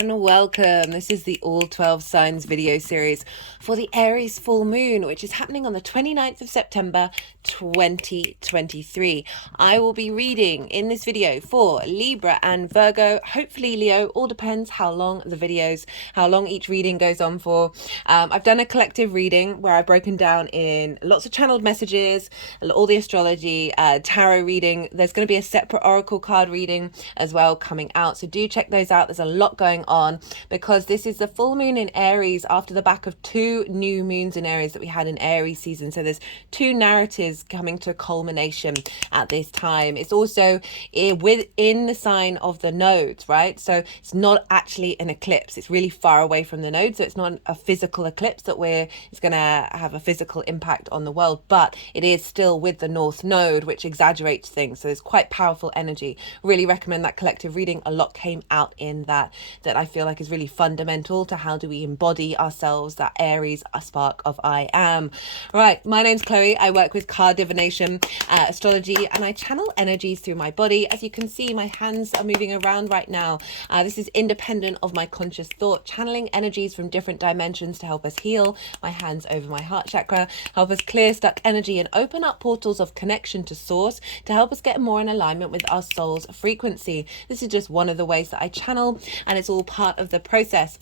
and welcome. This is the All 12 Signs video series for the Aries Full Moon, which is happening on the 29th of September 2023. I will be reading in this video for Libra and Virgo, hopefully Leo, all depends how long each reading goes on for. I've done a collective reading where I've broken down in lots of channeled messages, all the astrology, tarot reading. There's going to be a separate oracle card reading as well coming out, so do check those out. There's a lot going on because this is the full moon in Aries after the back of two new moons in Aries that we had in Aries season. So there's two narratives coming to a culmination at this time. It's also within the sign of the nodes, right? So it's not actually an eclipse. It's really far away from the node, so it's not a physical eclipse that it's going to have a physical impact on the world, but it is still with the north node, which exaggerates things. So it's quite powerful energy. Really recommend that collective reading. A lot came out in that I feel like is really fundamental to how do we embody ourselves, that Aries, a spark of I am. Right, my name's Chloe. I work with card divination, astrology, and I channel energies through my body. As you can see, my hands are moving around right now. This is independent of my conscious thought, channeling energies from different dimensions to help us heal. My hands over my heart chakra, help us clear stuck energy and open up portals of connection to source to help us get more in alignment with our soul's frequency. This is just one of the ways that I channel, and it's all part of the process.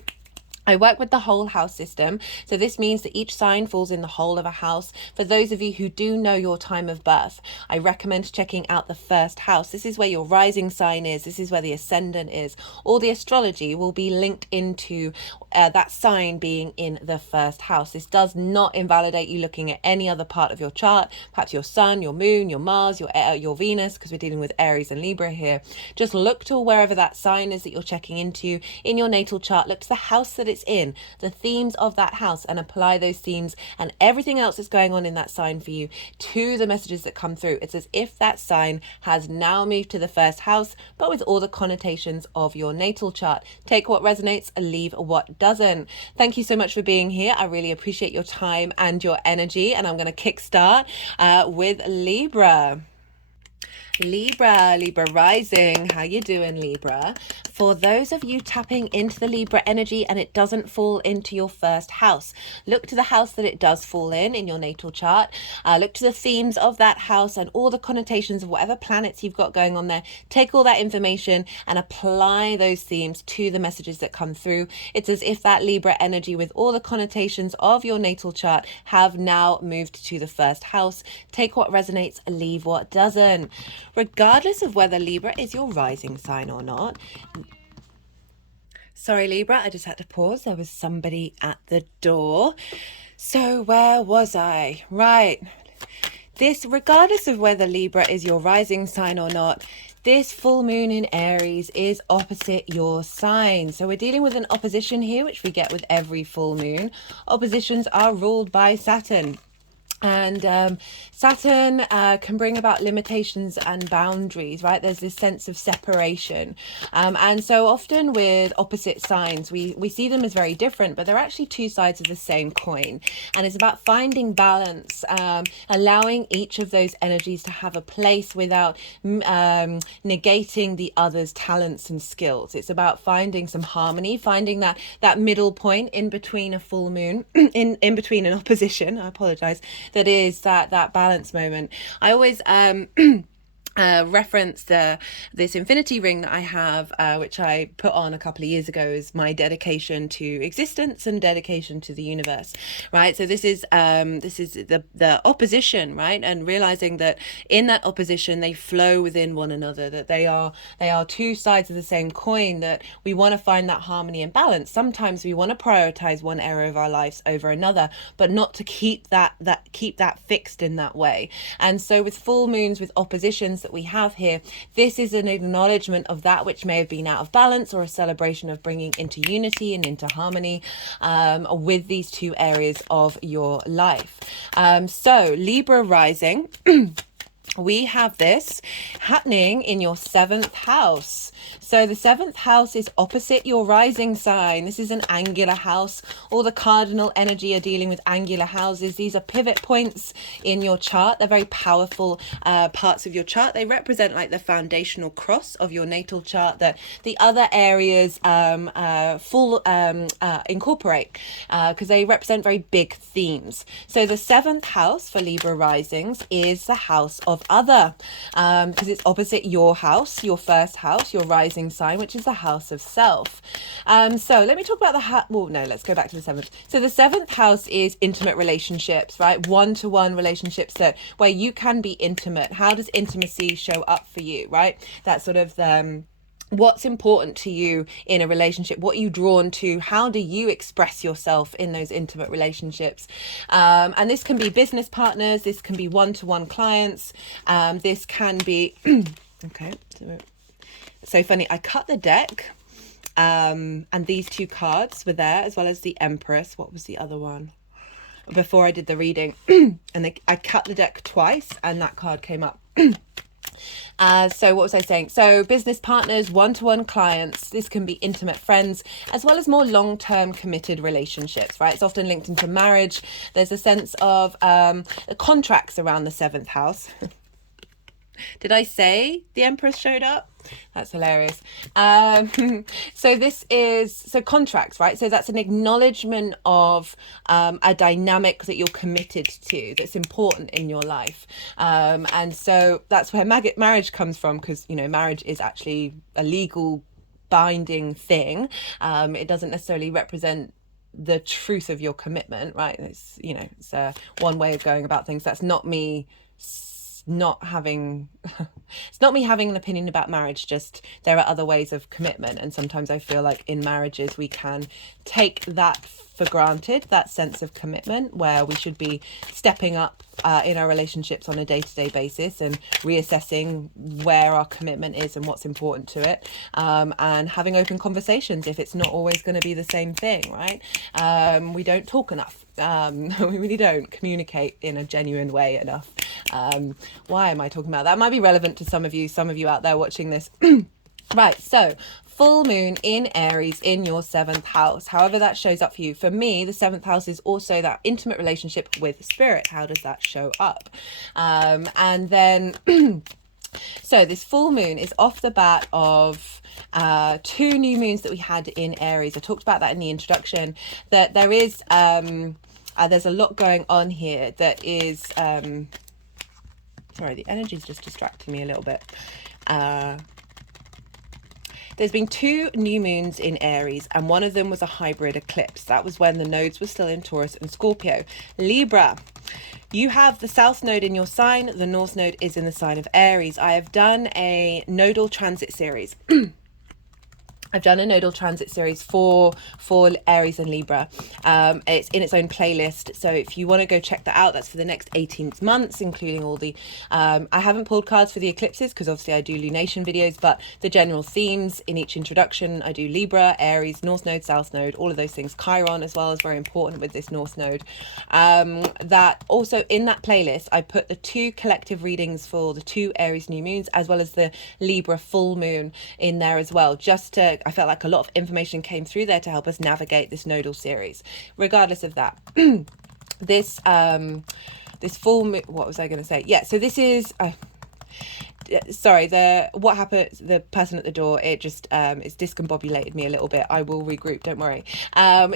I work with the whole house system. So this means that each sign falls in the whole of a house. For those of you who do know your time of birth, I recommend checking out the first house. This is where your rising sign is. This is where the ascendant is. All the astrology will be linked into that sign being in the first house. This does not invalidate you looking at any other part of your chart, perhaps your sun, your moon, your Mars, your Venus, because we're dealing with Aries and Libra here. Just look to wherever that sign is that you're checking into in your natal chart. Look to the house that it's in, the themes of that house, and apply those themes and everything else that's going on in that sign for you to the messages that come through. It's as if that sign has now moved to the first house, but with all the connotations of your natal chart. Take what resonates and leave what doesn't. Thank you so much for being here. I really appreciate your time and your energy, and I'm going to kickstart with Libra. Libra rising. How you doing, Libra? For those of you tapping into the Libra energy and it doesn't fall into your first house, look to the house that it does fall in your natal chart. Look to the themes of that house and all the connotations of whatever planets you've got going on there. Take all that information and apply those themes to the messages that come through. It's as if that Libra energy with all the connotations of your natal chart have now moved to the first house. Take what resonates, leave what doesn't. Regardless of whether Libra is your rising sign or not. Sorry, Libra, I just had to pause. There was somebody at the door. So where was I? Right. Regardless of whether Libra is your rising sign or not, this full moon in Aries is opposite your sign. So we're dealing with an opposition here, which we get with every full moon. Oppositions are ruled by Saturn. And Saturn can bring about limitations and boundaries, right? There's this sense of separation. And so often with opposite signs, we see them as very different, but they're actually two sides of the same coin. And it's about finding balance, allowing each of those energies to have a place without negating the other's talents and skills. It's about finding some harmony, finding that middle point in between a full moon, in between an opposition, I apologize, that is that balance moment. I always reference this infinity ring that I have, which I put on a couple of years ago, as my dedication to existence and dedication to the universe, right? So this is the opposition, right? And realizing that in that opposition they flow within one another, that they are two sides of the same coin, that we want to find that harmony and balance. Sometimes we want to prioritize one area of our lives over another, but not to keep that fixed in that way. And so with full moons, with oppositions that we have here, this is an acknowledgement of that which may have been out of balance, or a celebration of bringing into unity and into harmony with these two areas of your life. So Libra rising we have this happening in your 7th house. So the 7th house is opposite your rising sign. This is an angular house. All the cardinal energy are dealing with angular houses. These are pivot points in your chart. They're very powerful parts of your chart. They represent like the foundational cross of your natal chart that the other areas incorporate because they represent very big themes. So the 7th house for Libra risings is the house of other, because it's opposite your house, your first house, your rising sign, which is the house of self. So let me talk about let's go back to the 7th. So the 7th house is intimate relationships, right? One-to-one relationships where you can be intimate. How does intimacy show up for you, right? That sort of what's important to you in a relationship, what are you drawn to, how do you express yourself in those intimate relationships, and this can be business partners, this can be one-to-one clients, this can be okay, so funny, I cut the deck and these two cards were there, as well as the Empress. What was the other one before I did the reading? And I cut the deck twice and that card came up. So what was I saying? So business partners, one-to-one clients, this can be intimate friends, as well as more long-term committed relationships, right? It's often linked into marriage. There's a sense of contracts around the 7th house. Did I say the Empress showed up? That's hilarious. So this is contracts, right? So that's an acknowledgement of a dynamic that you're committed to, that's important in your life. And so that's where marriage comes from, because, you know, marriage is actually a legal binding thing. It doesn't necessarily represent the truth of your commitment, right? It's, you know, it's one way of going about things. That's not me not having it's not me having an opinion about marriage, just there are other ways of commitment, and sometimes I feel like in marriages we can take that for granted, that sense of commitment, where we should be stepping up in our relationships on a day-to-day basis and reassessing where our commitment is and what's important to it, and having open conversations if it's not always going to be the same thing, right? We don't talk enough. We really don't communicate in a genuine way enough. Why am I talking about that? It might be relevant to some of you out there watching this. Right, so full moon in Aries in your 7th house, however that shows up for you. For me, the 7th house is also that intimate relationship with spirit. How does that show up? And then so this full moon is off the bat of 2 new moons that we had in Aries. I talked about that in the introduction, that there is there's a lot going on here that is sorry, the energy is just distracting me a little bit. There's been 2 new moons in Aries, and one of them was a hybrid eclipse. That was when the nodes were still in Taurus and Scorpio. Libra, you have the South Node in your sign. The North Node is in the sign of Aries. I have done a nodal transit series. I've done a nodal transit series for Aries and Libra. It's in its own playlist, so if you want to go check that out, that's for the next 18 months, including all the I haven't pulled cards for the eclipses because obviously I do lunation videos, but the general themes in each introduction, I do Libra, Aries, North Node, South Node, all of those things. Chiron as well is very important with this North Node. That also in that playlist, I put the 2 collective readings for the 2 Aries new moons, as well as the Libra full moon in there as well, just to, I felt like a lot of information came through there to help us navigate this nodal series. Regardless of that, this full moon, what was I going to say? Yeah, so this is sorry, what happened, the person at the door, it just it's discombobulated me a little bit. I will regroup, don't worry.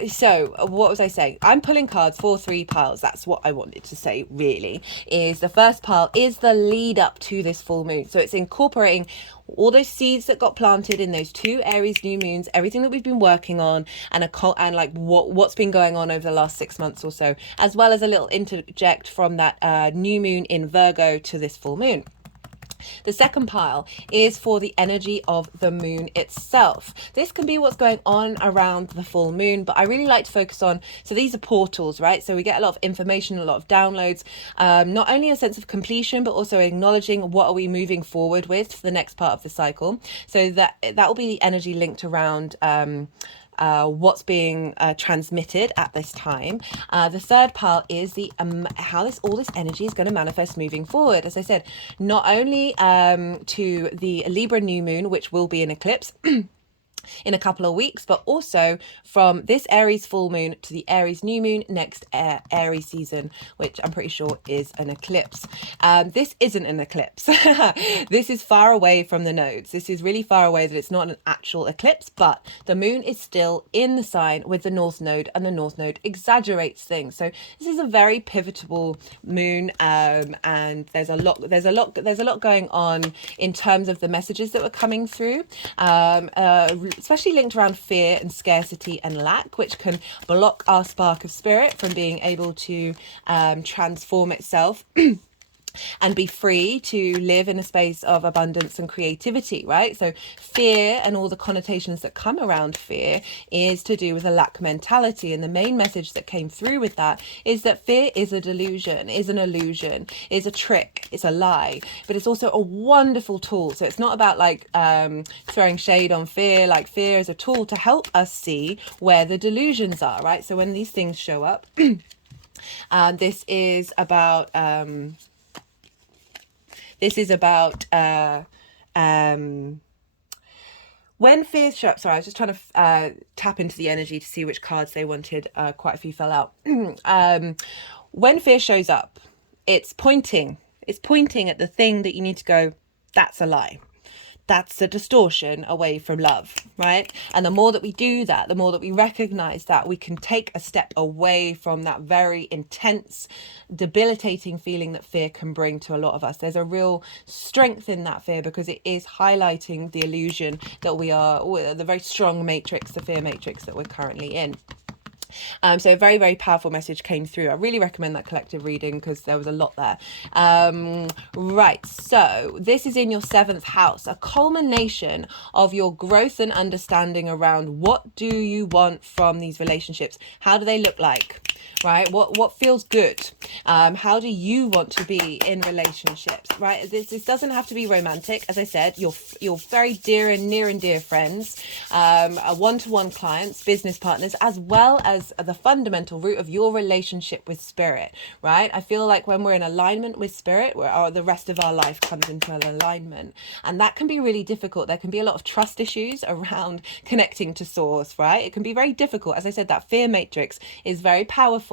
So what was I saying? I'm pulling cards for 3 piles. That's what I wanted to say, really. Is the first pile is the lead up to this full moon, so it's incorporating all those seeds that got planted in those 2 Aries new moons, everything that we've been working on, and like what's been going on over the last 6 months or so, as well as a little interject from that new moon in Virgo to this full moon. The second pile is for the energy of the moon itself. This can be what's going on around the full moon, but I really like to focus on, so these are portals, right? So we get a lot of information, a lot of downloads, not only a sense of completion, but also acknowledging what are we moving forward with for the next part of the cycle. So that will be the energy linked around what's being transmitted at this time. The third part is the how all this energy is going to manifest moving forward. As I said, not only to the Libra new moon, which will be an eclipse in a couple of weeks, but also from this Aries full moon to the Aries new moon next Aries season, which I'm pretty sure is an eclipse. This isn't an eclipse. This is far away from the nodes. This is really far away that it's not an actual eclipse, but the moon is still in the sign with the North Node, and the North Node exaggerates things. So this is a very pivotal moon, and there's a lot going on in terms of the messages that were coming through. Especially linked around fear and scarcity and lack, which can block our spark of spirit from being able to transform itself and be free to live in a space of abundance and creativity, right? So fear and all the connotations that come around fear is to do with a lack mentality. And the main message that came through with that is that fear is a delusion, is an illusion, is a trick, it's a lie, but it's also a wonderful tool. So it's not about like throwing shade on fear. Like, fear is a tool to help us see where the delusions are, right? So when these things show up, this is about when fears show up. Sorry, I was just trying to tap into the energy to see which cards they wanted. Quite a few fell out. When fear shows up, it's pointing at the thing that you need to go, that's a lie. That's a distortion away from love, right? And the more that we do that, the more that we recognize that, we can take a step away from that very intense, debilitating feeling that fear can bring to a lot of us. There's a real strength in that fear because it is highlighting the illusion that we are, the very strong matrix, the fear matrix that we're currently in. So a very, very powerful message came through. I really recommend that collective reading because there was a lot there. Right, so this is in your 7th house, a culmination of your growth and understanding around what do you want from these relationships? How do they look like? Right? What feels good? How do you want to be in relationships? Right? This doesn't have to be romantic. As I said, your very dear and near and dear friends, one-to-one clients, business partners, as well as the fundamental root of your relationship with spirit. Right? I feel like when we're in alignment with spirit, the rest of our life comes into an alignment, and that can be really difficult. There can be a lot of trust issues around connecting to source. Right? It can be very difficult. As I said, that fear matrix is very powerful.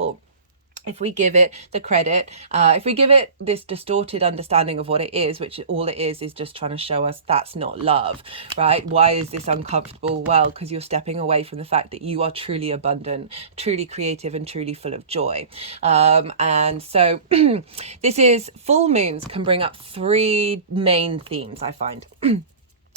If we give it the credit, if we give it this distorted understanding of what it is, which all it is just trying to show us that's not love, right? Why is this uncomfortable? Well, because you're stepping away from the fact that you are truly abundant, truly creative, and truly full of joy. And so this is, full moons can bring up 3 main themes, I find.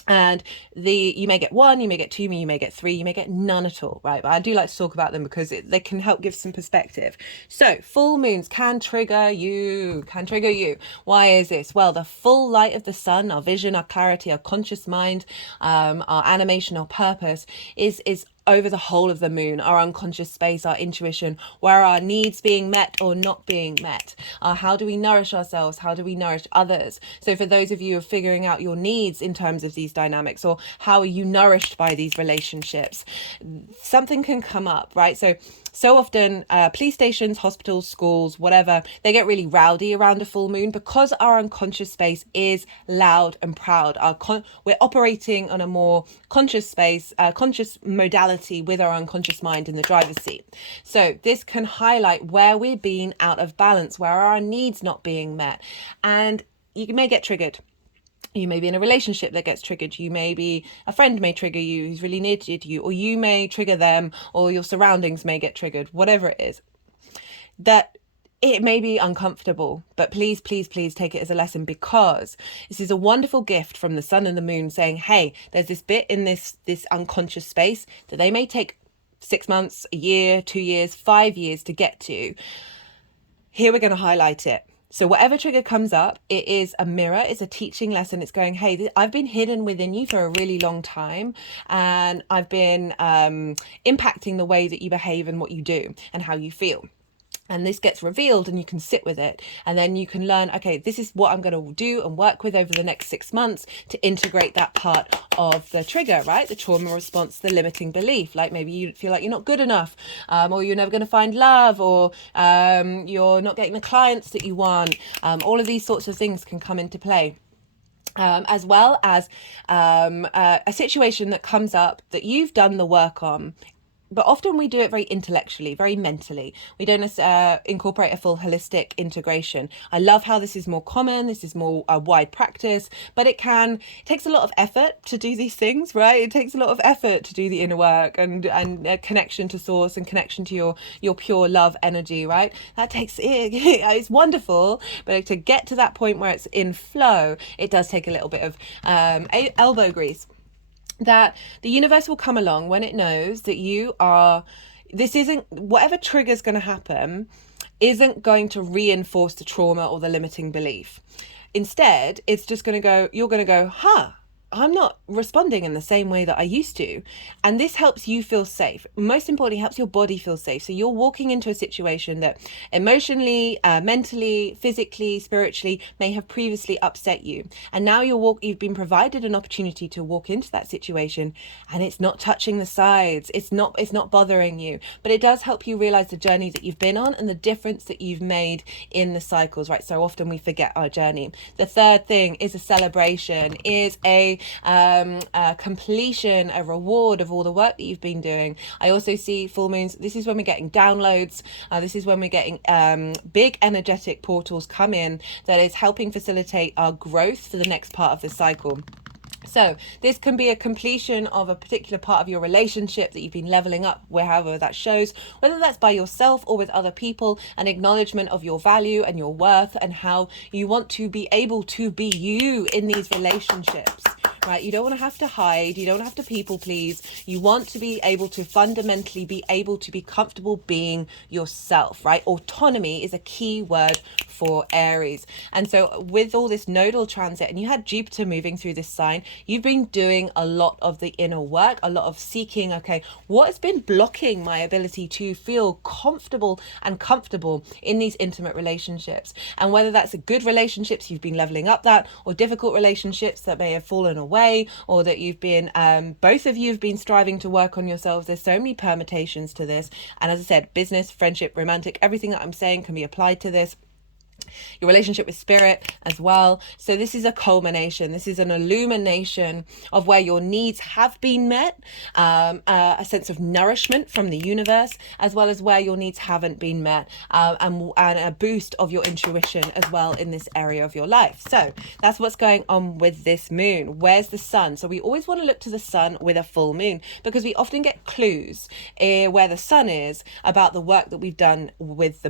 And you may get 1, you may get 2, you may get 3, you may get none at all, right? But I do like to talk about them because they can help give some perspective. So full moons can trigger you. Why is this? Well, the full light of the sun, our vision, our clarity, our conscious mind, our animation, our purpose is over the whole of the moon, our unconscious space, our intuition, where are our needs being met or not being met? How do we nourish ourselves? How do we nourish others? So for those of you who are figuring out your needs in terms of these dynamics, or how are you nourished by these relationships, something can come up, right? So often police stations, hospitals, schools, whatever, they get really rowdy around a full moon because our unconscious space is loud and proud. We're operating on a more conscious space, conscious modality with our unconscious mind in the driver's seat. So this can highlight where we're being out of balance, where are our needs not being met, and you may get triggered. You may be in a relationship that gets triggered. A friend may trigger you who's really near to you, or you may trigger them, or your surroundings may get triggered, whatever it is. That it may be uncomfortable, but please, please, please take it as a lesson, because this is a wonderful gift from the sun and the moon saying, hey, there's this bit in this unconscious space that they may take 6 months, a year, 2 years, 5 years to get to. Here we're going to highlight it. So whatever trigger comes up, it is a mirror, it's a teaching lesson. It's going, hey, I've been hidden within you for a really long time, and I've been impacting the way that you behave and what you do and how you feel. and this gets revealed, and you can sit with it, and then you can learn, okay, this is what I'm going to do and work with over the next 6 months to integrate that part of the trigger, right? The trauma response, the limiting belief, like maybe you feel like you're not good enough, or you're never going to find love, or you're not getting the clients that you want. All of these sorts of things can come into play. As well as a situation that comes up that you've done the work on, but often we do it very intellectually, very mentally. We don't incorporate a full holistic integration. I love how this is more common. This is more wide practice, but it takes a lot of effort to do these things, right? It takes a lot of effort to do the inner work and connection to source and connection to your pure love energy, right? That takes, it's wonderful, but to get to that point where it's in flow, it does take a little bit of elbow grease. That the universe will come along when it knows that whatever trigger's going to happen isn't going to reinforce the trauma or the limiting belief. Instead, it's just going to go, you're going to go, I'm not responding in the same way that I used to. And this helps you feel safe. Most importantly, helps your body feel safe. So you're walking into a situation that emotionally, mentally, physically, spiritually may have previously upset you. And now you've been provided an opportunity to walk into that situation, and it's not touching the sides. It's not bothering you, but it does help you realize the journey that you've been on and the difference that you've made in the cycles, right? So often we forget our journey. The third thing is a celebration, is a completion, a reward of all the work that you've been doing. I also see full moons. This is when we're getting downloads. This is when we're getting big energetic portals come in that is helping facilitate our growth for the next part of the cycle. So this can be a completion of a particular part of your relationship that you've been leveling up, wherever that shows, whether that's by yourself or with other people, an acknowledgement of your value and your worth and how you want to be able to be you in these relationships. Right? You don't want to have to hide. You don't have to people please. You want to be able to fundamentally be able to be comfortable being yourself, right? Autonomy is a key word for Aries. And so with all this nodal transit, and you had Jupiter moving through this sign, you've been doing a lot of the inner work, a lot of seeking, okay, what has been blocking my ability to feel comfortable in these intimate relationships? And whether that's a good relationships, you've been leveling up that, or difficult relationships that may have fallen away, or that you've been, both of you have been striving to work on yourselves. There's so many permutations to this. And as I said, business, friendship, romantic, everything that I'm saying can be applied to this. Your relationship with spirit as well. So this is a culmination. This is an illumination of where your needs have been met, a sense of nourishment from the universe, as well as where your needs haven't been met, and a boost of your intuition as well in this area of your life. So that's what's going on with this moon. Where's the sun? So we always want to look to the sun with a full moon, because we often get clues where the sun is about the work that we've done with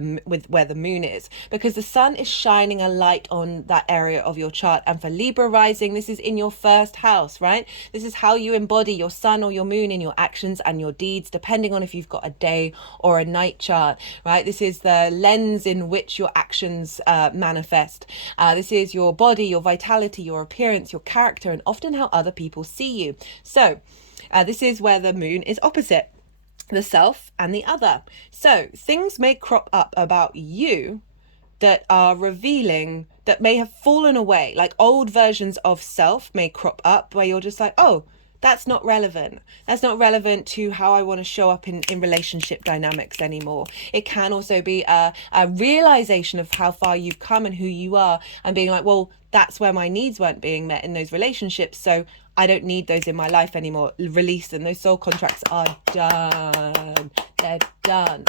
where the moon is, because the sun is shining a light on that area of your chart. And for Libra rising, this is in your first house, right? This is how you embody your sun or your moon in your actions and your deeds, depending on if you've got a day or a night chart, right? This is the lens in which your actions manifest. This is your body, your vitality, your appearance, your character, and often how other people see you. So this is where the moon is opposite the self and the other. So things may crop up about you that are revealing, that may have fallen away, like old versions of self may crop up where you're just like, oh, that's not relevant. That's not relevant to how I want to show up in relationship dynamics anymore. It can also be a realization of how far you've come and who you are, and being like, well, that's where my needs weren't being met in those relationships, so I don't need those in my life anymore. Release them. Those soul contracts are done. They're done.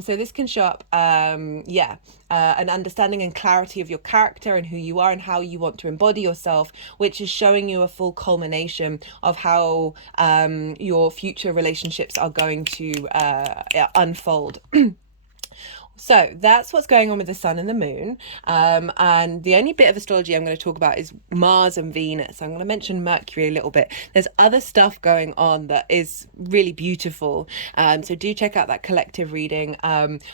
So this can show up, an understanding and clarity of your character and who you are and how you want to embody yourself, which is showing you a full culmination of how your future relationships are going to unfold. So that's what's going on with the sun and the moon. And the only bit of astrology I'm going to talk about is Mars and Venus. I'm going to mention Mercury a little bit. There's other stuff going on that is really beautiful. So do check out that collective reading.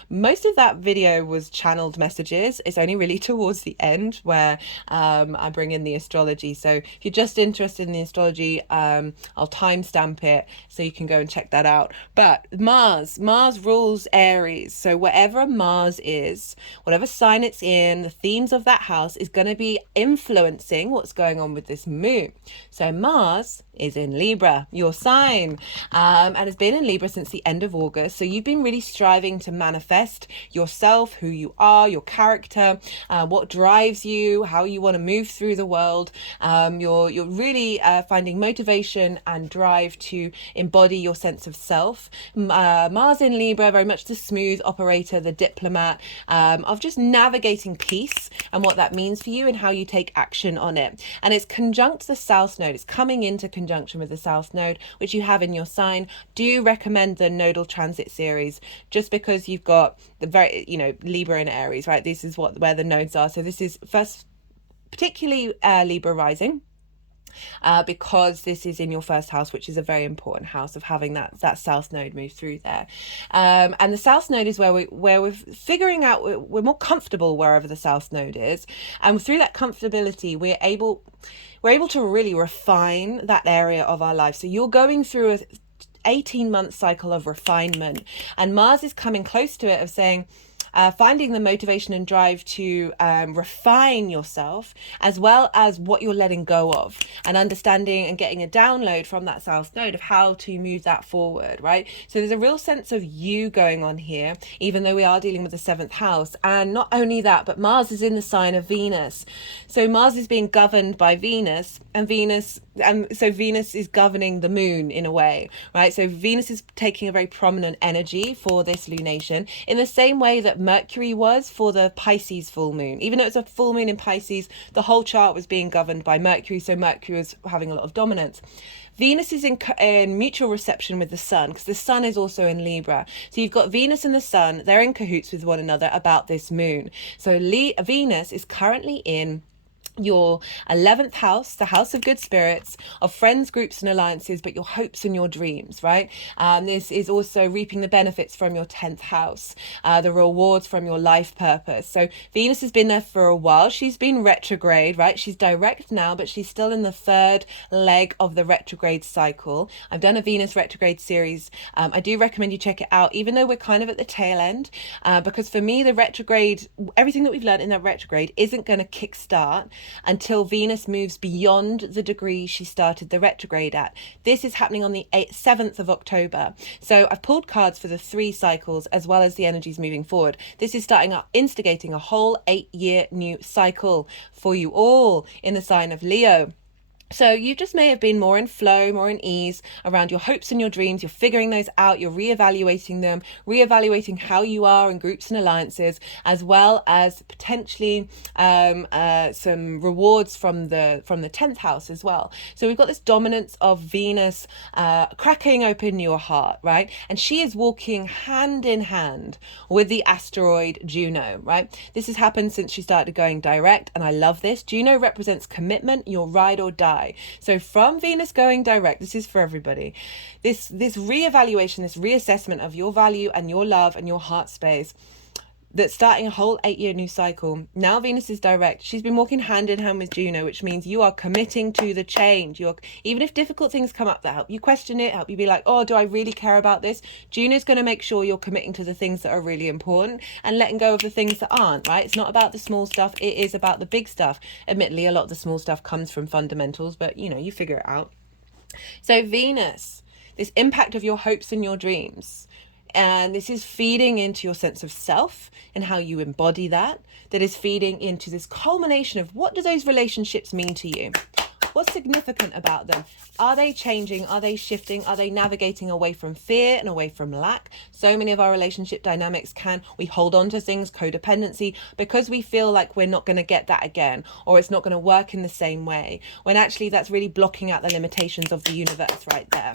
Most of that video was channeled messages. It's only really towards the end where I bring in the astrology. So if you're just interested in the astrology, I'll timestamp it so you can go and check that out. But Mars rules Aries. So wherever Mars is, whatever sign it's in, the themes of that house is going to be influencing what's going on with this moon. So Mars is in Libra, your sign, and has been in Libra since the end of August. So you've been really striving to manifest yourself, who you are, your character, what drives you, how you want to move through the world. You're really finding motivation and drive to embody your sense of self. Mars in Libra, very much the smooth operator, the diplomat, of just navigating peace and what that means for you and how you take action on it. And it's conjunct the South Node. It's coming into conjunction with the South Node, which you have in your sign. Do recommend the nodal transit series, just because you've got the very, Libra and Aries, right? This is where the nodes are. So this is first, particularly Libra rising. Because this is in your first house, which is a very important house of having that South Node move through there. And the South Node is where we're figuring out, we're more comfortable wherever the South Node is. And through that comfortability, we're able to really refine that area of our life. So you're going through a 18-month cycle of refinement, and Mars is coming close to it, of saying, finding the motivation and drive to refine yourself, as well as what you're letting go of, and understanding and getting a download from that South Node of how to move that forward, right? So there's a real sense of you going on here, even though we are dealing with the 7th house. And not only that, but Mars is in the sign of Venus. So Mars is being governed by Venus, and so Venus is governing the moon in a way, right? So Venus is taking a very prominent energy for this lunation, in the same way that Mercury was for the Pisces full moon. Even though it was a full moon in Pisces, the whole chart was being governed by Mercury, so Mercury was having a lot of dominance. Venus is in mutual reception with the Sun, because the Sun is also in Libra. So you've got Venus and the Sun, they're in cahoots with one another about this moon. So Venus is currently in your 11th house, the house of good spirits, of friends, groups and alliances, but your hopes and your dreams, right? This is also reaping the benefits from your 10th house, the rewards from your life purpose. So Venus has been there for a while. She's been retrograde, right? She's direct now, but she's still in the 3rd leg of the retrograde cycle. I've done a Venus retrograde series. I do recommend you check it out, even though we're kind of at the tail end, because for me, the retrograde, everything that we've learned in that retrograde isn't going to kickstart until Venus moves beyond the degree she started the retrograde at. This is happening on the 7th of October. So I've pulled cards for the 3 cycles, as well as the energies moving forward. This is instigating a whole 8-year new cycle for you all in the sign of Leo. So you just may have been more in flow, more in ease around your hopes and your dreams. You're figuring those out. You're reevaluating them, reevaluating how you are in groups and alliances, as well as potentially some rewards from the 10th house as well. So we've got this dominance of Venus cracking open your heart, right? And she is walking hand in hand with the asteroid Juno, right? This has happened since she started going direct, and I love this. Juno represents commitment, your ride or die. So from Venus going direct, this is for everybody, this reevaluation, this reassessment of your value and your love and your heart space, that's starting a whole 8-year new cycle. Now Venus is direct. She's been walking hand in hand with Juno, which means you are committing to the change. Even if difficult things come up that help you question it, help you be like, oh, do I really care about this? Juno's going to make sure you're committing to the things that are really important and letting go of the things that aren't, right? It's not about the small stuff. It is about the big stuff. Admittedly, a lot of the small stuff comes from fundamentals, but you figure it out. So Venus, this impact of your hopes and your dreams, and this is feeding into your sense of self and how you embody that is feeding into this culmination of what do those relationships mean to you? What's significant about them? Are they changing? Are they shifting? Are they navigating away from fear and away from lack? So many of our relationship dynamics we hold on to things, codependency, because we feel like we're not going to get that again, or it's not going to work in the same way, when actually that's really blocking out the limitations of the universe right there.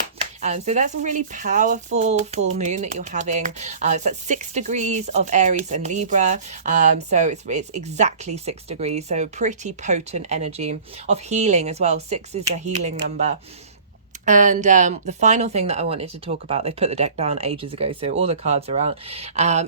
So that's a really powerful full moon that you're having. It's at 6 degrees of Aries and Libra. So it's exactly 6 degrees. So pretty potent energy of healing as well. 6 is a healing number. And the final thing that I wanted to talk about, they put the deck down ages ago, so all the cards are out,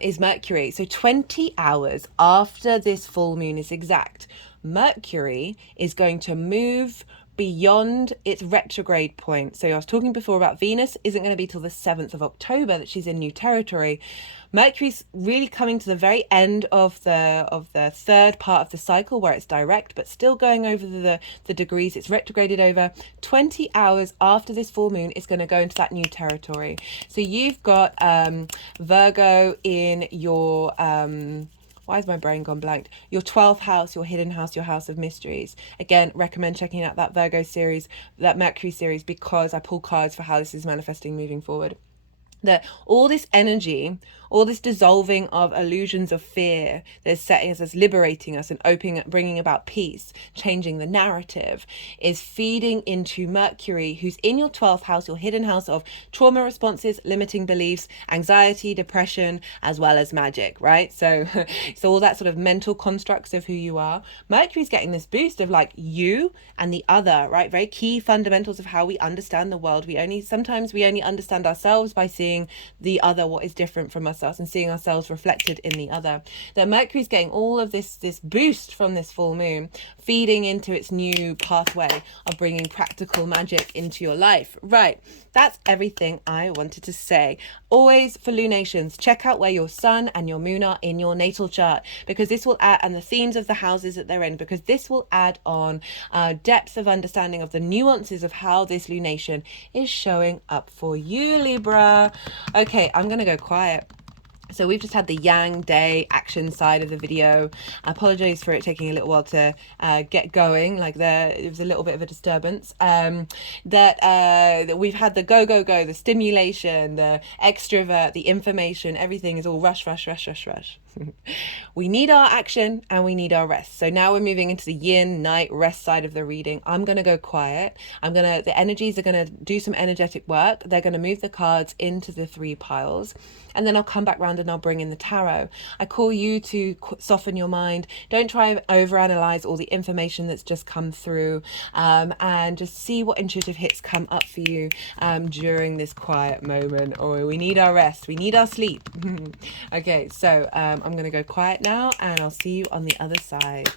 is Mercury. So 20 hours after this full moon is exact, Mercury is going to move beyond its retrograde point. So I was talking before about Venus isn't going to be till the 7th of October that she's in new territory. Mercury's really coming to the very end of the third part of the cycle where it's direct, but still going over the degrees. It's retrograded over 20 hours after this full moon. It's going to go into that new territory. So you've got Virgo in your why has my brain gone blank? Your 12th house, your hidden house, your house of mysteries. Again, recommend checking out that Virgo series, that Mercury series, because I pull cards for how this is manifesting moving forward. That all this energy, all this dissolving of illusions of fear that's setting us, that's liberating us and opening, bringing about peace, changing the narrative, is feeding into Mercury, who's in your 12th house, your hidden house of trauma responses, limiting beliefs, anxiety, depression, as well as magic, right? So all that sort of mental constructs of who you are. Mercury's getting this boost of like you and the other, right? Very key fundamentals of how we understand the world. Sometimes we only understand ourselves by seeing the other, what is different from ourselves, and seeing ourselves reflected in the other. That Mercury's getting all of this boost from this full moon, feeding into its new pathway of bringing practical magic into your life. Right, that's everything I wanted to say. Always for lunations, check out where your sun and your moon are in your natal chart, because this will add, and the themes of the houses that they're in, because this will add on depth of understanding of the nuances of how this lunation is showing up for you, Libra. Okay, I'm gonna go quiet. So we've just had the yang day action side of the video. I apologize for it taking a little while to get going. It was a little bit of a disturbance. That we've had the go, the stimulation, the extrovert, the information, everything is all rush. We need our action and we need our rest. So now we're moving into the yin night rest side of the reading. I'm going to go quiet. The energies are going to do some energetic work. They're going to move the cards into the 3 piles. And then I'll come back round and I'll bring in the tarot. I call you to soften your mind. Don't try and overanalyze all the information that's just come through, and just see what intuitive hits come up for you during this quiet moment. Or we need our rest. We need our sleep. Okay, so I'm going to go quiet now and I'll see you on the other side.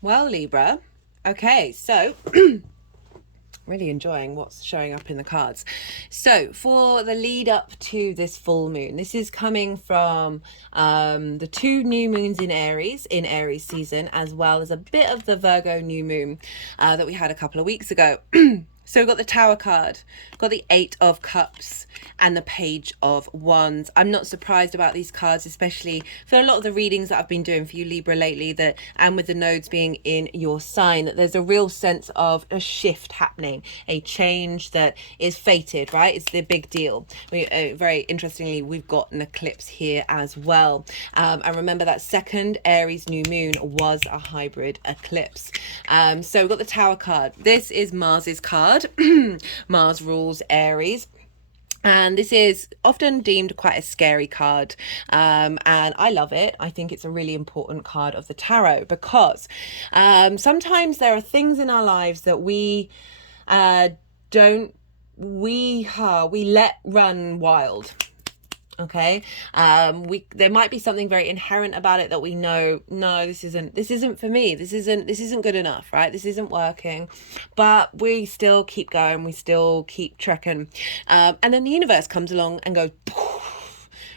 Well, Libra. Okay, so really enjoying what's showing up in the cards. So for the lead up to this full moon, this is coming from the 2 new moons in Aries season, as well as a bit of the Virgo new moon that we had a couple of weeks ago. So we've got the Tower card, got the 8 of Cups, and the Page of Wands. I'm not surprised about these cards, especially for a lot of the readings that I've been doing for you, Libra, lately, that and with the nodes being in your sign, that there's a real sense of a shift happening, a change that is fated, right? It's the big deal. Very interestingly, we've got an eclipse here as well. And remember that second Aries new moon was a hybrid eclipse. So we've got the Tower card. This is Mars's card. Mars rules Aries. And this is often deemed quite a scary card. And I love it. I think it's a really important card of the tarot because sometimes there are things in our lives that we let run wild. Okay, there might be something very inherent about it that we know, no, this isn't for me, this isn't good enough, right? This isn't working, but we still keep going, we still keep trekking, and then the universe comes along and goes poof,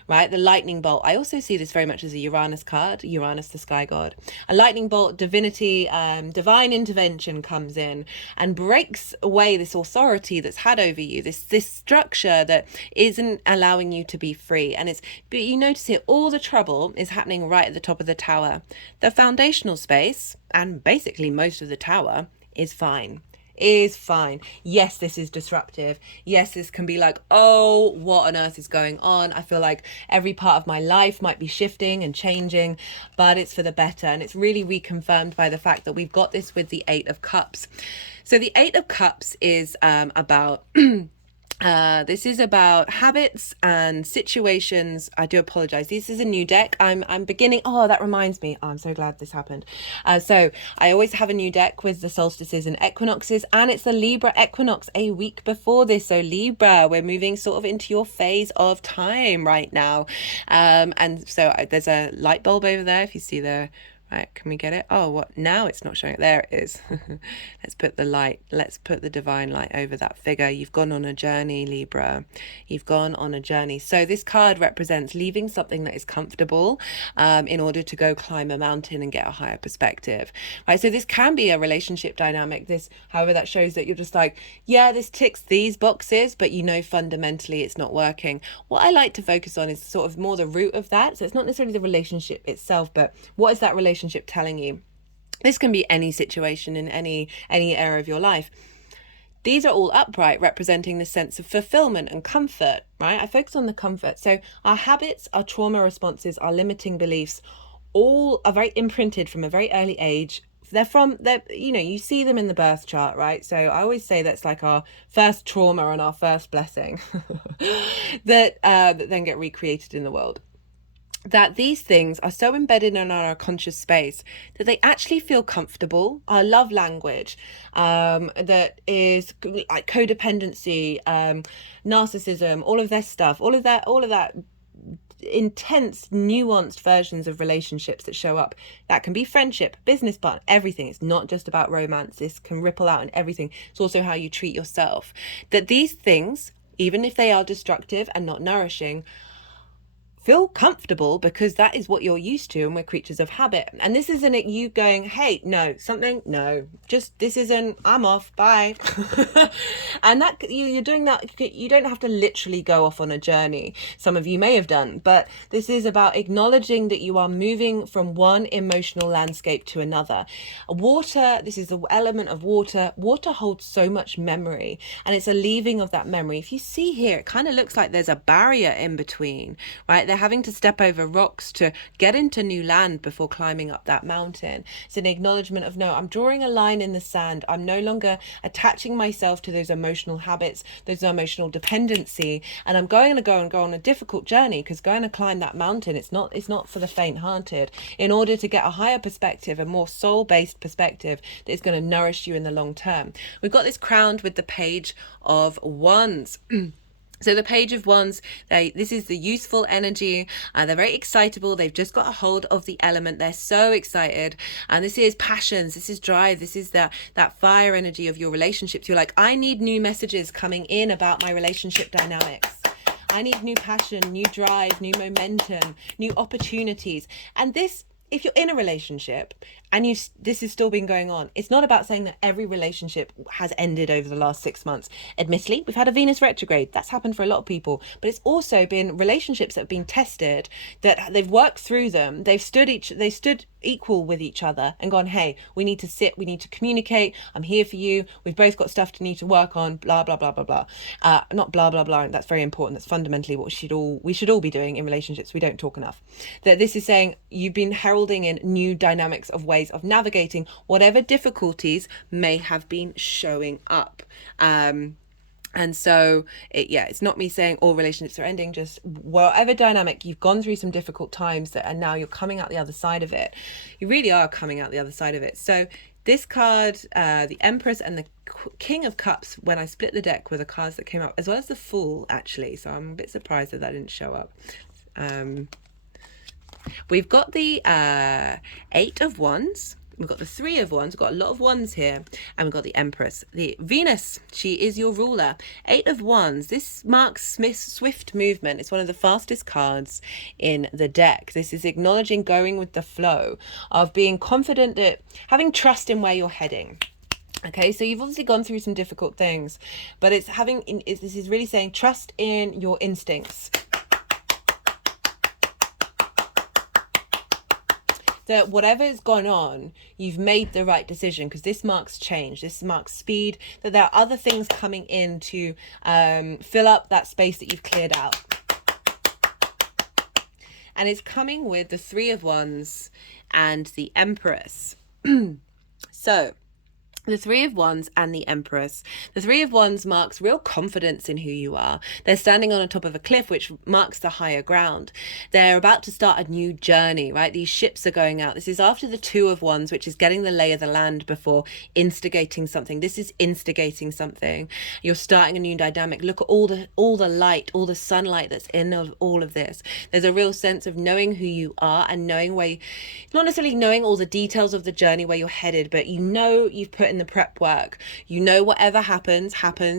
right? The lightning bolt. I also see this very much as a Uranus card, Uranus, the sky god. A lightning bolt, divinity, divine intervention comes in and breaks away this authority that's had over you, this structure that isn't allowing you to be free. But you notice here, all the trouble is happening right at the top of the tower. The foundational space, and basically most of the tower, is fine. Yes, this is disruptive. Yes, this can be like, oh, what on earth is going on? I feel like every part of my life might be shifting and changing, but it's for the better. And it's really reconfirmed by the fact that we've got this with the 8 of Cups. So the 8 of Cups is about this is about habits and situations. I do apologize. This is a new deck. I'm beginning. Oh, that reminds me. Oh, I'm so glad this happened. So I always have a new deck with the solstices and equinoxes, and it's the Libra equinox a week before this. So Libra, we're moving sort of into your phase of time right now. And so there's a light bulb over there. If you see there. Right, can we get it? Oh, what? Now it's not showing it. There it is. Let's put the divine light over that figure. You've gone on a journey, Libra. You've gone on a journey. So this card represents leaving something that is comfortable in order to go climb a mountain and get a higher perspective. Right, so this can be a relationship dynamic. However, that shows that you're just like, yeah, this ticks these boxes, but you know fundamentally it's not working. What I like to focus on is sort of more the root of that. So it's not necessarily the relationship itself, but what is that relationship telling you? This can be any situation in any area of your life. These are all upright, representing the sense of fulfillment and comfort, right? I focus on the comfort. So our habits, our trauma responses, our limiting beliefs, all are very imprinted from a very early age. You see them in the birth chart, right? So I always say that's like our first trauma and our first blessing that then get recreated in the world. That these things are so embedded in our conscious space that they actually feel comfortable. Our love language, that is like codependency, narcissism, all of this stuff, all of that intense, nuanced versions of relationships that show up. That can be friendship, business partner, everything. It's not just about romance. This can ripple out in everything. It's also how you treat yourself. That these things, even if they are destructive and not nourishing, feel comfortable because that is what you're used to, and we're creatures of habit. And this isn't it you going, hey, no, just this isn't, I'm off, bye. And that you're doing that, you don't have to literally go off on a journey. Some of you may have done, but this is about acknowledging that you are moving from one emotional landscape to another. Water, this is the element of water. Water holds so much memory, and it's a leaving of that memory. If you see here, it kind of looks like there's a barrier in between, right? They're having to step over rocks to get into new land before climbing up that mountain. It's an acknowledgement of, no, I'm drawing a line in the sand. I'm no longer attaching myself to those emotional habits, those emotional dependency, and I'm going to go on a difficult journey, because going to climb that mountain, it's not for the faint-hearted. In order to get a higher perspective, a more soul-based perspective that is going to nourish you in the long term. We've got this crowned with the Page of Wands. So the Page of Wands, this is the useful energy. They're very excitable. They've just got a hold of the element. They're so excited. And this is passions. This is drive. This is that fire energy of your relationships. You're like, I need new messages coming in about my relationship dynamics. I need new passion, new drive, new momentum, new opportunities. And this, if you're in a relationship and this has still been going on, it's not about saying that every relationship has ended over the last 6 months. Admittedly, we've had a Venus retrograde. That's happened for a lot of people. But it's also been relationships that have been tested, that they've worked through them. They've stood equal with each other and gone, hey, we need to sit, we need to communicate. I'm here for you. We've both got stuff to need to work on, blah, blah, blah, blah, blah. Not blah, blah, blah. That's very important. That's fundamentally what we should all be doing in relationships. We don't talk enough. That this is saying you've been heralding in new dynamics of ways of navigating whatever difficulties may have been showing up. And so, it's not me saying all relationships are ending, just whatever dynamic, you've gone through some difficult times and now you're coming out the other side of it. You really are coming out the other side of it. So this card, the Empress and the King of Cups, when I split the deck, were the cards that came up, as well as the Fool, actually. So I'm a bit surprised that didn't show up. We've got the Eight of Wands. We've got the Three of Wands. We've got a lot of wands here. And we've got the Empress. The Venus, she is your ruler. Eight of Wands. This marks swift movement. It's one of the fastest cards in the deck. This is acknowledging going with the flow, of being confident, that having trust in where you're heading. Okay, so you've obviously gone through some difficult things, but this is really saying trust in your instincts. That whatever's gone on, you've made the right decision, because this marks change. This marks speed, that there are other things coming in to fill up that space that you've cleared out. And it's coming with the Three of Wands and the Empress. So the Three of Wands and the Empress. The Three of Wands marks real confidence in who you are. They're standing on the top of a cliff, which marks the higher ground. They're about to start a new journey, right? These ships are going out. This is after the Two of Wands, which is getting the lay of the land before instigating something. This is instigating something. You're starting a new dynamic. Look at all the light, all the sunlight that's in all of this. There's a real sense of knowing who you are and knowing not necessarily knowing all the details of the journey where you're headed, but you've put in the prep work. Whatever happens,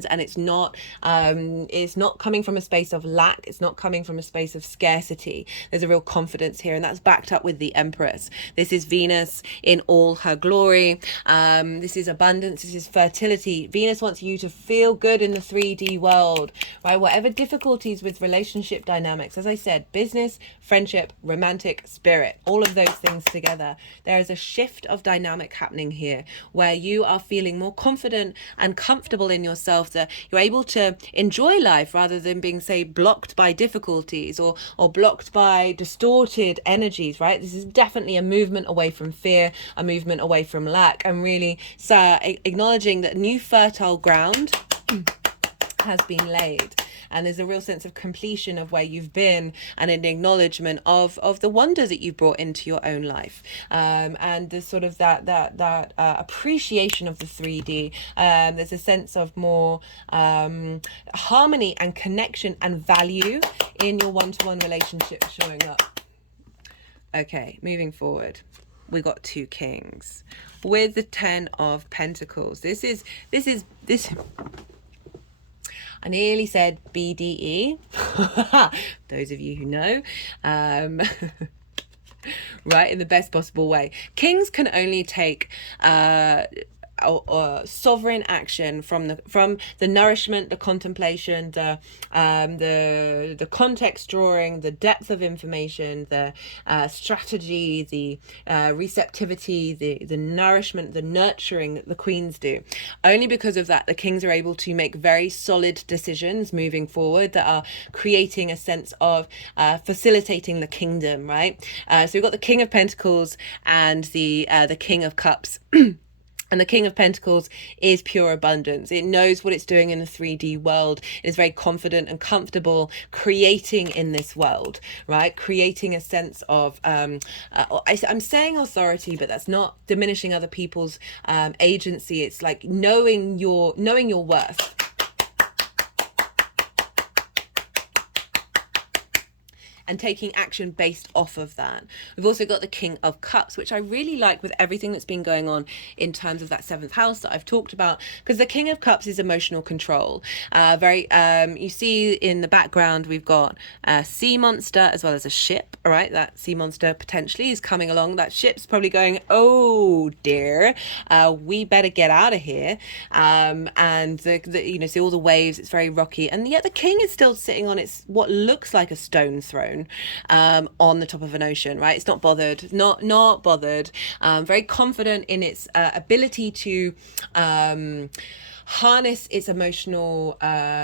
and it's not coming from a space of lack. It's not coming from a space of scarcity. There's a real confidence here, and that's backed up with the Empress. This is Venus in all her glory. This is abundance. This is fertility. Venus wants you to feel good in the 3D world, right? Whatever difficulties with relationship dynamics, as I said, business, friendship, romantic, spirit, all of those things together. There is a shift of dynamic happening here, where you are feeling more confident and comfortable in yourself, that you're able to enjoy life rather than being, say, blocked by difficulties or blocked by distorted energies, right? This is definitely a movement away from fear, a movement away from lack, and really acknowledging that new fertile ground has been laid. And there's a real sense of completion of where you've been, and an acknowledgement of the wonder that you've brought into your own life, and the sort of that appreciation of the 3D. There's a sense of more harmony and connection and value in your one-to-one relationship showing up. Okay, moving forward, we got two kings with the 10 of Pentacles. This is I nearly said BDE. Those of you who know. Right, in the best possible way. Kings can only take sovereign action from the nourishment, the contemplation, the context drawing, the depth of information, the strategy, the receptivity, the nourishment, the nurturing that the queens do. Only because of that, the kings are able to make very solid decisions moving forward that are creating a sense of facilitating the kingdom, right? So we've got the King of Pentacles and the King of Cups. And the King of Pentacles is pure abundance. It knows what it's doing in the 3D world. It is very confident and comfortable creating in this world, right? Creating a sense of, I'm saying authority, but that's not diminishing other people's agency. It's like knowing your worth. and taking action based off of that. We've also got the King of Cups, which I really like with everything that's been going on in terms of that seventh house that I've talked about, because the King of Cups is emotional control. You see in the background we've got a sea monster as well as a ship. All right, that sea monster potentially is coming along. That ship's probably going, oh dear, we better get out of here. And see all the waves. It's very rocky, and yet the king is still sitting on its what looks like a stone throne on the top of an ocean. Right, it's not bothered. Not bothered. Very confident in its ability to harness its emotional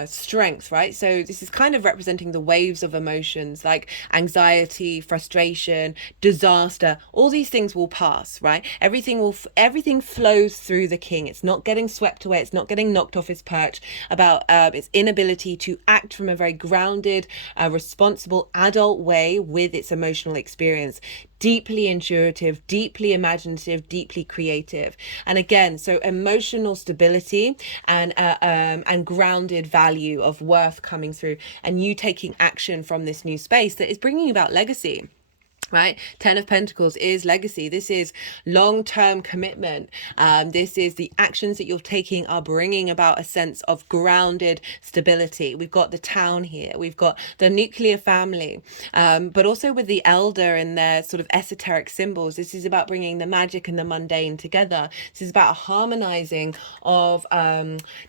strength, right? So this is kind of representing the waves of emotions like anxiety, frustration, disaster. All these things will pass, right? Everything flows through the king. It's not getting swept away. It's not getting knocked off its perch about its inability to act from a very grounded, responsible adult way with its emotional experience. Deeply intuitive, deeply imaginative, deeply creative. And again, so emotional stability and grounded value of worth coming through, and you taking action from this new space that is bringing about legacy. Right, 10 of Pentacles is legacy. This is long-term commitment. This is the actions that you're taking are bringing about a sense of grounded stability. We've got the town here. We've got the nuclear family, but also with the elder and their sort of esoteric symbols. This is about bringing the magic and the mundane together. This is about harmonizing of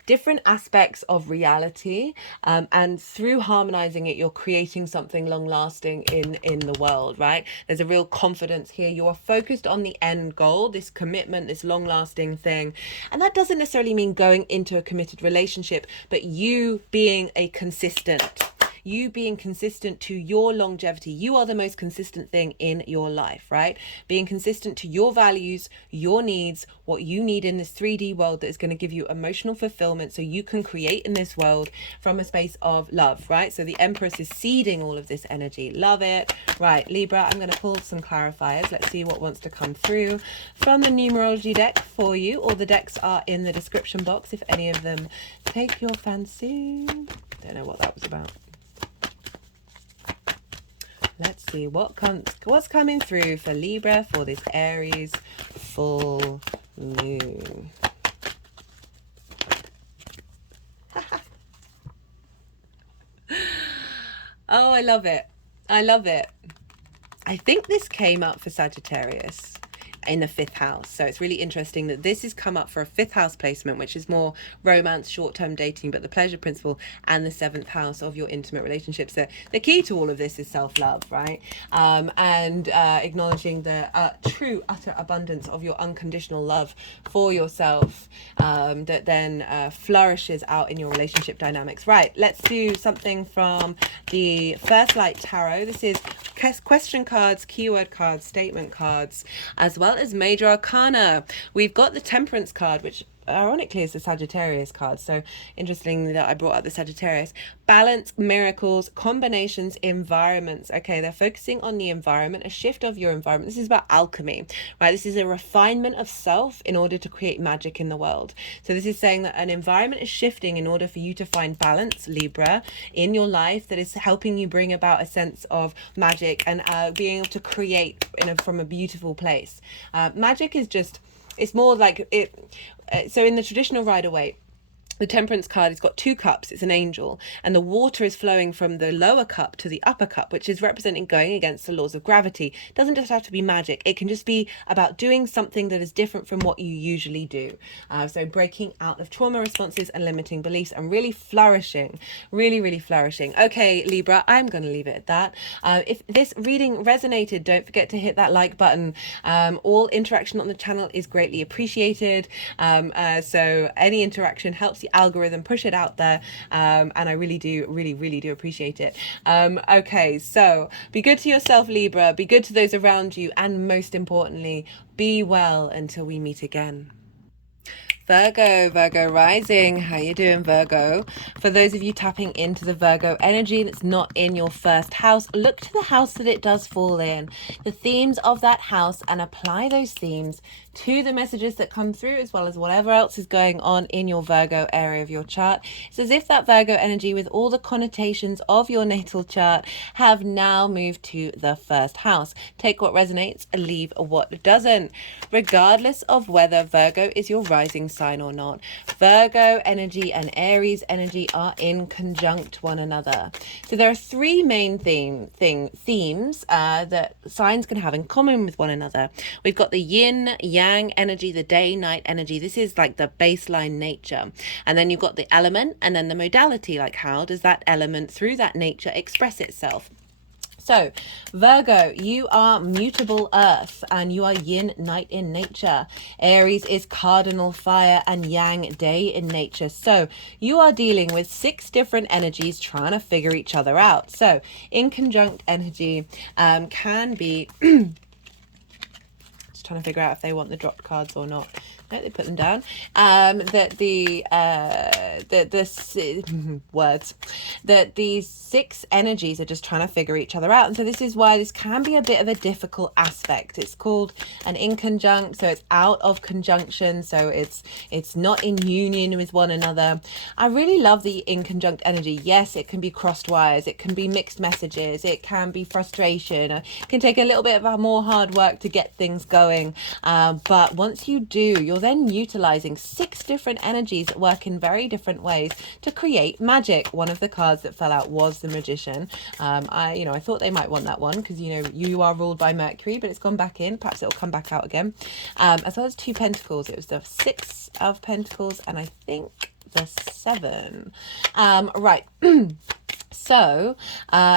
different aspects of reality, and through harmonizing it, you're creating something long-lasting in the world. Right. There's a real confidence here. You are focused on the end goal, this commitment, this long-lasting thing. And that doesn't necessarily mean going into a committed relationship, but you being consistent to your longevity. You are the most consistent thing in your life, right? Being consistent to your values, your needs, what you need in this 3D world that is going to give you emotional fulfillment so you can create in this world from a space of love, right? So the Empress is seeding all of this energy. Love it. Right, Libra, I'm going to pull some clarifiers. Let's see what wants to come through from the numerology deck for you. All the decks are in the description box if any of them take your fancy. Don't know what that was about. Let's see what's coming through for Libra for this Aries full moon. Oh, I love it. I love it. I think this came up for Sagittarius in the 5th house. So it's really interesting that this has come up for a 5th house placement, which is more romance, short-term dating, but the pleasure principle, and the 7th house of your intimate relationships. So the key to all of this is self-love, right? And acknowledging the true, utter abundance of your unconditional love for yourself that then flourishes out in your relationship dynamics. Right, let's do something from the First Light Tarot. This is question cards, keyword cards, statement cards, as well as major arcana. We've got the Temperance card, which ironically is the Sagittarius card. So interesting that I brought up the Sagittarius. Balance, miracles, combinations, environments. Okay, they're focusing on the environment, a shift of your environment. This is about alchemy, right? This is a refinement of self in order to create magic in the world. So this is saying that an environment is shifting in order for you to find balance, Libra, in your life that is helping you bring about a sense of magic and being able to create from a beautiful place. Magic is just, it's more like it. So in the traditional Rider-Waite, the Temperance card has got 2 cups. It's an angel, and the water is flowing from the lower cup to the upper cup, which is representing going against the laws of gravity. It doesn't just have to be magic. It can just be about doing something that is different from what you usually do. So breaking out of trauma responses and limiting beliefs and really flourishing, really flourishing. Okay, Libra, I'm going to leave it at that. If this reading resonated, don't forget to hit that like button. All interaction on the channel is greatly appreciated. So any interaction helps the algorithm push it out there, and I really do appreciate it. Okay, so be good to yourself, Libra, be good to those around you, and most importantly, be well until we meet again. Virgo rising. How you doing, Virgo? For those of you tapping into the Virgo energy and it's not in your first house, look to the house that it does fall in, the themes of that house, and apply those themes to the messages that come through, as well as whatever else is going on in your Virgo area of your chart. It's as if that Virgo energy, with all the connotations of your natal chart, have now moved to the first house. Take what resonates and leave what doesn't. Regardless of whether Virgo is your rising sign or not, Virgo energy and Aries energy are in conjunct one another. So there are three main themes that signs can have in common with one another. We've got the yin yang energy, the day night energy. This is like the baseline nature. And then you've got the element and then the modality, like how does that element through that nature express itself. So Virgo, you are mutable earth and you are yin, night in nature. Aries is cardinal fire and yang, day in nature. So you are dealing with 6 different energies trying to figure each other out. So in conjunct energy can be just trying to figure out if they want the dropped cards or not. No, they put them down. That these 6 energies are just trying to figure each other out, and so this is why this can be a bit of a difficult aspect. It's called an inconjunct, so it's out of conjunction, so it's not in union with one another. I really love the inconjunct energy. Yes, it can be crossed wires, it can be mixed messages, it can be frustration, it can take a little bit of a more hard work to get things going, but once you do, you're then utilizing 6 different energies that work in very different ways to create magic. One of the cards that fell out was the Magician. I thought they might want that one because you are ruled by Mercury, but it's gone back in. Perhaps it'll come back out again. As well as 2 Pentacles. It was the 6 of Pentacles and I think the 7. Right. So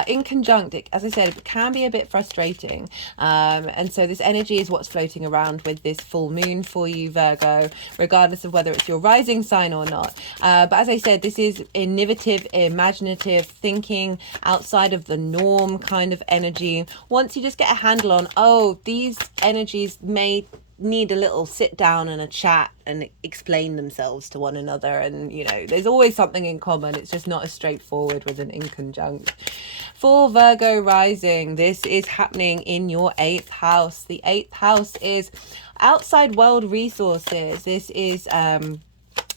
in conjunct, as I said, it can be a bit frustrating, and so this energy is what's floating around with this full moon for you, Virgo, regardless of whether it's your rising sign or not. But as I said, this is innovative, imaginative thinking, outside of the norm kind of energy. Once you just get a handle on, oh, these energies may need a little sit down and a chat and explain themselves to one another, and there's always something in common. It's just not as straightforward with an inconjunct. For Virgo rising, this is happening in your 8th house. The 8th house is outside world resources. This is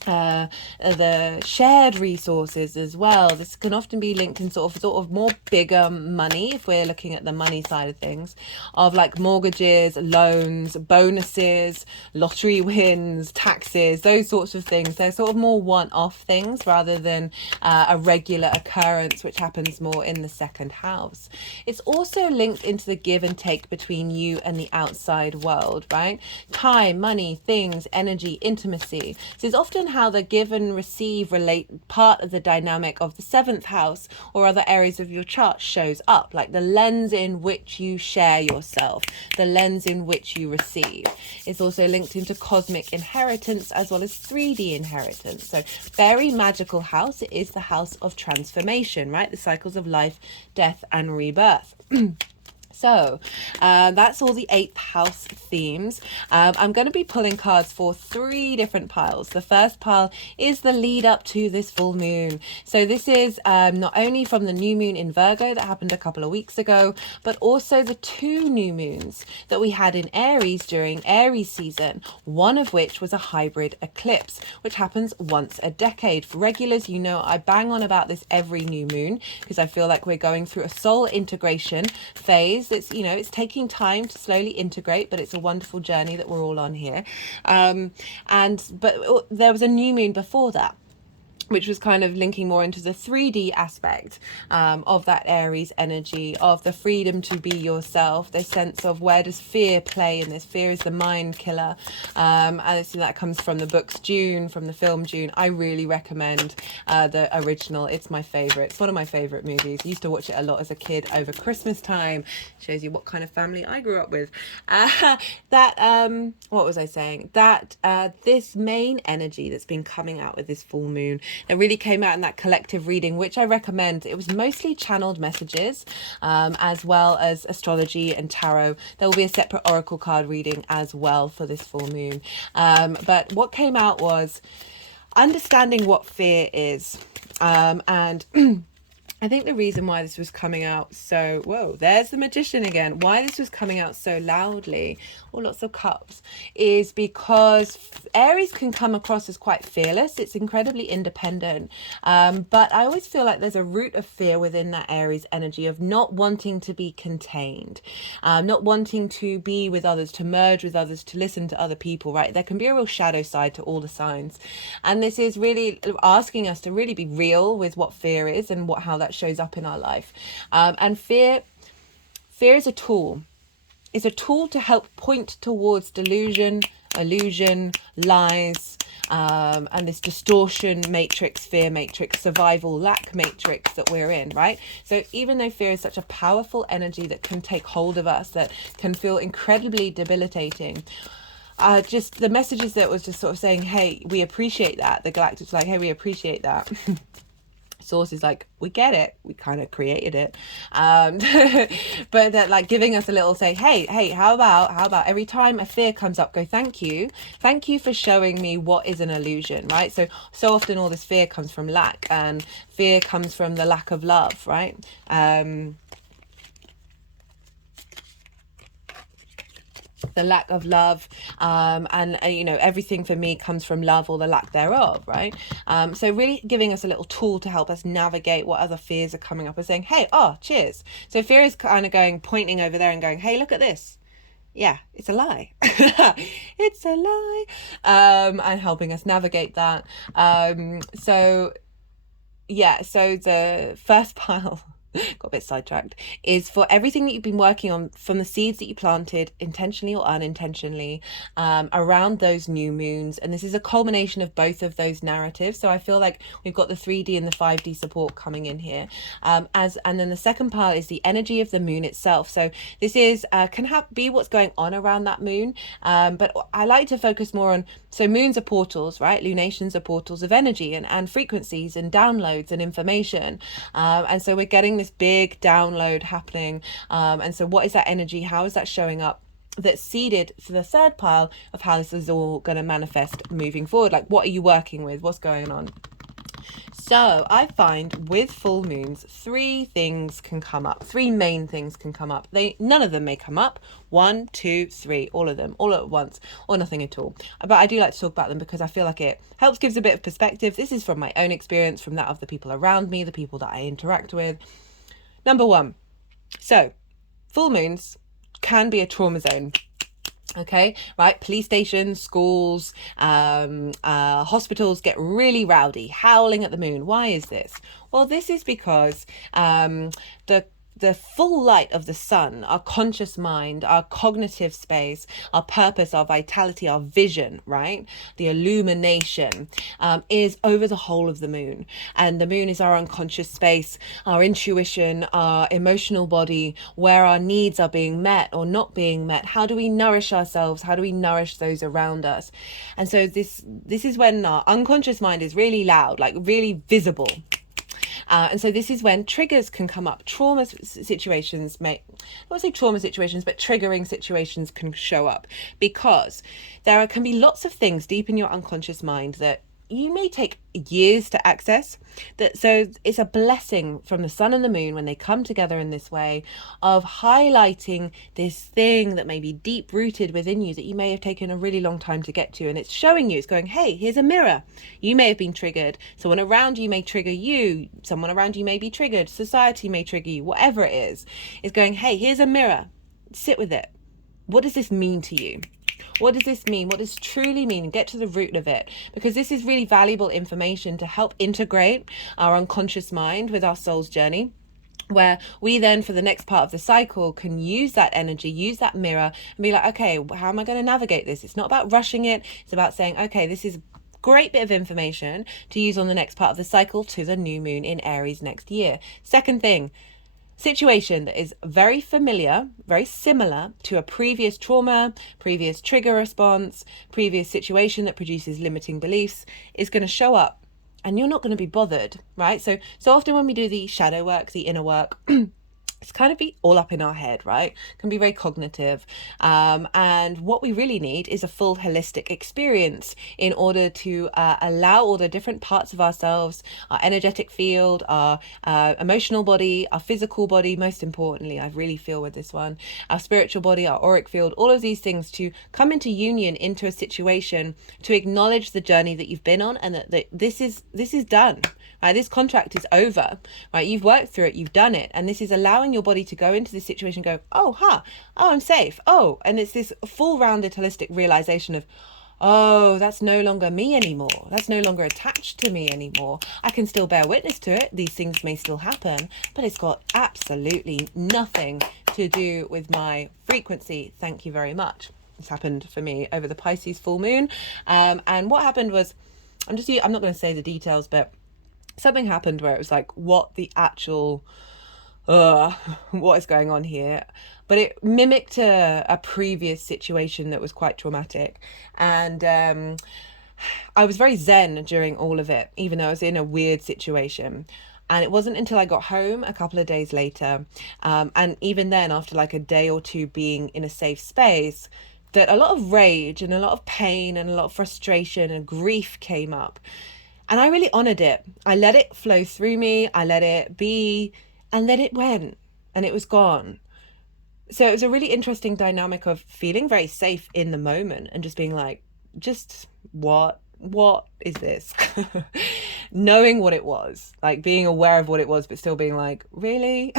the shared resources as well. This can often be linked in sort of more bigger money, if we're looking at the money side of things, of like mortgages, loans, bonuses, lottery wins, taxes, those sorts of things. They're sort of more one-off things rather than a regular occurrence, which happens more in the 2nd house. It's also linked into the give and take between you and the outside world, right? Time, money, things, energy, intimacy. So it's often how the give and receive relate part of the dynamic of the 7th house or other areas of your chart shows up, like the lens in which you share yourself, the lens in which you receive. It's also linked into cosmic inheritance as well as 3D inheritance. So very magical house. It is the house of transformation, right? The cycles of life, death and rebirth. So that's all the 8th house themes. I'm going to be pulling cards for 3 different piles. The first pile is the lead up to this full moon. So this is not only from the new moon in Virgo that happened a couple of weeks ago, but also the 2 new moons that we had in Aries during Aries season, one of which was a hybrid eclipse, which happens once a decade. For regulars, I bang on about this every new moon because I feel like we're going through a soul integration phase. It's taking time to slowly integrate, but it's a wonderful journey that we're all on here. But there was a new moon before that, which was kind of linking more into the 3D aspect of that Aries energy, of the freedom to be yourself, the sense of where does fear play in this. Fear is the mind killer. And that comes from the books June, from the film June. I really recommend the original. It's my favourite. It's one of my favourite movies. I used to watch it a lot as a kid over Christmas time. Shows you what kind of family I grew up with. What was I saying? That this main energy that's been coming out with this full moon that really came out in that collective reading, which I recommend. It was mostly channeled messages, as well as astrology and tarot. There will be a separate oracle card reading as well for this full moon. But what came out was understanding what fear is. And I think the reason why this was coming out so, whoa, there's the magician again. Why this was coming out so loudly, or lots of cups, is because Aries can come across as quite fearless. It's incredibly independent. But I always feel like there's a root of fear within that Aries energy of not wanting to be contained, not wanting to be with others, to merge with others, to listen to other people, right? There can be a real shadow side to all the signs. And this is really asking us to really be real with what fear is and how that shows up in our life. And fear is a tool. It's a tool to help point towards delusion, illusion, lies, and this distortion matrix, fear matrix, survival lack matrix that we're in, right? So even though fear is such a powerful energy that can take hold of us, that can feel incredibly debilitating, just the messages that was just sort of saying, hey, we appreciate that. The galactic's like, hey, we appreciate that. Source is like, we get it, we kind of created it, but that, like, giving us a little say, hey, how about every time a fear comes up, go, thank you for showing me what is an illusion, right? So often all this fear comes from lack, and fear comes from the lack of love, right? The lack of love, and you know, everything for me comes from love or the lack thereof, right? So really giving us a little tool to help us navigate what other fears are coming up and saying, hey, cheers. So fear is kind of pointing over there and going, hey, look at this. Yeah, it's a lie. It's a lie. And helping us navigate that. So the first pile got a bit sidetracked, is for everything that you've been working on, from the seeds that you planted intentionally or unintentionally, around those new moons. And this is a culmination of both of those narratives. So I feel like we've got the 3D and the 5D support coming in here. And then the second part is the energy of the moon itself. So this is can be what's going on around that moon. But I like to focus more on, so moons are portals, right? Lunations are portals of energy and frequencies and downloads and information. And so we're getting this big download happening, and so what is that energy? How is that showing up? That's seeded for the third pile of how this is all going to manifest moving forward. Like, what are you working with? What's going on? So I find with full moons, three things can come up. Three main things can come up. None of them may come up. 1, 2, 3, all of them, all at once, or nothing at all. But I do like to talk about them because I feel like it helps, gives a bit of perspective. This is from my own experience, from that of the people around me, the people that I interact with. Number 1. So full moons can be a trauma zone. Okay, right? Police stations, schools, hospitals get really rowdy, howling at the moon. Why is this? Well, this is because the full light of the sun, our conscious mind, our cognitive space, our purpose, our vitality, our vision, right? The illumination is over the whole of the moon. And the moon is our unconscious space, our intuition, our emotional body, where our needs are being met or not being met. How do we nourish ourselves? How do we nourish those around us? And so this is when our unconscious mind is really loud, like really visible. And so this is when triggers can come up. Trauma situations I won't say trauma situations, but triggering situations can show up, because there can be lots of things deep in your unconscious mind that you may take years to access. So it's a blessing from the sun and the moon when they come together in this way of highlighting this thing that may be deep rooted within you that you may have taken a really long time to get to. And it's showing you, it's going, hey, here's a mirror. You may have been triggered. Someone around you may trigger you. Someone around you may be triggered. Society may trigger you. Whatever it is going, hey, here's a mirror. Sit with it. What does this mean to you? What does this mean? What does truly mean? And get to the root of it, because this is really valuable information to help integrate our unconscious mind with our soul's journey, where we then, for the next part of the cycle, can use that energy, use that mirror, and be like, okay, how am I going to navigate this? It's not about rushing it. It's about saying, okay, this is a great bit of information to use on the next part of the cycle to the new moon in Aries next year. Second thing, situation that is very familiar, very similar to a previous trauma, previous trigger response, previous situation that produces limiting beliefs, is going to show up and you're not going to be bothered, right? So often when we do the shadow work, the inner work, it's kind of be all up in our head, right? Can be very cognitive. And what we really need is a full holistic experience in order to allow all the different parts of ourselves, our energetic field, our emotional body, our physical body, most importantly, I really feel with this one, our spiritual body, our auric field, all of these things to come into union into a situation to acknowledge the journey that you've been on, and that this is done. Right, this contract is over, right? You've worked through it, you've done it. And this is allowing your body to go into this situation and go, oh, I'm safe. Oh, and it's this full rounded holistic realization of, oh, that's no longer me anymore. That's no longer attached to me anymore. I can still bear witness to it. These things may still happen, but it's got absolutely nothing to do with my frequency. Thank you very much. This happened for me over the Pisces full moon. And what happened was, I'm not going to say the details, but something happened where it was like, what the actual, what is going on here? But it mimicked a previous situation that was quite traumatic. And I was very zen during all of it, even though I was in a weird situation. And it wasn't until I got home a couple of days later, and even then, after like a day or two being in a safe space, that a lot of rage and a lot of pain and a lot of frustration and grief came up. And I really honored it. I let it flow through me. I let it be, and then it went and it was gone. So it was a really interesting dynamic of feeling very safe in the moment and just being like, just what is this? Knowing what it was, like being aware of what it was, but still being like, really?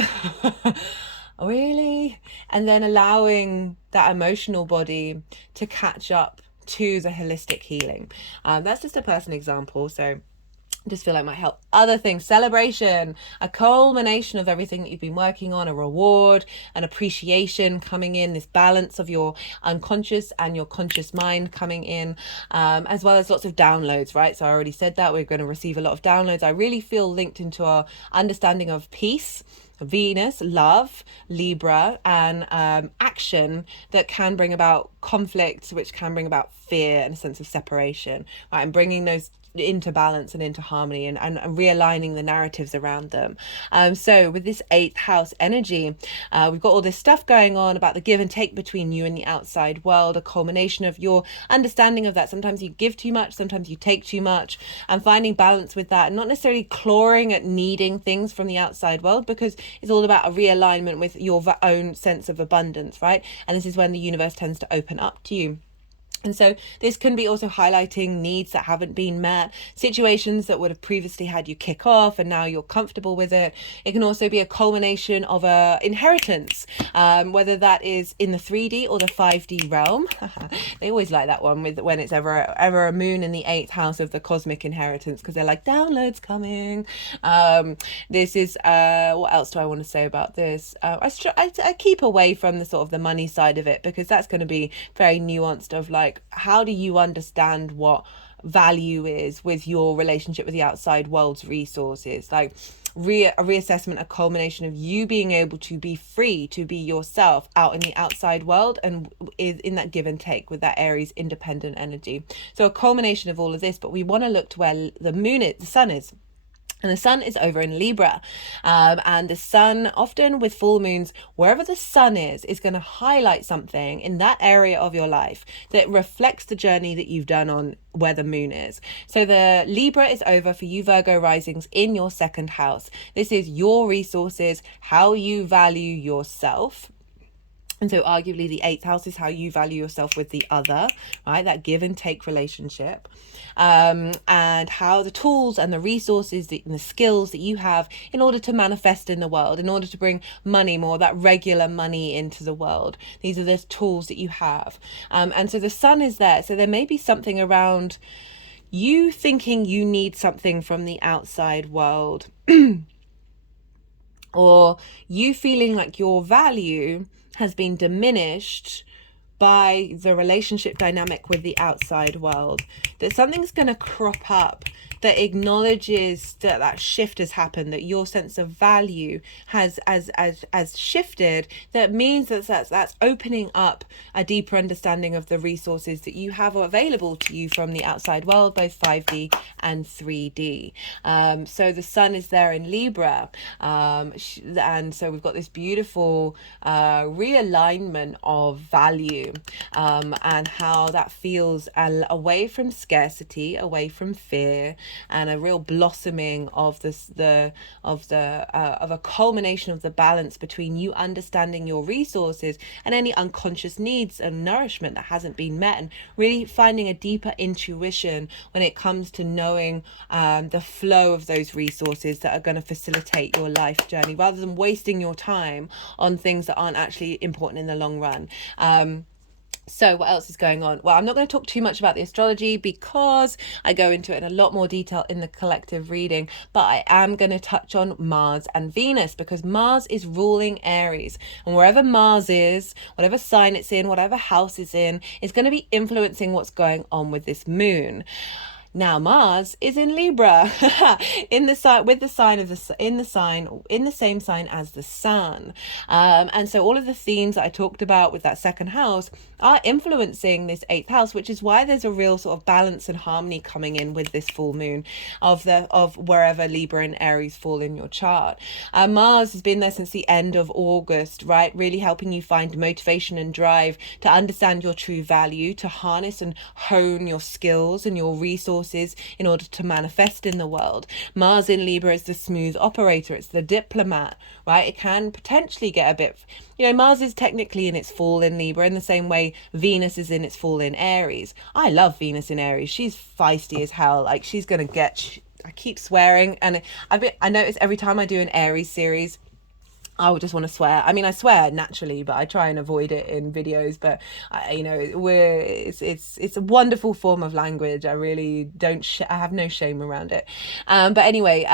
Really? And then allowing that emotional body to catch up to the holistic healing. That's just a personal example, so I just feel like might help other things. Celebration, a culmination of everything that you've been working on, a reward, an appreciation coming in, this balance of your unconscious and your conscious mind coming in, as well as lots of downloads, right? So I already said that we're going to receive a lot of downloads. I really feel linked into our understanding of peace, Venus, love, Libra, and action that can bring about conflict, which can bring about fear and a sense of separation, right? And bringing those into balance and into harmony, and realigning the narratives around them. So with this 8th house energy, we've got all this stuff going on about the give and take between you and the outside world, a culmination of your understanding of that. Sometimes you give too much, sometimes you take too much, and finding balance with that, and not necessarily clawing at needing things from the outside world, because it's all about a realignment with your own sense of abundance, right? And this is when the universe tends to open up to you. And so this can be also highlighting needs that haven't been met, situations that would have previously had you kick off and now you're comfortable with it. It can also be a culmination of a inheritance, whether that is in the 3D or the 5D realm. They always like that one with when it's ever a moon in the 8th house of the cosmic inheritance, because they're like, downloads coming. This is what else do I want to say about this? I keep away from the sort of the money side of it, because that's going to be very nuanced of like, how do you understand what value is with your relationship with the outside world's resources? Like a reassessment, a culmination of you being able to be free to be yourself out in the outside world, and is in that give and take with that Aries independent energy. So a culmination of all of this, but we want to look to where the sun is. And the sun is over in Libra, and the sun, often with full moons, wherever the sun is going to highlight something in that area of your life that reflects the journey that you've done on where the moon is. So the Libra is over for you Virgo risings in your 2nd house. This is your resources, how you value yourself. And so arguably the 8th house is how you value yourself with the other, right? That give and take relationship. And how the tools and the resources and the skills that you have in order to manifest in the world, in order to bring money, more that regular money into the world. These are the tools that you have. And so the sun is there. So there may be something around you thinking you need something from the outside world, or you feeling like your value has been diminished by the relationship dynamic with the outside world, that something's going to crop up that acknowledges that that shift has happened, that your sense of value has shifted, that means that that's opening up a deeper understanding of the resources that you have available to you from the outside world, both 5D and 3D. So the sun is there in Libra, and so we've got this beautiful realignment of value, and how that feels away from scarcity, away from fear, and a real blossoming of a culmination of the balance between you understanding your resources and any unconscious needs and nourishment that hasn't been met, and really finding a deeper intuition when it comes to knowing the flow of those resources that are going to facilitate your life journey, rather than wasting your time on things that aren't actually important in the long run. So what else is going on? Well, I'm not going to talk too much about the astrology because I go into it in a lot more detail in the collective reading, but I am going to touch on Mars and Venus, because Mars is ruling Aries, and wherever Mars is, whatever sign it's in, whatever house it's in, is going to be influencing what's going on with this moon. Now Mars is in Libra, in the sign, with the sign of the in the same sign as the sun, and so all of the themes that I talked about with that second house are influencing this 8th house, which is why there's a real sort of balance and harmony coming in with this full moon of wherever Libra and Aries fall in your chart. Mars has been there since the end of August, right? Really helping you find motivation and drive to understand your true value, to harness and hone your skills and your resources in order to manifest in the world. Mars in Libra is the smooth operator. It's the diplomat, right? It can potentially get a bit, Mars is technically in its fall in Libra in the same way Venus is in its fall in Aries. I love Venus in Aries. She's feisty as hell. Like, she's going to I keep swearing. And I notice every time I do an Aries series, I would just want to swear. I mean, I swear naturally, but I try and avoid it in videos. But it's a wonderful form of language. I really don't. I have no shame around it. But anyway,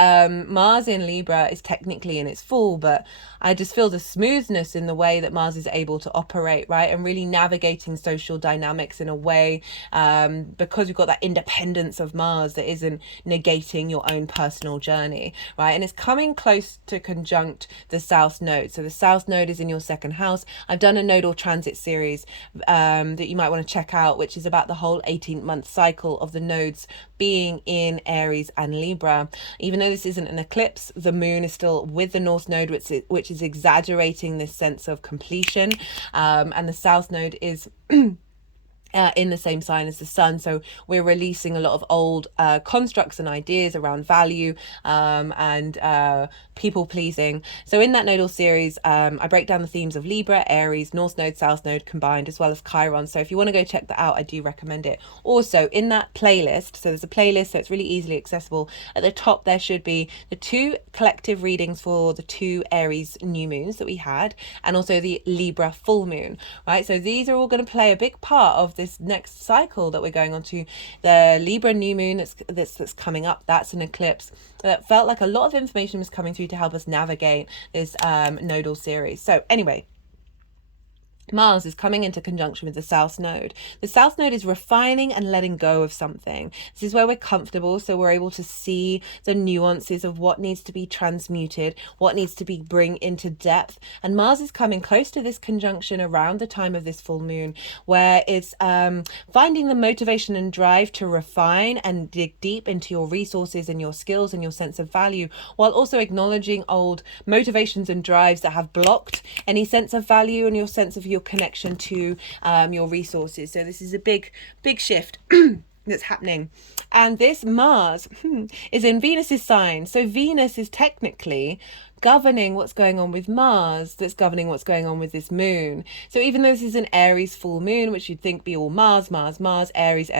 Mars in Libra is technically in its full, but I just feel the smoothness in the way that Mars is able to operate, right, and really navigating social dynamics in a way, because we've got that independence of Mars that isn't negating your own personal journey, right? And it's coming close to conjunct the South Node. So the South Node is in your second house. I've done a nodal transit series that you might want to check out, which is about the whole 18-month cycle of the nodes being in Aries and Libra. Even though this isn't an eclipse, the moon is still with the North Node, which is exaggerating this sense of completion, and the South Node is in the same sign as the sun, so we're releasing a lot of old constructs and ideas around value and people pleasing. So in that nodal series, I break down the themes of Libra, Aries, North Node, South Node combined, as well as Chiron. So if you want to go check that out, I do recommend it. Also in that playlist, so there's a playlist, so it's really easily accessible. At the top there should be the 2 collective readings for the 2 Aries new moons that we had, and also the Libra full moon, right? So these are all going to play a big part of this next cycle that we're going on to. The Libra new moon that's coming up, that's an eclipse. That felt like a lot of information was coming through to help us navigate this nodal series. So anyway, Mars is coming into conjunction with the South Node. The South Node is refining and letting go of something. This is where we're comfortable, so we're able to see the nuances of what needs to be transmuted, what needs to be bring into depth. And Mars is coming close to this conjunction around the time of this full moon, where it's finding the motivation and drive to refine and dig deep into your resources and your skills and your sense of value, while also acknowledging old motivations and drives that have blocked any sense of value and your sense of your connection to your resources. So this is a big shift that's happening, and this Mars is in Venus's sign. So Venus is technically governing what's going on with Mars, that's governing what's going on with this moon. So even though this is an Aries full moon, which you'd think be all Mars, Aries,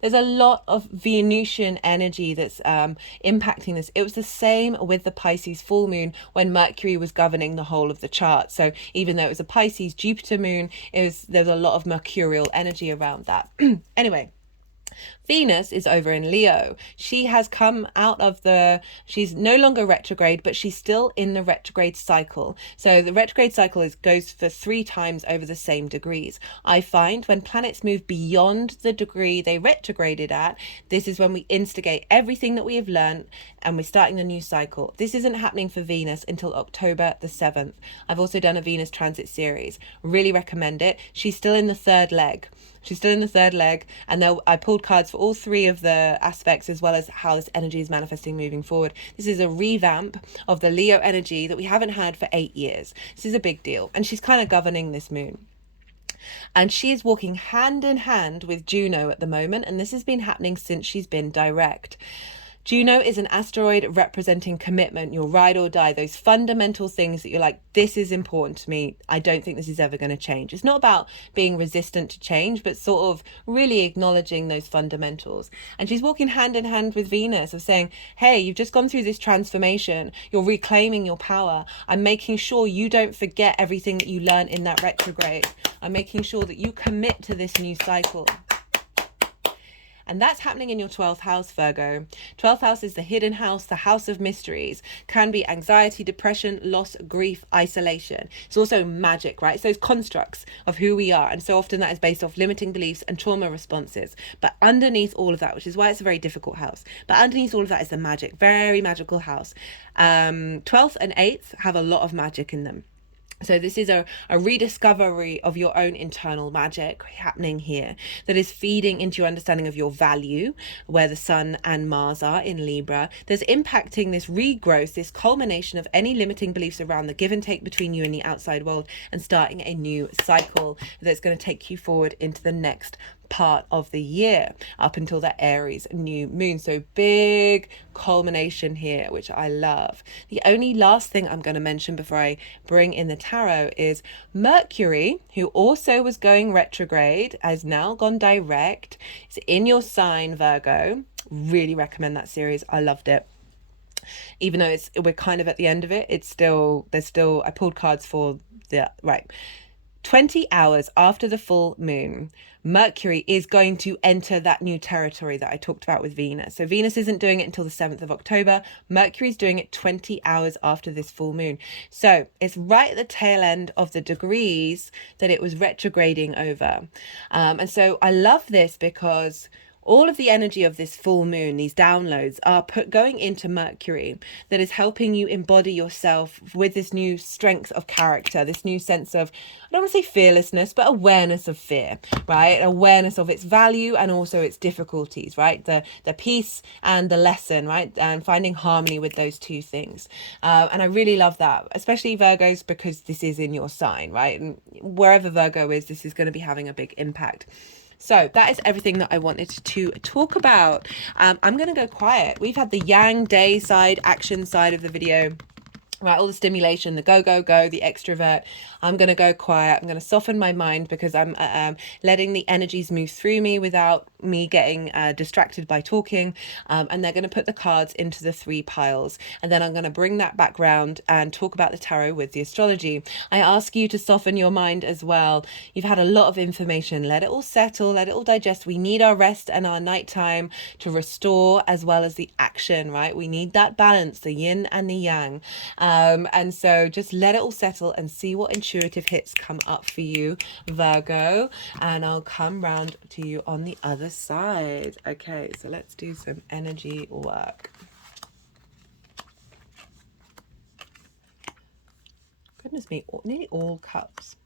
there's a lot of Venusian energy that's impacting this. It was the same with the Pisces full moon when Mercury was governing the whole of the chart. So even though it was a Pisces Jupiter moon, there's a lot of mercurial energy around that. Anyway, Venus is over in Leo. She has come out of she's no longer retrograde, but she's still in the retrograde cycle. So the retrograde cycle goes for 3 times over the same degrees. I find when planets move beyond the degree they retrograded at, this is when we instigate everything that we have learned and we're starting the new cycle. This isn't happening for Venus until October the 7th. I've also done a Venus transit series. Really recommend it. She's still in the third leg. And I pulled cards for all 3 of the aspects, as well as how this energy is manifesting moving forward. This is a revamp of the Leo energy that we haven't had for 8 years. This is a big deal. And she's kind of governing this moon. And she is walking hand in hand with Juno at the moment. And this has been happening since she's been direct. Juno is an asteroid representing commitment, your ride or die, those fundamental things that you're like, this is important to me. I don't think this is ever going to change. It's not about being resistant to change, but sort of really acknowledging those fundamentals. And she's walking hand in hand with Venus of saying, hey, you've just gone through this transformation. You're reclaiming your power. I'm making sure you don't forget everything that you learned in that retrograde. I'm making sure that you commit to this new cycle. And that's happening in your 12th house, Virgo. 12th house is the hidden house, the house of mysteries. Can be anxiety, depression, loss, grief, isolation. It's also magic, right? It's those constructs of who we are. And so often that is based off limiting beliefs and trauma responses. But underneath all of that, which is why it's a very difficult house, but underneath all of that is the magic, very magical house. 12th and 8th have a lot of magic in them. So this is a rediscovery of your own internal magic happening here that is feeding into your understanding of your value, where the Sun and Mars are in Libra. There's impacting this regrowth, this culmination of any limiting beliefs around the give and take between you and the outside world, and starting a new cycle that's going to take you forward into the next part of the year up until that Aries new moon. So big culmination here, which I love. The only last thing I'm going to mention before I bring in the tarot is Mercury, who also was going retrograde, has now gone direct. It's in your sign, Virgo. Really recommend that series. I loved it. Even though we're kind of at the end of it, I pulled cards for the 20 hours after the full moon, Mercury is going to enter that new territory that I talked about with Venus. So Venus isn't doing it until the 7th of October. Mercury's doing it 20 hours after this full moon. So it's right at the tail end of the degrees that it was retrograding over. And so I love this because all of the energy of this full moon, these downloads, are going into Mercury that is helping you embody yourself with this new strength of character, this new sense of, I don't want to say fearlessness, but awareness of fear, right? Awareness of its value and also its difficulties, right? The peace and the lesson, right? And finding harmony with those two things. And I really love that, especially Virgos, because this is in your sign, right? And wherever Virgo is, this is going to be having a big impact. So that is everything that I wanted to talk about. I'm going to go quiet. We've had the yang day side, action side of the video, right? All the stimulation, the go, go, go, the extrovert. I'm going to go quiet. I'm going to soften my mind because I'm letting the energies move through me without me getting distracted by talking. And they're going to put the cards into the 3 piles. And then I'm going to bring that back round and talk about the tarot with the astrology. I ask you to soften your mind as well. You've had a lot of information. Let it all settle. Let it all digest. We need our rest and our nighttime to restore as well as the action, right? We need that balance, the yin and the yang. And so just let it all settle and see what intuitive hits come up for you, Virgo, and I'll come round to you on the other side. Okay, so let's do some energy work. Goodness me, nearly all cups.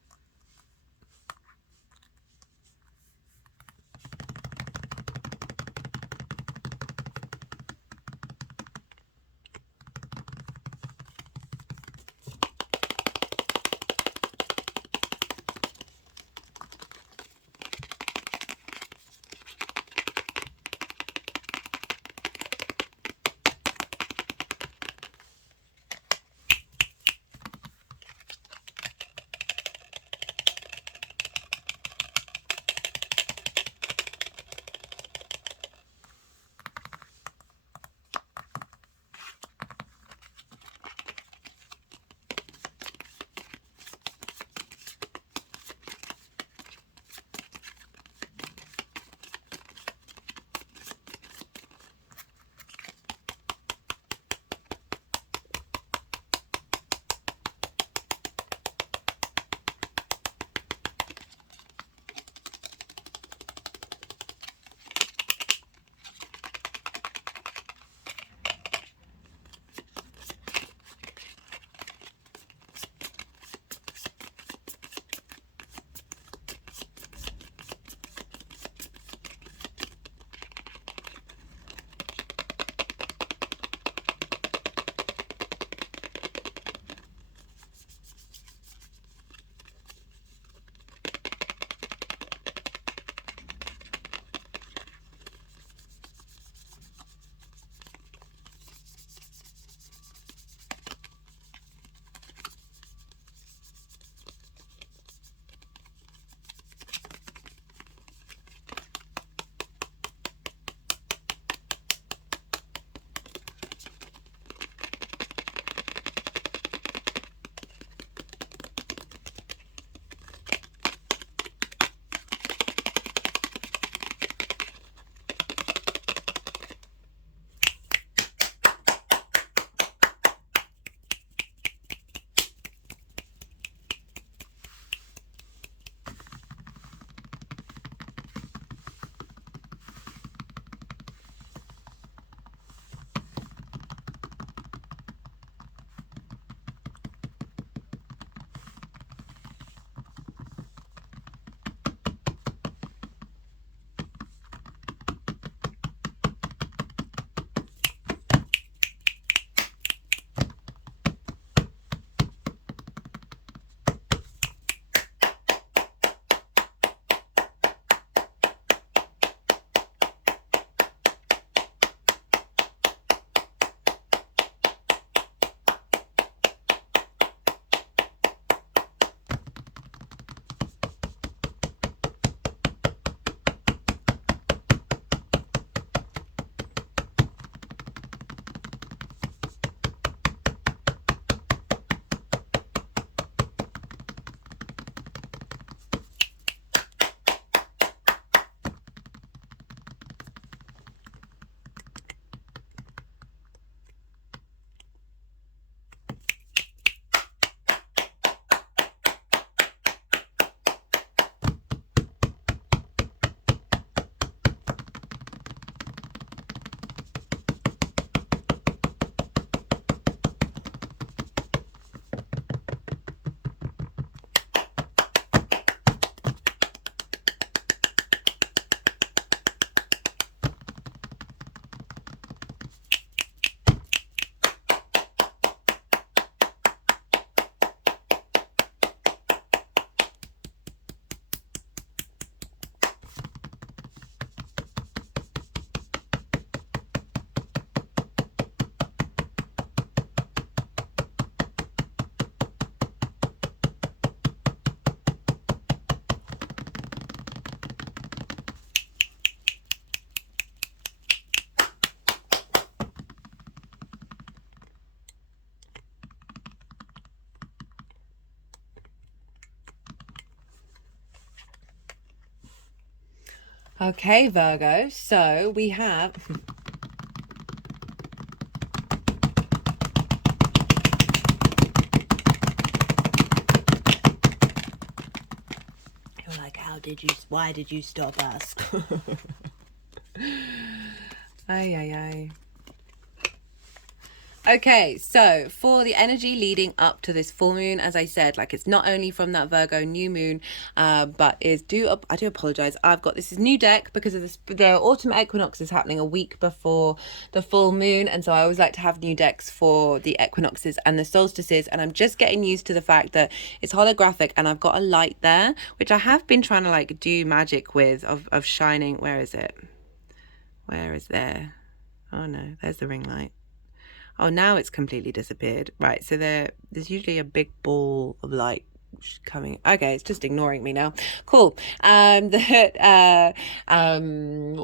Okay, Virgo, so we have you're like, why did you stop us? Ay, ay, ay. Okay, so for the energy leading up to this full moon, as I said, like it's not only from that Virgo new moon, but I do apologize. I've got this is new deck because of this. The autumn equinox is happening a week before the full moon, and so I always like to have new decks for the equinoxes and the solstices. And I'm just getting used to the fact that it's holographic, and I've got a light there, which I have been trying to like do magic with of shining. Where is it? Where is there? Oh no, there's the ring light. Oh, now it's completely disappeared. Right, so there's usually a big ball of light coming. Okay, it's just ignoring me now. Cool. What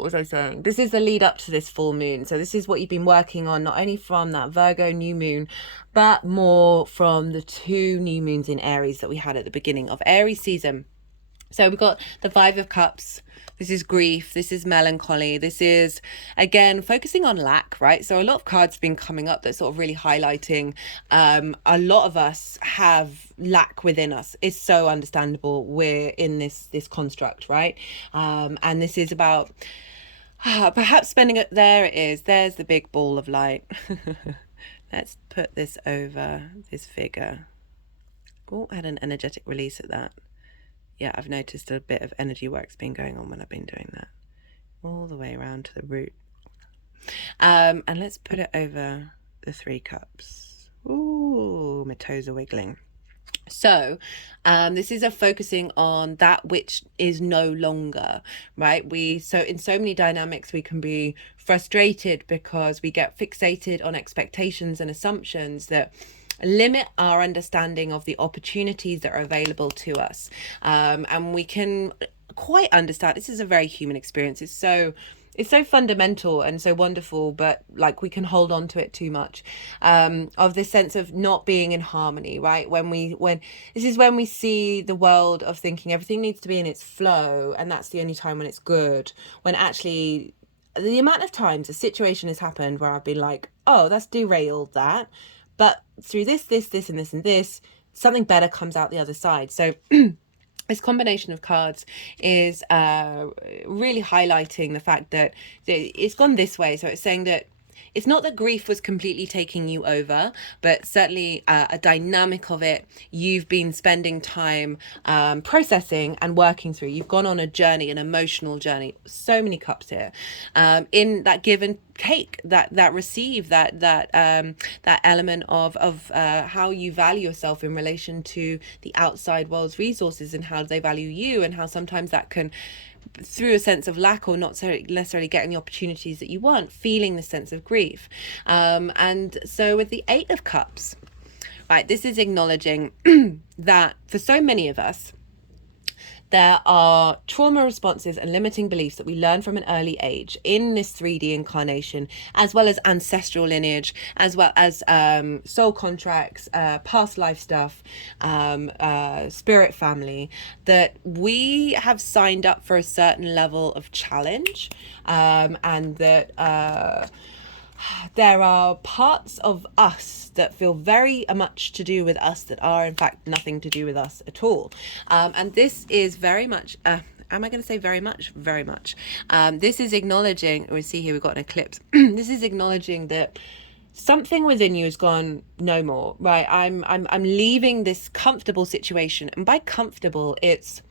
was I saying? This is the lead up to this full moon. So this is what you've been working on, not only from that Virgo new moon, but more from the 2 new moons in Aries that we had at the beginning of Aries season. So we've got the 5 of Cups. This is grief. This is melancholy. This is, again, focusing on lack, right? So a lot of cards have been coming up that's sort of really highlighting a lot of us have lack within us. It's so understandable. We're in this construct, right? And this is about perhaps spending it. There it is. There's the big ball of light. Let's put this over this figure. Oh, I had an energetic release at that. Yeah, I've noticed a bit of energy work's been going on when I've been doing that. All the way around to the root. And let's put it over the 3 cups. Ooh, my toes are wiggling. So this is a focusing on that which is no longer, right? So in so many dynamics, we can be frustrated because we get fixated on expectations and assumptions that limit our understanding of the opportunities that are available to us. And we can quite understand, this is a very human experience. It's so fundamental and so wonderful, but like we can hold on to it too much, of this sense of not being in harmony, right? When this is when we see the world of thinking everything needs to be in its flow, and that's the only time when it's good, when actually the amount of times a situation has happened where I've been like, oh, that's derailed that. But through this, and this, something better comes out the other side. So this combination of cards is really highlighting the fact that it's gone this way. So it's saying that it's not that grief was completely taking you over, but certainly a dynamic of it you've been spending time processing and working through. You've gone on a journey, an emotional journey. So many cups here, in that give and take, that receive, that element of how you value yourself in relation to the outside world's resources and how they value you, and how sometimes that can, through a sense of lack or not necessarily getting the opportunities that you want, feeling the sense of grief. And so with the 8 of Cups, right, this is acknowledging that for so many of us, there are trauma responses and limiting beliefs that we learn from an early age in this 3D incarnation, as well as ancestral lineage, as well as soul contracts, past life stuff, spirit family, that we have signed up for a certain level of challenge, and that there are parts of us that feel very much to do with us that are in fact nothing to do with us at all. And this is very much, am I going to say very much? Very much. This is acknowledging, we see here we've got an eclipse. This is acknowledging that something within you has gone no more, right? I'm leaving this comfortable situation. And by comfortable, it's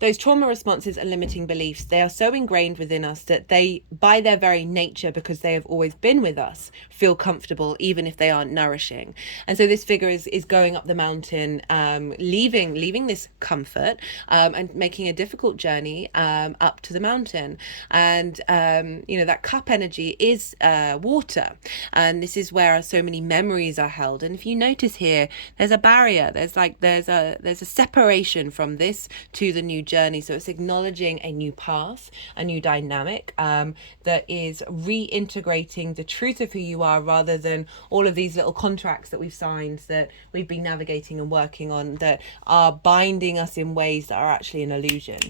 those trauma responses and limiting beliefs. They are so ingrained within us that they, by their very nature, because they have always been with us, feel comfortable even if they aren't nourishing. And so this figure is going up the mountain, leaving this comfort, and making a difficult journey up to the mountain. And that cup energy is water, and this is where so many memories are held. And if you notice here, there's a barrier, there's a separation from this to the new journey. So it's acknowledging a new path, a new dynamic, that is reintegrating the truth of who you are, rather than all of these little contracts that we've signed, that we've been navigating and working on, that are binding us in ways that are actually an illusion.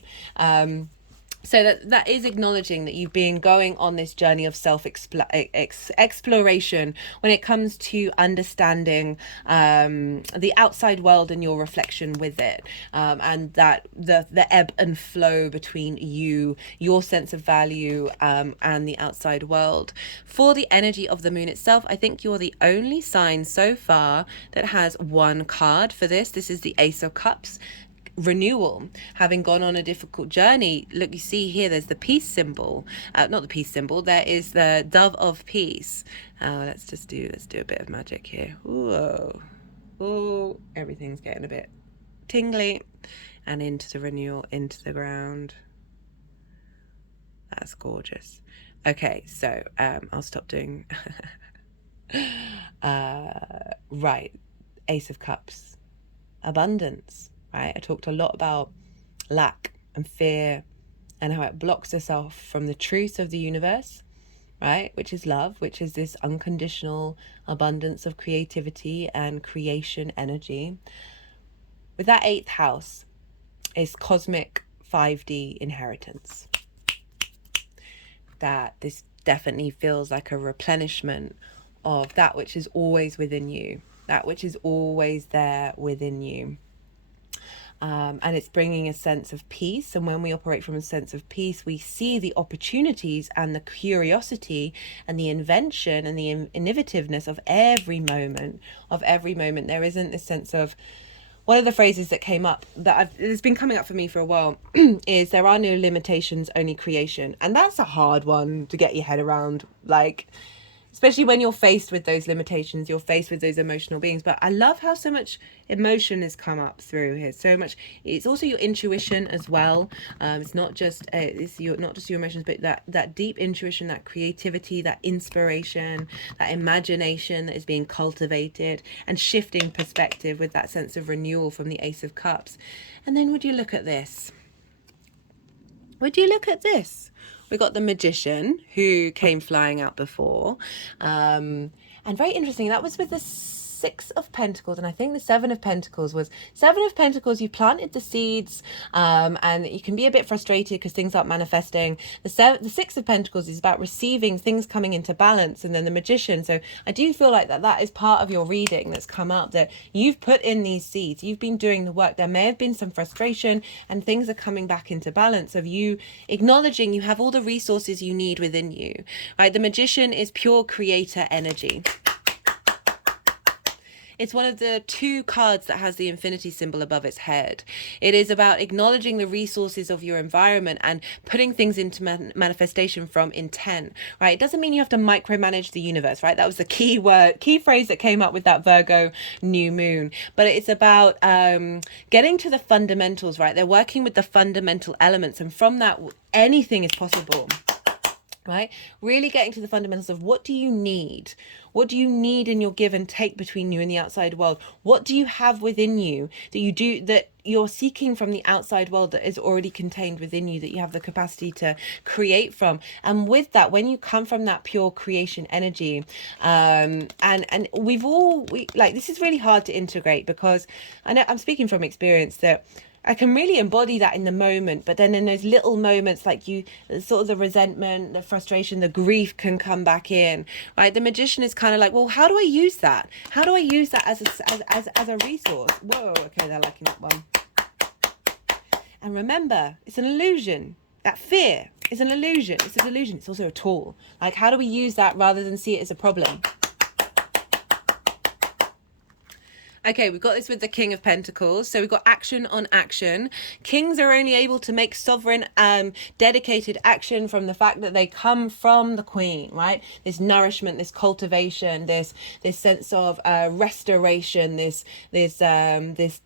So that is acknowledging that you've been going on this journey of exploration when it comes to understanding the outside world and your reflection with it, and that the ebb and flow between your sense of value, and the outside world. For the energy of the moon itself, I think you're the only sign so far that has one card for this. This is the Ace of Cups. Renewal, having gone on a difficult journey. Look, you see here there's the peace symbol, not the peace symbol, there is the dove of peace. Let's do a bit of magic here. Whoa, oh, everything's getting a bit tingly. And into the renewal, into the ground. That's gorgeous. Okay, so I'll stop doing right, Ace of Cups, abundance. Right? I talked a lot about lack and fear and how it blocks us off from the truth of the universe, right? Which is love, which is this unconditional abundance of creativity and creation energy. With that 8th house is cosmic 5D inheritance. That this definitely feels like a replenishment of that which is always within you, that which is always there within you. And it's bringing a sense of peace. And when we operate from a sense of peace, we see the opportunities and the curiosity and the invention and the innovativeness of every moment. There isn't this sense of, one of the phrases that came up that it's been coming up for me for a while is there are no limitations, only creation. And that's a hard one to get your head around, like, especially when you're faced with those limitations, you're faced with those emotional beings. But I love how so much emotion has come up through here. So much. It's also your intuition as well. It's not just your emotions, but that deep intuition, that creativity, that inspiration, that imagination that is being cultivated, and shifting perspective with that sense of renewal from the Ace of Cups. And then would you look at this? We got the Magician, who came flying out before. And very interesting, that was with the 6 of Pentacles, and I think the 7 of Pentacles was 7 of Pentacles. You planted the seeds, and you can be a bit frustrated because things aren't manifesting. The 6 of Pentacles is about receiving things coming into balance, and then the Magician. So I do feel like that is part of your reading that's come up, that you've put in these seeds, you've been doing the work. There may have been some frustration, and things are coming back into balance of you acknowledging you have all the resources you need within you, right? The Magician is pure creator energy. It's one of the 2 cards that has the infinity symbol above its head. It is about acknowledging the resources of your environment and putting things into manifestation from intent, right? It doesn't mean you have to micromanage the universe, right? That was the key phrase that came up with that Virgo new moon. But it's about getting to the fundamentals, right? They're working with the fundamental elements, and from that, anything is possible. Right? Really getting to the fundamentals of what do you need? What do you need in your give and take between you and the outside world? What do you have within you that you're seeking from the outside world that is already contained within you, that you have the capacity to create from? And with that, when you come from that pure creation energy, and this is really hard to integrate, because I know I'm speaking from experience that I can really embody that in the moment, but then in those little moments, like sort of the resentment, the frustration, the grief can come back in, right? The Magician is kind of like, well, how do I use that? How do I use that as a resource? Whoa, okay, they're liking that one. And remember, it's an illusion. That fear is an illusion. It's a delusion. It's also a tool. Like, how do we use that rather than see it as a problem? Okay, we've got this with the King of Pentacles. So we've got action on action. Kings are only able to make sovereign, dedicated action from the fact that they come from the Queen, right? This nourishment, this cultivation, this sense of restoration, this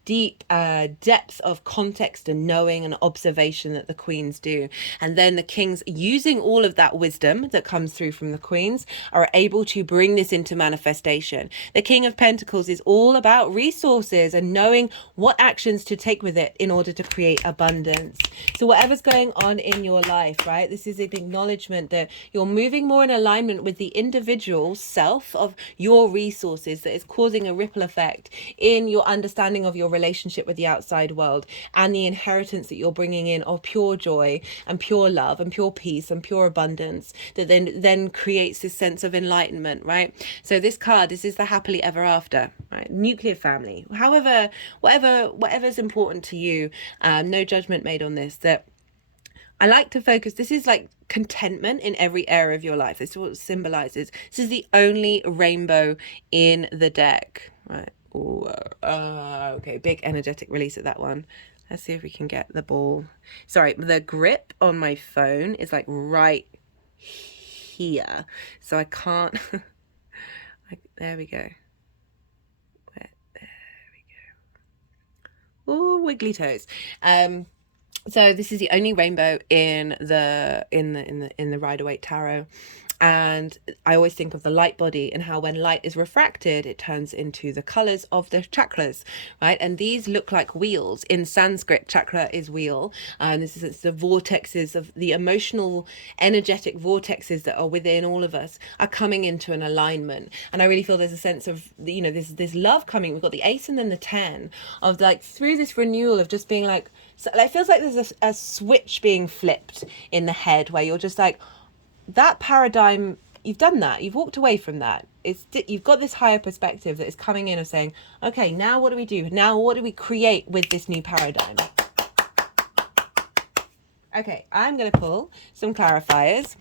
deep depth of context and knowing and observation that the Queens do. And then the Kings, using all of that wisdom that comes through from the Queens, are able to bring this into manifestation. The King of Pentacles is all about about resources and knowing what actions to take with it in order to create abundance. So whatever's going on in your life, right, this is an acknowledgement that you're moving more in alignment with the individual self of your resources that is causing a ripple effect in your understanding of your relationship with the outside world, and the inheritance that you're bringing in of pure joy and pure love and pure peace and pure abundance that then creates this sense of enlightenment, right? So this card, this is the happily ever after, right? Nuclear family, however, whatever's important to you. No judgment made on this. That I like to focus, this is like contentment in every area of your life. This is what it symbolizes. This is the only rainbow in the deck, right? Ooh, okay, big energetic release at that one. Let's see if we can get the ball. Sorry, the grip on my phone is like right here, so I can't. There we go. There we go. Ooh, wiggly toes. So this is the only rainbow in the Rider-Waite Tarot. And I always think of the light body and how when light is refracted, it turns into the colors of the chakras, right? And these look like wheels. In Sanskrit, chakra is wheel. This is the vortexes of the emotional, energetic vortexes that are within all of us are coming into an alignment. And I really feel there's a sense of, you know, this love coming. We've got the Ace and then the 10 of like through this renewal of just being like, so it feels like there's a switch being flipped in the head where you're just like, that paradigm, you've done that, you've walked away from that. You've got this higher perspective that is coming in of saying, okay, now what do we do? Now what do we create with this new paradigm? Okay, I'm going to pull some clarifiers.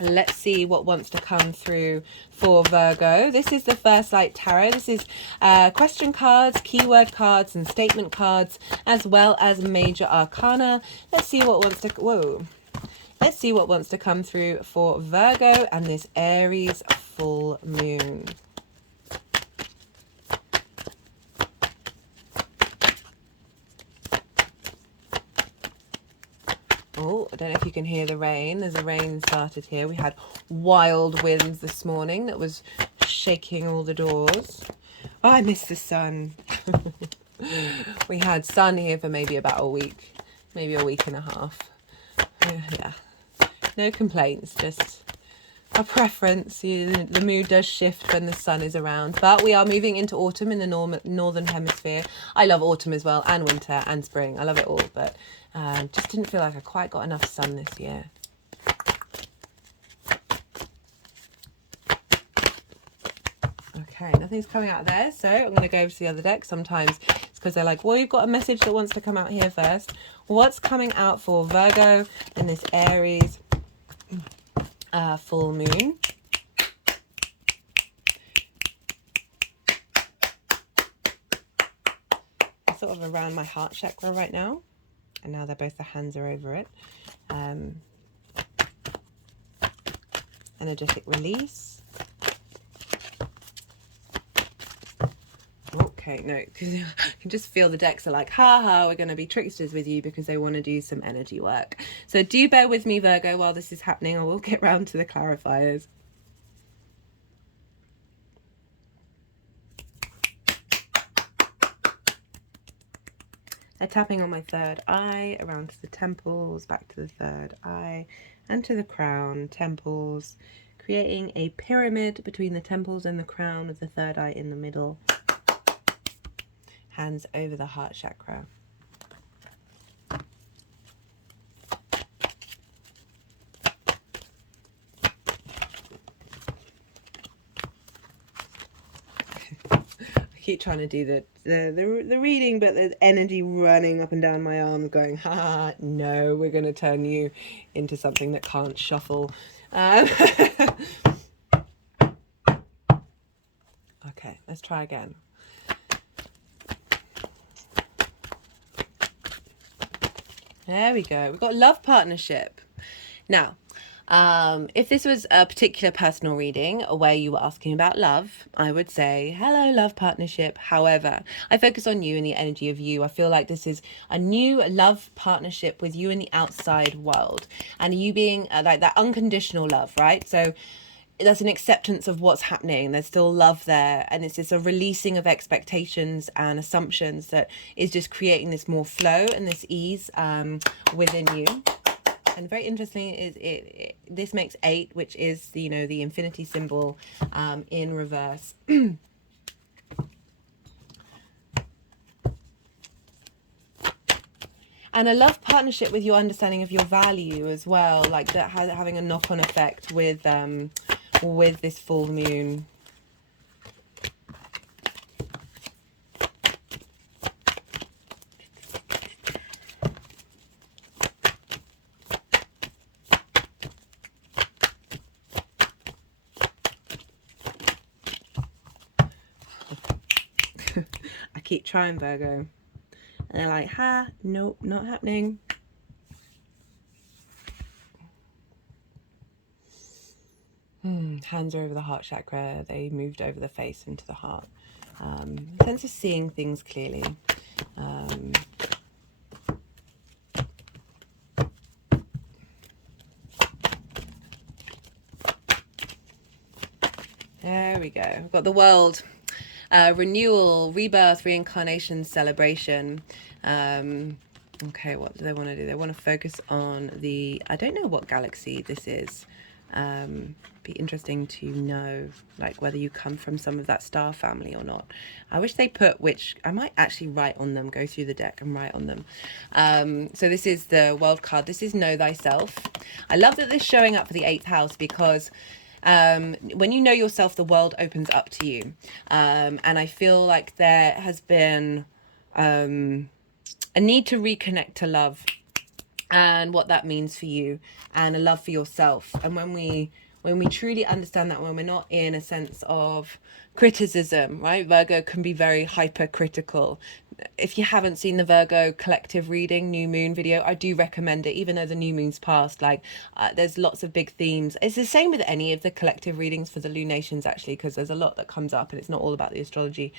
Let's see what wants to come through for Virgo. This is the First Light Tarot. This is question cards, keyword cards, and statement cards, as well as major arcana. Let's see what wants to... Let's see what wants to come through for Virgo and this Aries full moon. Oh, I don't know if you can hear the rain. There's a rain started here. We had wild winds this morning that was shaking all the doors. Oh, I miss the sun. We had sun here for maybe about a week, maybe a week and a half. Yeah. No complaints, just a preference. The mood does shift when the sun is around, but we are moving into autumn in the northern hemisphere. I love autumn as well, and winter and spring. I love it all, but just didn't feel like I quite got enough sun this year. Okay, nothing's coming out there, so I'm going to go over to the other deck. Sometimes it's because they're like, well, you've got a message that wants to come out here first. What's coming out for Virgo in this Aries full moon? I'm sort of around my heart chakra right now, and now both the hands are over it. Energetic release. Okay, no, because you can just feel the decks are like, ha ha, we're going to be tricksters with you because they want to do some energy work. So do bear with me, Virgo, while this is happening. I will get round to the clarifiers. They're tapping on my third eye, around to the temples, back to the third eye, and to the crown, temples, creating a pyramid between the temples and the crown with the third eye in the middle. Hands over the heart chakra. I keep trying to do the reading, but there's energy running up and down my arm going, ha, no, we're going to turn you into something that can't shuffle. Okay, let's try again. There we go. We've got love partnership. Now, if this was a particular personal reading where you were asking about love, I would say, hello, love partnership. However, I focus on you and the energy of you. I feel like this is a new love partnership with you in the outside world, and you being like that unconditional love, right? So there's an acceptance of what's happening. There's still love there, and it's just a releasing of expectations and assumptions that is just creating this more flow and this ease within you. And very interesting is this makes 8, which is the, you know, the infinity symbol in reverse. And a love partnership with your understanding of your value as well, like that having a knock-on effect with this full moon. I keep trying, Virgo. And they're like, ha, nope, not happening. Hands are over the heart chakra. They moved over the face into the heart. Sense of seeing things clearly. There we go. We've got the world. Renewal, rebirth, reincarnation, celebration. Okay, what do they want to do? They want to focus on the, I don't know what galaxy this is. Be interesting to know, like, whether you come from some of that star family or not. I wish they put which. I might actually write on them, go through the deck and write on them. So this is the world card. This is Know Thyself. I love that this is showing up for the 8th house, because when you know yourself, the world opens up to you. And I feel like there has been a need to reconnect to love and what that means for you, and a love for yourself. And when we truly understand that, when we're not in a sense of criticism, right? Virgo can be very hypercritical. If you haven't seen the Virgo collective reading new moon video, I do recommend it, even though the new moon's passed. Like there's lots of big themes. It's the same with any of the collective readings for the lunations, actually, because there's a lot that comes up and it's not all about the astrology.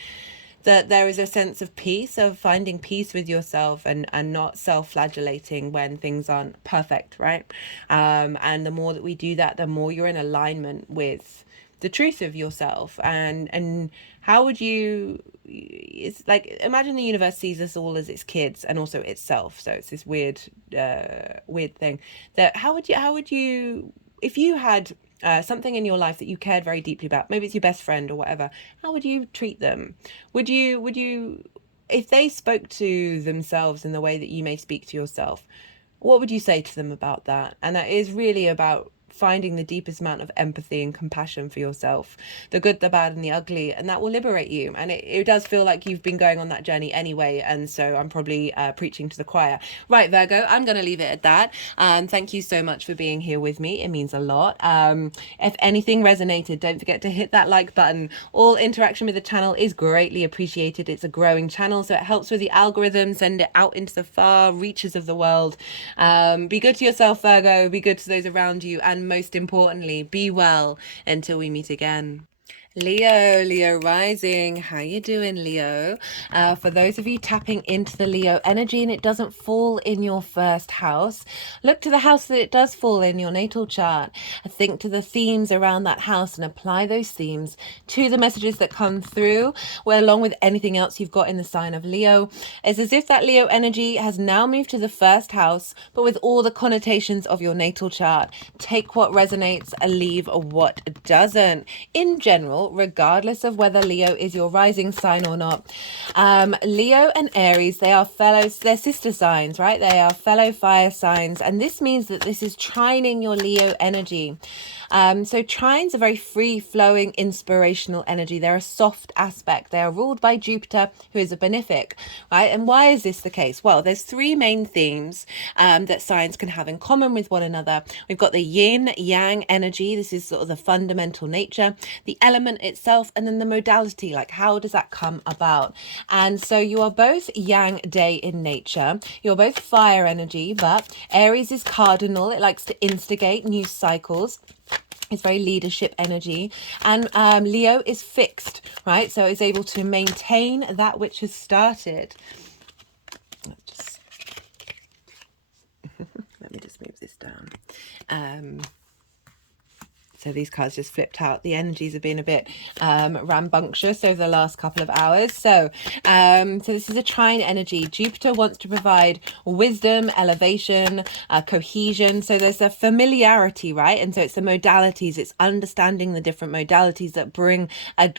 That there is a sense of peace, of finding peace with yourself, and not self-flagellating when things aren't perfect, right? And the more that we do that, the more you're in alignment with the truth of yourself. And how would you, it's like, imagine the universe sees us all as its kids and also itself. So it's this weird thing that how would you, if you had something in your life that you cared very deeply about, maybe it's your best friend or whatever, how would you treat them? Would you, if they spoke to themselves in the way that you may speak to yourself, what would you say to them about that? And that is really about finding the deepest amount of empathy and compassion for yourself, the good, the bad, and the ugly, and that will liberate you. And it does feel like you've been going on that journey anyway, and so I'm probably preaching to the choir. Right, Virgo, I'm going to leave it at that. Thank you so much for being here with me. It means a lot. If anything resonated, don't forget to hit that like button. All interaction with the channel is greatly appreciated. It's a growing channel, so it helps with the algorithm, send it out into the far reaches of the world. Be good to yourself, Virgo. Be good to those around you, and most importantly, be well until we meet again. Leo rising. How you doing, Leo? For those of you tapping into the Leo energy and it doesn't fall in your first house, look to the house that it does fall in, your natal chart. Think to the themes around that house and apply those themes to the messages that come through, where along with anything else you've got in the sign of Leo. It's as if that Leo energy has now moved to the first house, but with all the connotations of your natal chart. Take what resonates and leave what doesn't. In general, regardless of whether Leo is your rising sign or not. Leo and Aries, they are fellows, they're sister signs, right? They are fellow fire signs, and this means that this is trining your Leo energy. So trines are very free-flowing, inspirational energy. They're a soft aspect. They are ruled by Jupiter, who is a benefic, right? And why is this the case? Well, there's 3 main themes that signs can have in common with one another. We've got the yin-yang energy. This is sort of the fundamental nature, the element itself, and then the modality, like how does that come about? And so you are both yang day in nature. You're both fire energy, but Aries is cardinal. It likes to instigate new cycles. It's very leadership energy, and Leo is fixed, right? So it's able to maintain that which has started. Let me just move this down. So these cards just flipped out. The energies have been a bit rambunctious over the last couple of hours. So this is a trine energy. Jupiter wants to provide wisdom, elevation, cohesion. So there's a familiarity, right? And so it's the modalities, it's understanding the different modalities that bring a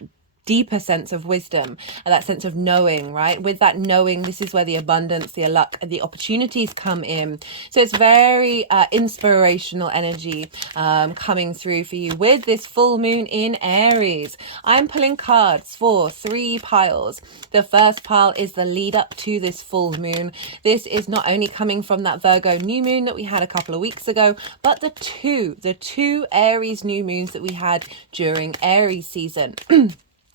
deeper sense of wisdom, that sense of knowing, right? With that knowing, this is where the abundance, the luck, the opportunities come in. So it's very inspirational energy coming through for you with this full moon in Aries. I'm pulling cards for 3 piles. The first pile is the lead up to this full moon. This is not only coming from that Virgo new moon that we had a couple of weeks ago, but the two Aries new moons that we had during Aries season.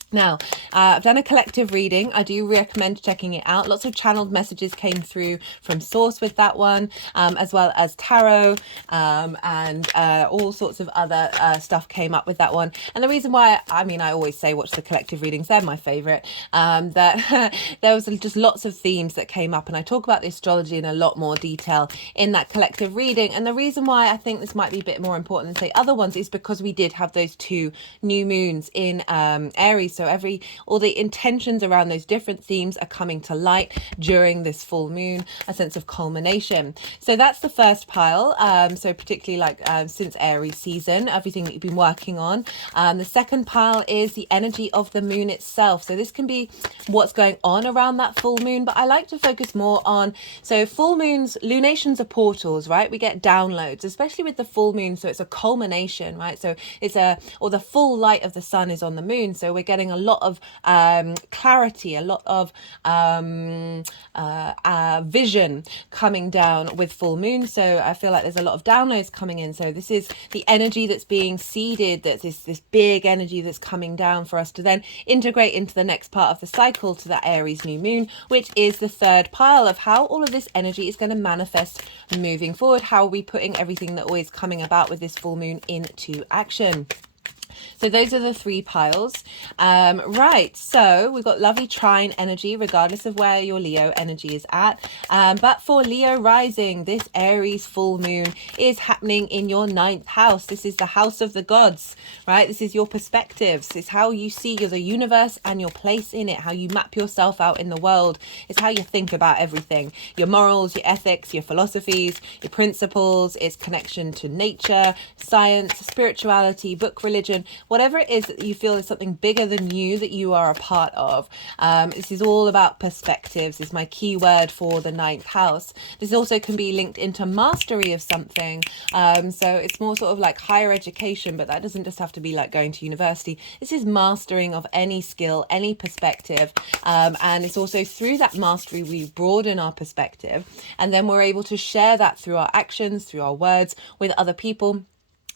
Now, I've done a collective reading. I do recommend checking it out. Lots of channeled messages came through from source with that one, as well as tarot, and all sorts of other stuff came up with that one. And the reason why, I always say watch the collective readings, they're my favorite, that there was just lots of themes that came up, and I talk about the astrology in a lot more detail in that collective reading. And the reason why I think this might be a bit more important than say other ones is because we did have those 2 new moons in Aries. So all the intentions around those different themes are coming to light during this full moon, a sense of culmination. So that's the first pile. So particularly since Aries season, everything that you've been working on. The second pile is the energy of the moon itself. So this can be what's going on around that full moon, but I like to focus more on, so full moons, lunations are portals, right? We get downloads, especially with the full moon. So it's a culmination, right? So it's or the full light of the sun is on the moon. So we're getting a lot of clarity, a lot of vision coming down with full moon. So I feel like there's a lot of downloads coming in. So this is the energy that's being seeded, that's this big energy that's coming down for us to then integrate into the next part of the cycle, to that Aries new moon, which is the third pile of how all of this energy is going to manifest moving forward. How are we putting everything that always coming about with this full moon into action? So those are the 3 piles. Right, so we've got lovely trine energy, regardless of where your Leo energy is at. But for Leo rising, this Aries full moon is happening in your 9th house. This is the house of the gods, right? This is your perspectives. It's how you see the universe and your place in it, how you map yourself out in the world. It's how you think about everything. Your morals, your ethics, your philosophies, your principles, its connection to nature, science, spirituality, book religion, whatever it is that you feel is something bigger than you that you are a part of. This is all about perspectives, is my key word for the 9th house. This also can be linked into mastery of something. So it's more sort of like higher education, but that doesn't just have to be like going to university. This is mastering of any skill, any perspective. And it's also through that mastery, we broaden our perspective. And then we're able to share that through our actions, through our words with other people.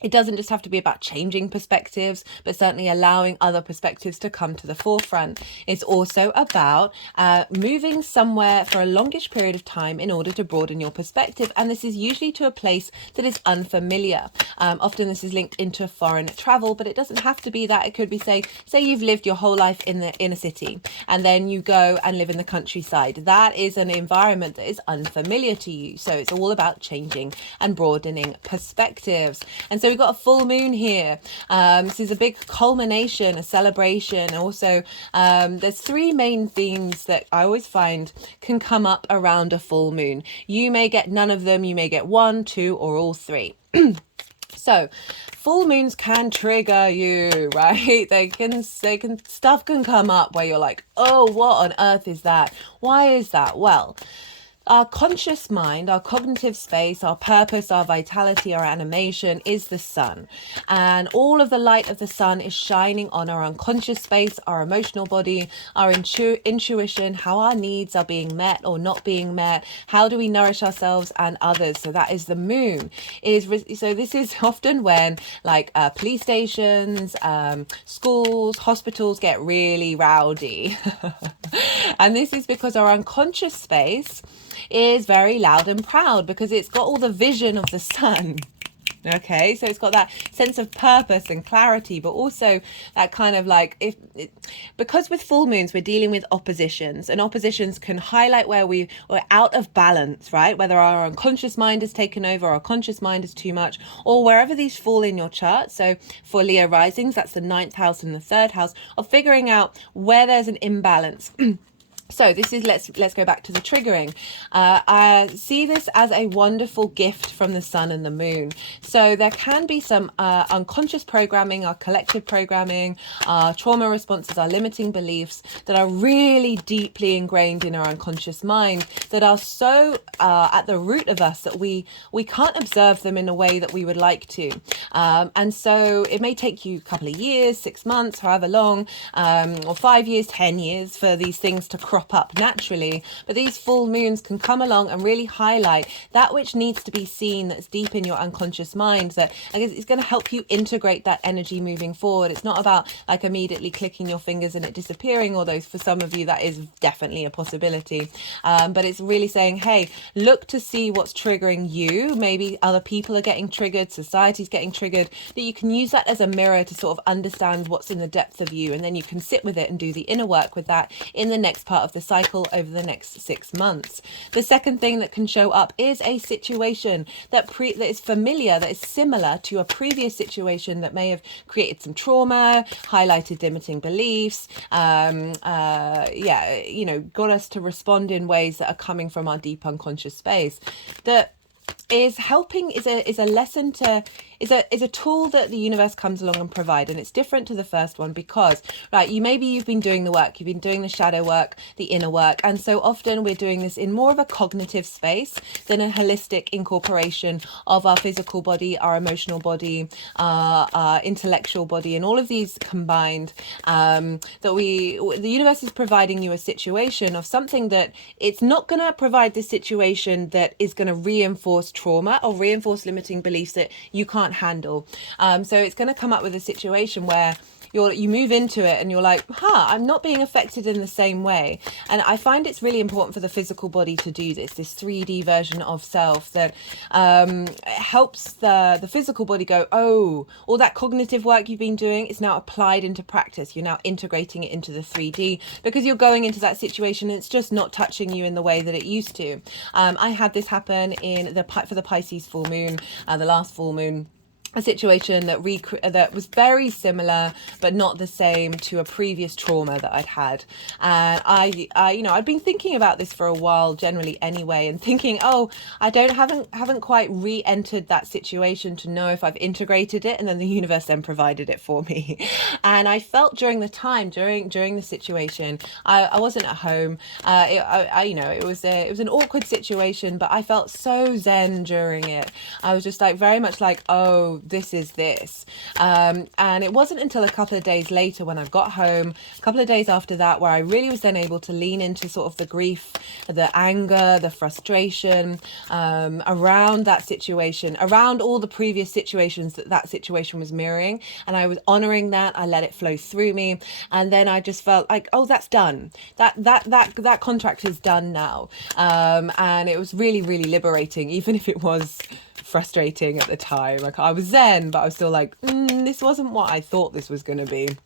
It doesn't just have to be about changing perspectives, but certainly allowing other perspectives to come to the forefront. It's also about moving somewhere for a longish period of time in order to broaden your perspective. And this is usually to a place that is unfamiliar. Often this is linked into foreign travel, but it doesn't have to be that. It could be, say you've lived your whole life in the inner city, and then you go and live in the countryside. That is an environment that is unfamiliar to you. So it's all about changing and broadening perspectives. And so we've got a full moon here. This is a big culmination, a celebration. Also, there's 3 main themes that I always find can come up around a full moon. You may get none of them. You may get 1, 2, or all 3. So full moons can trigger you, right? Stuff can come up where you're like, oh, what on earth is that? Why is that? Well, our conscious mind, our cognitive space, our purpose, our vitality, our animation is the sun. And all of the light of the sun is shining on our unconscious space, our emotional body, our intuition, how our needs are being met or not being met. How do we nourish ourselves and others? So that is the moon. So this is often when police stations, schools, hospitals get really rowdy. And this is because our unconscious space is very loud and proud because it's got all the vision of the sun. Okay, so it's got that sense of purpose and clarity, but also that kind of like, because with full moons we're dealing with oppositions, and oppositions can highlight where we're out of balance, right? Whether our unconscious mind is taken over, or our conscious mind is too much, or wherever these fall in your chart. So for Leo risings, that's the 9th house and the 3rd house, of figuring out where there's an imbalance. So this is, let's go back to the triggering. I see this as a wonderful gift from the sun and the moon. So there can be some unconscious programming, our collective programming, our trauma responses, our limiting beliefs that are really deeply ingrained in our unconscious mind, that are so at the root of us that we can't observe them in a way that we would like to. And so it may take you a couple of years, 6 months, however long, or 5 years, 10 years for these things to crop up naturally, but these full moons can come along and really highlight that which needs to be seen, that's deep in your unconscious mind, that I guess it's going to help you integrate that energy moving forward. It's not about like immediately clicking your fingers and it disappearing, although for some of you that is definitely a possibility, but it's really saying, hey, look to see what's triggering you. Maybe other people are getting triggered, society's getting triggered, that you can use that as a mirror to sort of understand what's in the depth of you, and then you can sit with it and do the inner work with that in the next part of the cycle over the next 6 months. The second thing that can show up is a situation that is familiar, that is similar to a previous situation that may have created some trauma, highlighted limiting beliefs, got us to respond in ways that are coming from our deep unconscious space. That is helping, is a lesson to, is a tool that the universe comes along and provide, and it's different to the first one because, right, you've been doing the work, you've been doing the shadow work, the inner work, and so often we're doing this in more of a cognitive space than a holistic incorporation of our physical body, our emotional body, our intellectual body, and all of these combined. The universe is providing you a situation of something that it's not going to provide the situation that is going to reinforce trauma or reinforce limiting beliefs that you can't handle. So it's going to come up with a situation where you move into it and you're like, I'm not being affected in the same way. And I find it's really important for the physical body to do this 3D version of self that helps the physical body go, oh, all that cognitive work you've been doing is now applied into practice. You're now integrating it into the 3D because you're going into that situation and it's just not touching you in the way that it used to. I had this happen for the Pisces full moon, the last full moon. A situation that was very similar but not the same to a previous trauma that I'd had, and I'd been thinking about this for a while generally anyway, and thinking, I haven't quite re-entered that situation to know if I've integrated it, and then the universe then provided it for me. And I felt during the time during the situation, I wasn't at home. It was an awkward situation, but I felt so zen during it. I was just like very much like, this is this. And it wasn't until a couple of days later when I got home, a couple of days after that, where I really was then able to lean into sort of the grief, the anger, the frustration around that situation, around all the previous situations that situation was mirroring. And I was honoring that. I let it flow through me. And then I just felt like, that's done. That contract is done now. And it was really, really liberating, even if it was frustrating at the time. Like, I was zen, but I was still like, this wasn't what I thought this was going to be.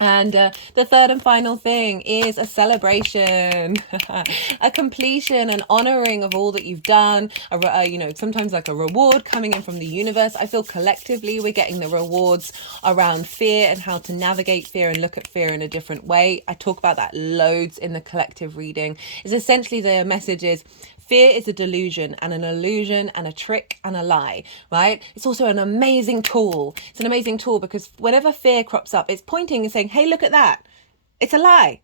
And the third and final thing is a celebration, a completion, an honoring of all that you've done, sometimes like a reward coming in from the universe. I feel collectively we're getting the rewards around fear and how to navigate fear and look at fear in a different way. I talk about that loads in the collective reading. Is essentially the message is, fear is a delusion and an illusion and a trick and a lie, right? It's also an amazing tool. It's an amazing tool because whenever fear crops up, it's pointing and saying, hey, look at that. It's a lie.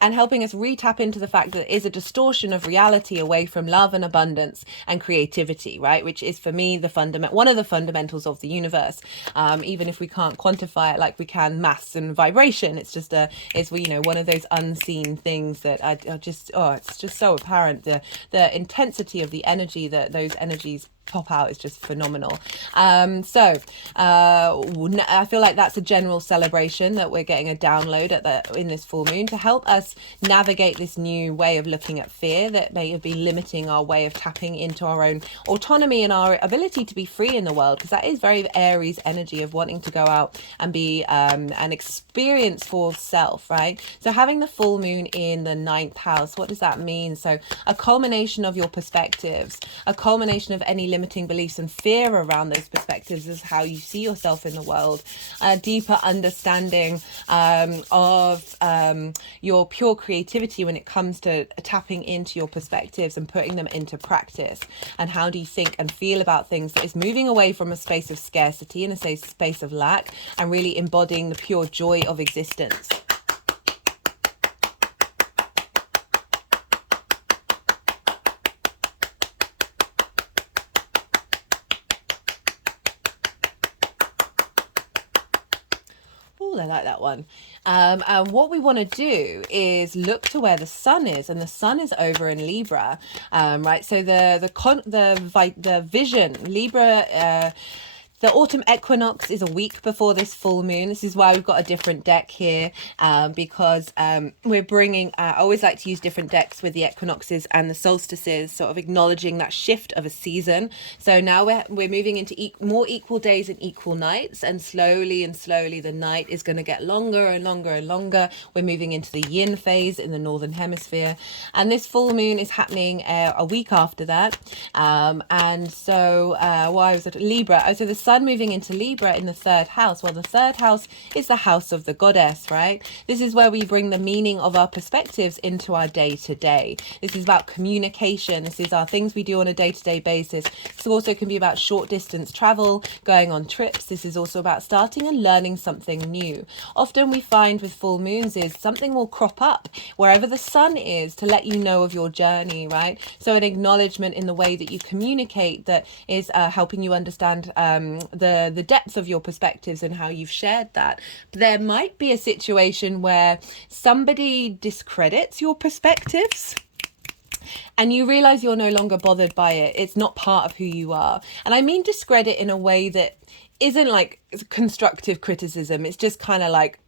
And helping us re-tap into the fact that it is a distortion of reality away from love and abundance and creativity, right? Which is, for me, one of the fundamentals of the universe. Even if we can't quantify it like we can mass and vibration, it's just one of those unseen things that it's just so apparent, the intensity of the energy that those energies pop out is just phenomenal. I feel like that's a general celebration that we're getting a download in this full moon to help us navigate this new way of looking at fear that may have been limiting our way of tapping into our own autonomy and our ability to be free in the world, because that is very Aries energy of wanting to go out and be an experience for self, right? So having the full moon in the 9th house, what does that mean? So a culmination of your perspectives, a culmination of any limiting beliefs and fear around those perspectives is how you see yourself in the world, a deeper understanding of your pure creativity when it comes to tapping into your perspectives and putting them into practice. And how do you think and feel about things that is moving away from a space of scarcity and a space of lack and really embodying the pure joy of existence. I like that one. And what we want to do is look to where the sun is, and the sun is over in Libra, right? So the vision, Libra. The autumn equinox is a week before this full moon. This is why we've got a different deck here, because we're bringing, I always like to use different decks with the equinoxes and the solstices, sort of acknowledging that shift of a season. So now we're moving into more equal days and equal nights, and slowly the night is going to get longer and longer and longer. We're moving into the yin phase in the northern hemisphere, and this full moon is happening a week after that. And so why was it Libra? Oh, so the sun moving into Libra in the 3rd house. Well, the 3rd house is the house of the goddess, right? This is where we bring the meaning of our perspectives into our day-to-day. This is about communication. This is our things we do on a day-to-day basis. This also can be about short distance travel, going on trips. This is also about starting and learning something new. Often we find with full moons is something will crop up wherever the sun is to let you know of your journey, right? So an acknowledgement in the way that you communicate that is helping you understand the depth of your perspectives and how you've shared that. But there might be a situation where somebody discredits your perspectives and you realize you're no longer bothered by it. It's not part of who you are. And I mean discredit in a way that isn't like constructive criticism. It's just kind of like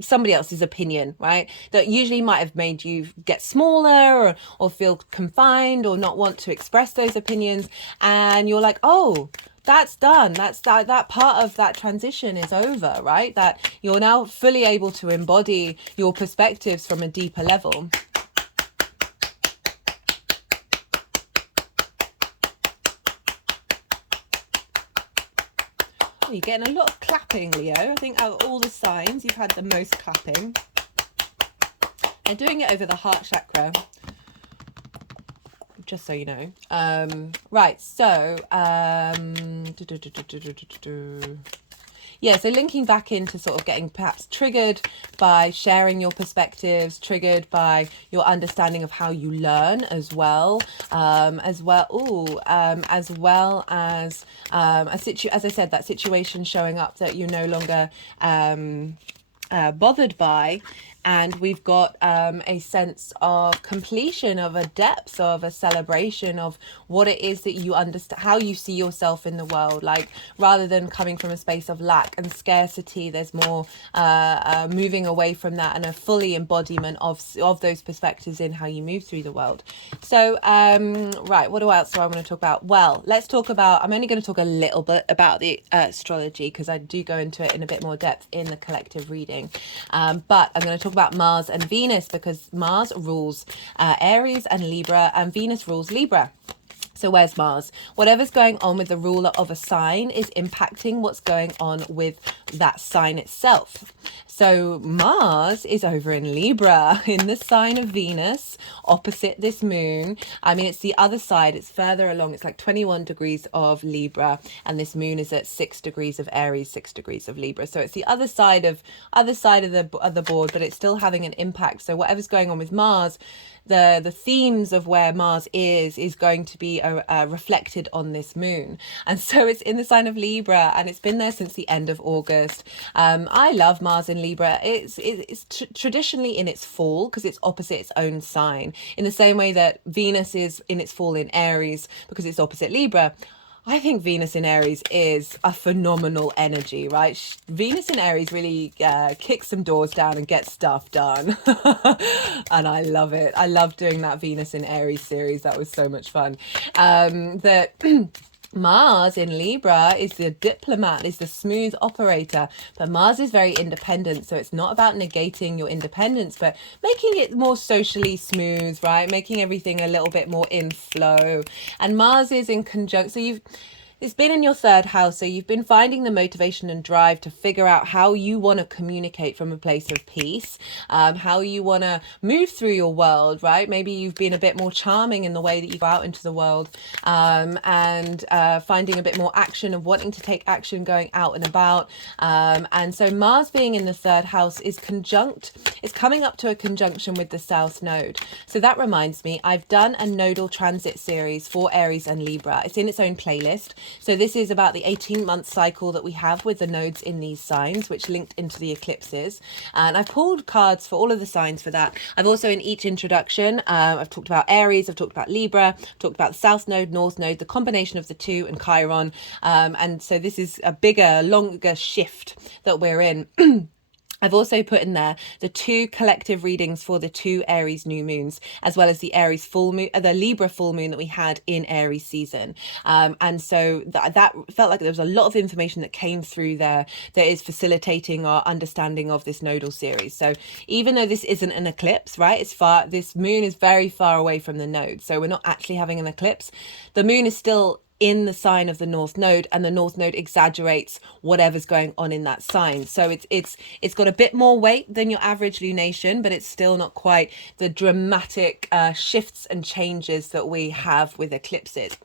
somebody else's opinion, right? That usually might have made you get smaller or feel confined or not want to express those opinions. And you're like, oh, that's done. That part of that transition is over, right? That you're now fully able to embody your perspectives from a deeper level. You're getting a lot of clapping, Leo. I think out of all the signs, you've had the most clapping. And doing it over the heart chakra, just so you know. Right, so yeah, so linking back into sort of getting perhaps triggered by sharing your perspectives, triggered by your understanding of how you learn as well as I said, that situation showing up that you're no longer bothered by. And we've got a sense of completion, of a depth, of a celebration of what it is that you understand, how you see yourself in the world. Like, rather than coming from a space of lack and scarcity, there's more moving away from that and a fully embodiment of those perspectives in how you move through the world. So, right, what else do I want to talk about? Well, let's talk about, I'm only going to talk a little bit about the astrology, because I do go into it in a bit more depth in the collective reading. But I'm going to talk about Mars and Venus, because Mars rules Aries and Libra, and Venus rules Libra. So where's Mars? Whatever's going on with the ruler of a sign is impacting what's going on with that sign itself. So Mars is over in Libra, in the sign of Venus, opposite this moon. I mean, it's the other side. It's further along. It's like 21 degrees of Libra, and this moon is at 6 degrees of Aries, 6 degrees of Libra. So it's the other side of the board, but it's still having an impact. So whatever's going on with Mars, the themes of where Mars is going to be reflected on this moon. And so it's in the sign of Libra, and it's been there since the end of August. I love Mars in Libra. It's traditionally in its fall, because it's opposite its own sign, in the same way that Venus is in its fall in Aries because it's opposite Libra. I think Venus in Aries is a phenomenal energy, right? Venus in Aries really kicks some doors down and gets stuff done. And I love it. I love doing that Venus in Aries series. That was so much fun. That Mars in Libra is the diplomat, is the smooth operator, but Mars is very independent. So it's not about negating your independence, but making it more socially smooth, right? Making everything a little bit more in flow. And Mars is in conjunction. So it's been in your third house, so you've been finding the motivation and drive to figure out how you want to communicate from a place of peace, how you want to move through your world, right? Maybe you've been a bit more charming in the way that you go out into the world, and finding a bit more action of wanting to take action, going out and about. And so Mars being in the third house is coming up to a conjunction with the South Node. So that reminds me, I've done a nodal transit series for Aries and Libra. It's in its own playlist. So this is about the 18-month cycle that we have with the nodes in these signs, which linked into the eclipses. And I've pulled cards for all of the signs for that. I've also, in each introduction, I've talked about Aries, I've talked about Libra, I've talked about the South Node, North Node, the combination of the two, and Chiron. And so this is a bigger, longer shift that we're in. I've also put in there the 2 collective readings for the 2 Aries new moons, as well as the Aries full moon, the Libra full moon that we had in Aries season. And so that felt like there was a lot of information that came through there that is facilitating our understanding of this nodal series. So even though this isn't an eclipse, right, this moon is very far away from the node. So we're not actually having an eclipse. The moon is still in the sign of the North Node, and the North Node exaggerates whatever's going on in that sign. So it's got a bit more weight than your average lunation, but it's still not quite the dramatic shifts and changes that we have with eclipses.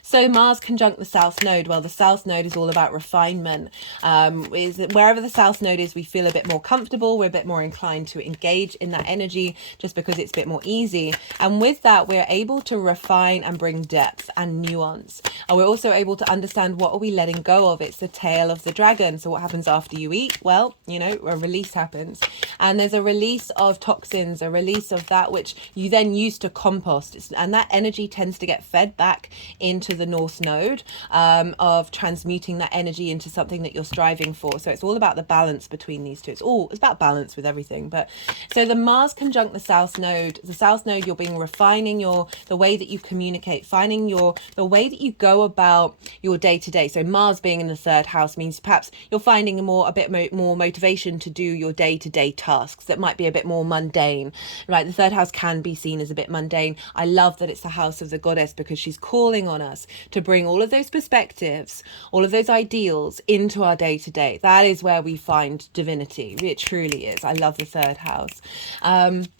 So Mars conjunct the South Node. Well, the South Node is all about refinement. Wherever the South Node is, we feel a bit more comfortable. We're a bit more inclined to engage in that energy just because it's a bit more easy. And with that, we're able to refine and bring depth and nuance. And we're also able to understand, what are we letting go of? It's the tail of the dragon. So what happens after you eat? Well, you know, a release happens. And there's a release of toxins, a release of that which you then use to compost. And that energy tends to get fed back into the North Node, of transmuting that energy into something that you're striving for. So it's all about the balance between these two. It's about balance with everything. But so the Mars conjunct the South Node. The South Node, you're being refining the way that you communicate, finding the way that you go about your day to day. So Mars being in the third house means perhaps you're finding a bit more motivation to do your day to day tasks that might be a bit more mundane, right? The third house can be seen as a bit mundane. I love that it's the house of the goddess, because she's calling on us to bring all of those perspectives, all of those ideals into our day to day. That is where we find divinity. It truly is. I love the third house. And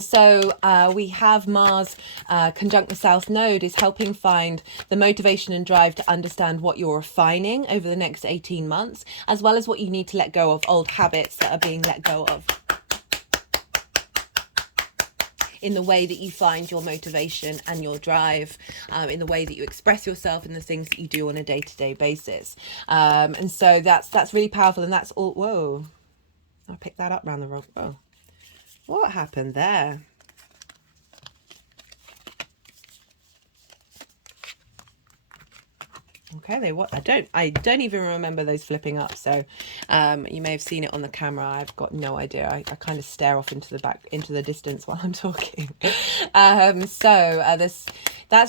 so we have Mars conjunct the South Node is helping find the motivation and drive to understand what you're refining over the next 18 months, as well as what you need to let go of, old habits that are being let go of, in the way that you find your motivation and your drive, in the way that you express yourself, and the things that you do on a day-to-day basis. And so that's really powerful. And that's all. Whoa, I picked that up round the road. Oh, what happened there? Okay, I don't even remember those flipping up. So you may have seen it on the camera. I've got no idea. I kind of stare off into the distance while I'm talking. That's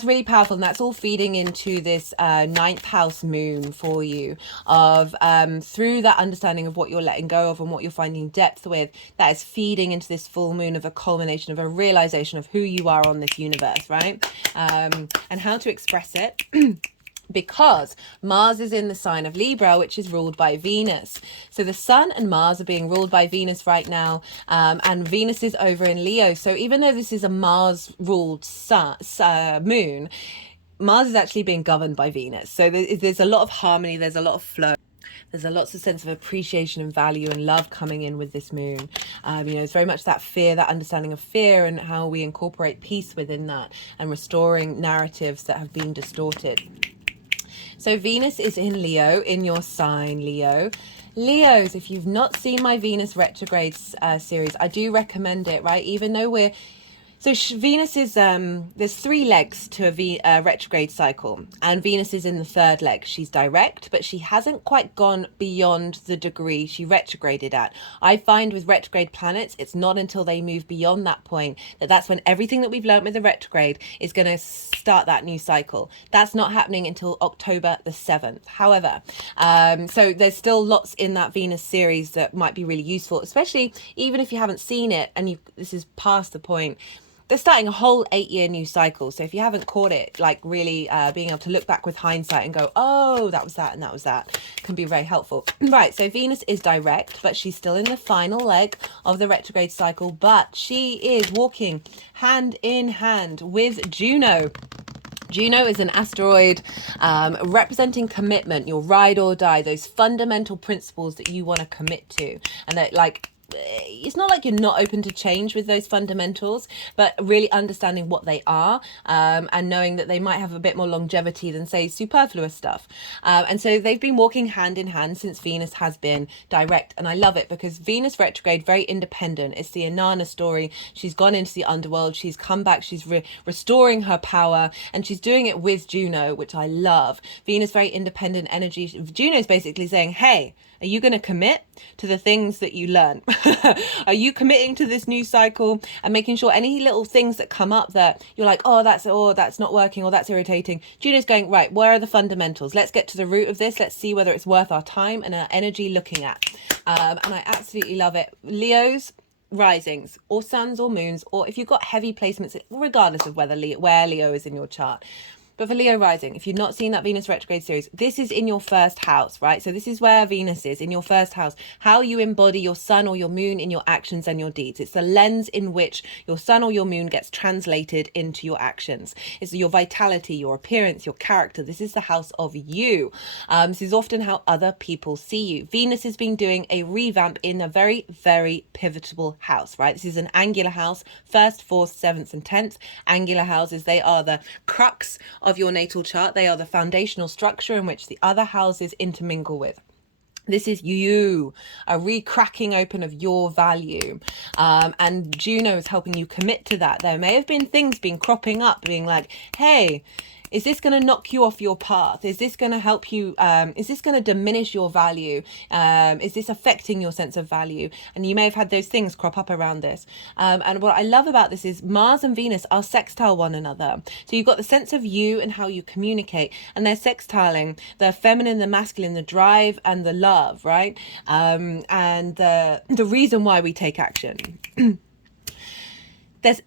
really powerful, and that's all feeding into this 9th house moon for you, of through that understanding of what you're letting go of and what you're finding depth with. That is feeding into this full moon of a culmination, of a realization of who you are on this universe, right? And how to express it. Because Mars is in the sign of Libra, which is ruled by Venus. So the Sun and Mars are being ruled by Venus right now, and Venus is over in Leo. So even though this is a Mars-ruled moon, Mars is actually being governed by Venus. So there's a lot of harmony, there's a lot of flow. There's a lots of sense of appreciation and value and love coming in with this moon. It's very much that fear, that understanding of fear, and how we incorporate peace within that, and restoring narratives that have been distorted. So Venus is in Leo, in your sign, Leo. Leos, if you've not seen my Venus retrograde series, I do recommend it, right? Even though So Venus is, there's 3 legs to a retrograde cycle, and Venus is in the 3rd leg. She's direct, but she hasn't quite gone beyond the degree she retrograded at. I find with retrograde planets, it's not until they move beyond that point that's when everything that we've learned with the retrograde is going to start that new cycle. That's not happening until October the 7th. However, so there's still lots in that Venus series that might be really useful, especially even if you haven't seen it and this is past the point. They're starting a whole 8-year new cycle. So if you haven't caught it, like really being able to look back with hindsight and go, oh, that was that and that was that, can be very helpful. Right, so Venus is direct, but she's still in the final leg of the retrograde cycle, but she is walking hand in hand with Juno. Juno is an asteroid representing commitment, your ride or die, those fundamental principles that you want to commit to. And that, like, it's not like you're not open to change with those fundamentals, but really understanding what they are, and knowing that they might have a bit more longevity than, say, superfluous stuff. And so they've been walking hand in hand since Venus has been direct. And I love it because Venus retrograde, very independent. It's the Inanna story. She's gone into the underworld. She's come back. She's restoring her power, and she's doing it with Juno, which I love. Venus, very independent energy. Juno's basically saying, hey, are you going to commit to the things that you learn? Are you committing to this new cycle and making sure any little things that come up that you're like, oh, that's not working, or that's irritating? Juno's going, right, where are the fundamentals? Let's get to the root of this. Let's see whether it's worth our time and our energy looking at. And I absolutely love it. Leos, risings or suns or moons, or if you've got heavy placements, regardless of where Leo is in your chart. But for Leo rising, if you've not seen that Venus retrograde series, this is in your 1st house, right? So this is where Venus is, in your 1st house, how you embody your sun or your moon in your actions and your deeds. It's the lens in which your sun or your moon gets translated into your actions. It's your vitality, your appearance, your character. This is the house of you. This is often how other people see you. Venus has been doing a revamp in a very, very pivotal house, right? This is an angular house, 1st, 4th, 7th, and 10th. Angular houses, they are the crux of your natal chart. They are the foundational structure in which the other houses intermingle with. This is you, a re-cracking open of your value. And Juno is helping you commit to that. There may have been things been cropping up, being like, hey, is this going to knock you off your path? Is this going to help you? Is this going to diminish your value? Is this affecting your sense of value? And you may have had those things crop up around this. And what I love about this is Mars and Venus are sextile one another. So you've got the sense of you and how you communicate, and they're sextiling the feminine, the masculine, the drive, and the love, right? And the reason why we take action.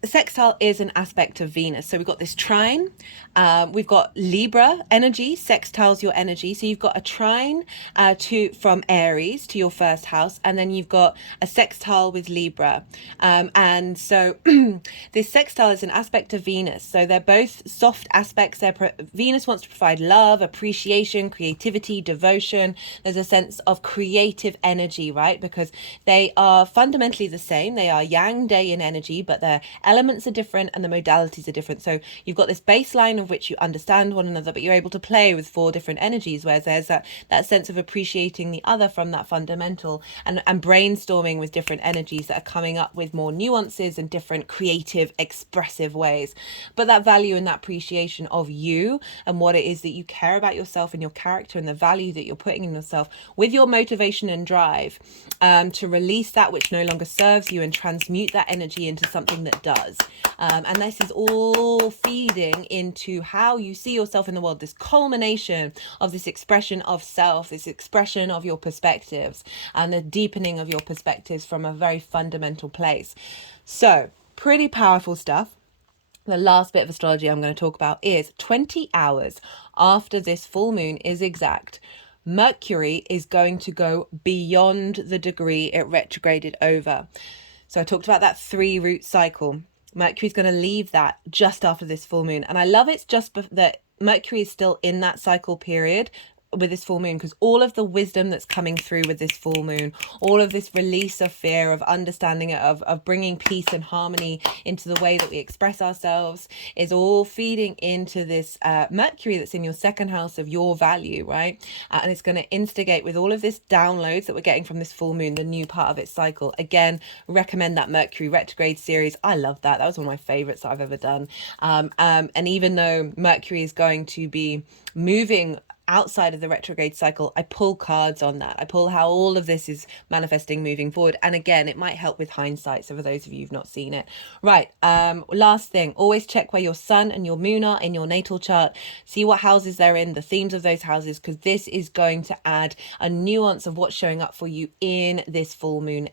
Sextile is an aspect of Venus. So we've got this trine. We've got Libra energy, sextiles your energy. So you've got a trine from Aries to your 1st house, and then you've got a sextile with Libra. And so this sextile is an aspect of Venus. So they're both soft aspects. Venus wants to provide love, appreciation, creativity, devotion. There's a sense of creative energy, right? Because they are fundamentally the same. They are yang, day in energy, but their elements are different and the modalities are different. So you've got this baseline of which you understand one another, but you're able to play with 4 different energies, whereas there's that sense of appreciating the other from that fundamental, and brainstorming with different energies that are coming up with more nuances and different creative, expressive ways. But that value and that appreciation of you and what it is that you care about yourself and your character and the value that you're putting in yourself with your motivation and drive, to release that which no longer serves you and transmute that energy into something that does. And this is all feeding into how you see yourself in the world, this culmination of this expression of self, this expression of your perspectives, and the deepening of your perspectives from a very fundamental place. So pretty powerful stuff. The last bit of astrology I'm going to talk about is 20 hours after this full moon is exact. Mercury is going to go beyond the degree it retrograded over. So I talked about that 3 root cycle. Mercury's going to leave that just after this full moon. And I love it's just that Mercury is still in that cycle period with this full moon, because all of the wisdom that's coming through with this full moon, all of this release of fear, of understanding it, of bringing peace and harmony into the way that we express ourselves, is all feeding into this Mercury that's in your second house of your value, right? And it's going to instigate with all of this downloads that we're getting from this full moon, the new part of its cycle. Again, recommend that Mercury retrograde series. I love that. That was one of my favorites that I've ever done. And even though Mercury is going to be moving outside of the retrograde cycle, I pull cards on that. I pull how all of this is manifesting moving forward. And again, it might help with hindsight. So for those of you who've not seen it. Right. Last thing, always check where your sun and your moon are in your natal chart. See what houses they're in, the themes of those houses, because this is going to add a nuance of what's showing up for you in this full moon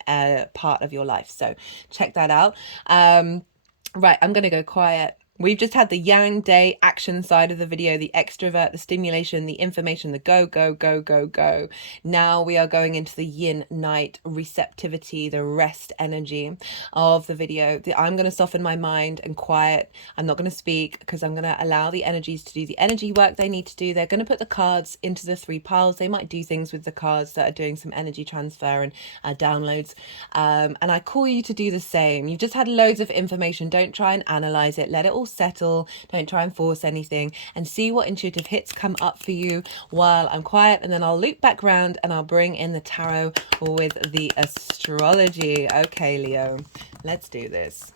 part of your life. So check that out. Right. I'm going to go quiet. We've just had the yang day action side of the video, the extrovert, the stimulation, the information, the go, go, go, go, go. Now we are going into the yin night receptivity, the rest energy of the video. I'm going to soften my mind and quiet. I'm not going to speak because I'm going to allow the energies to do the energy work they need to do. They're going to put the cards into the 3 piles. They might do things with the cards that are doing some energy transfer and downloads. And I call you to do the same. You've just had loads of information. Don't try and analyze it. Let it all settle. Don't try and force anything, and see what intuitive hits come up for you while I'm quiet, and then I'll loop back round and I'll bring in the tarot with the astrology. Okay, Leo, let's do this.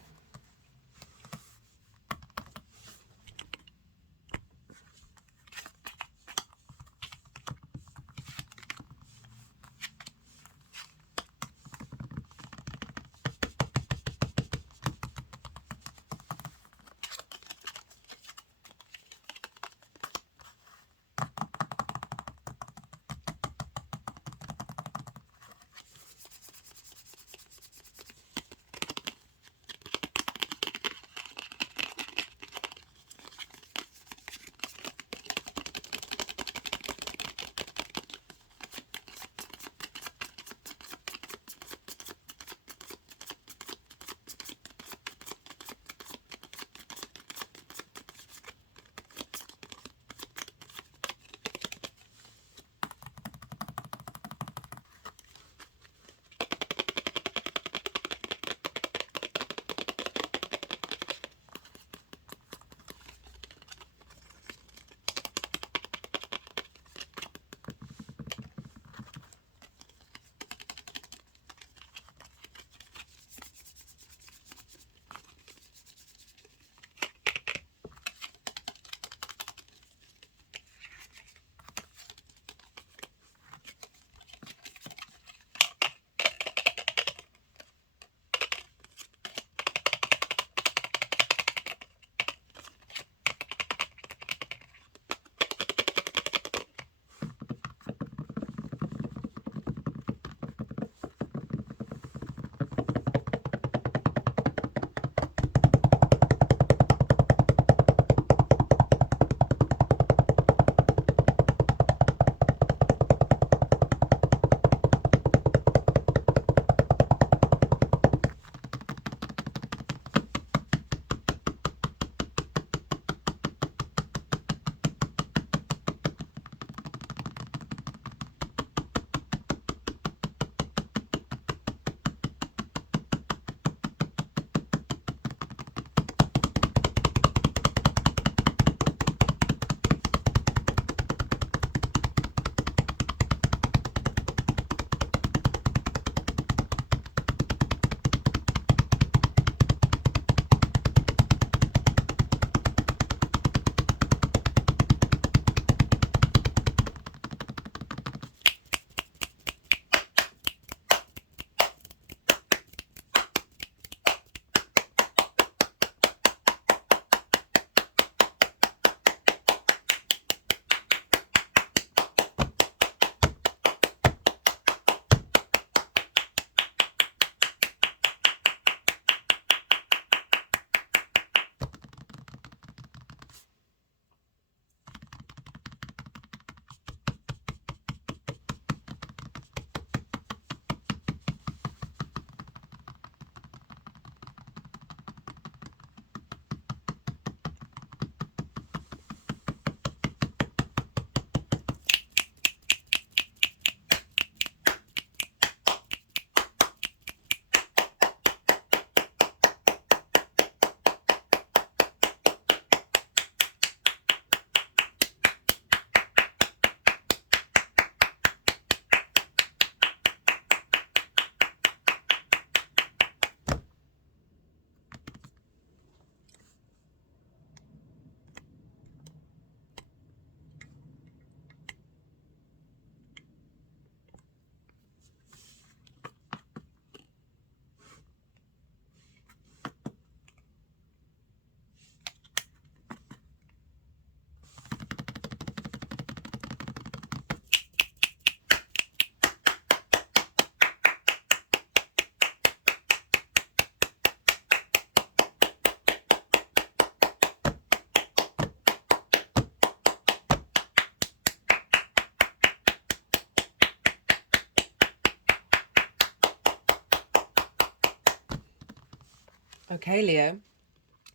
Okay, Leo.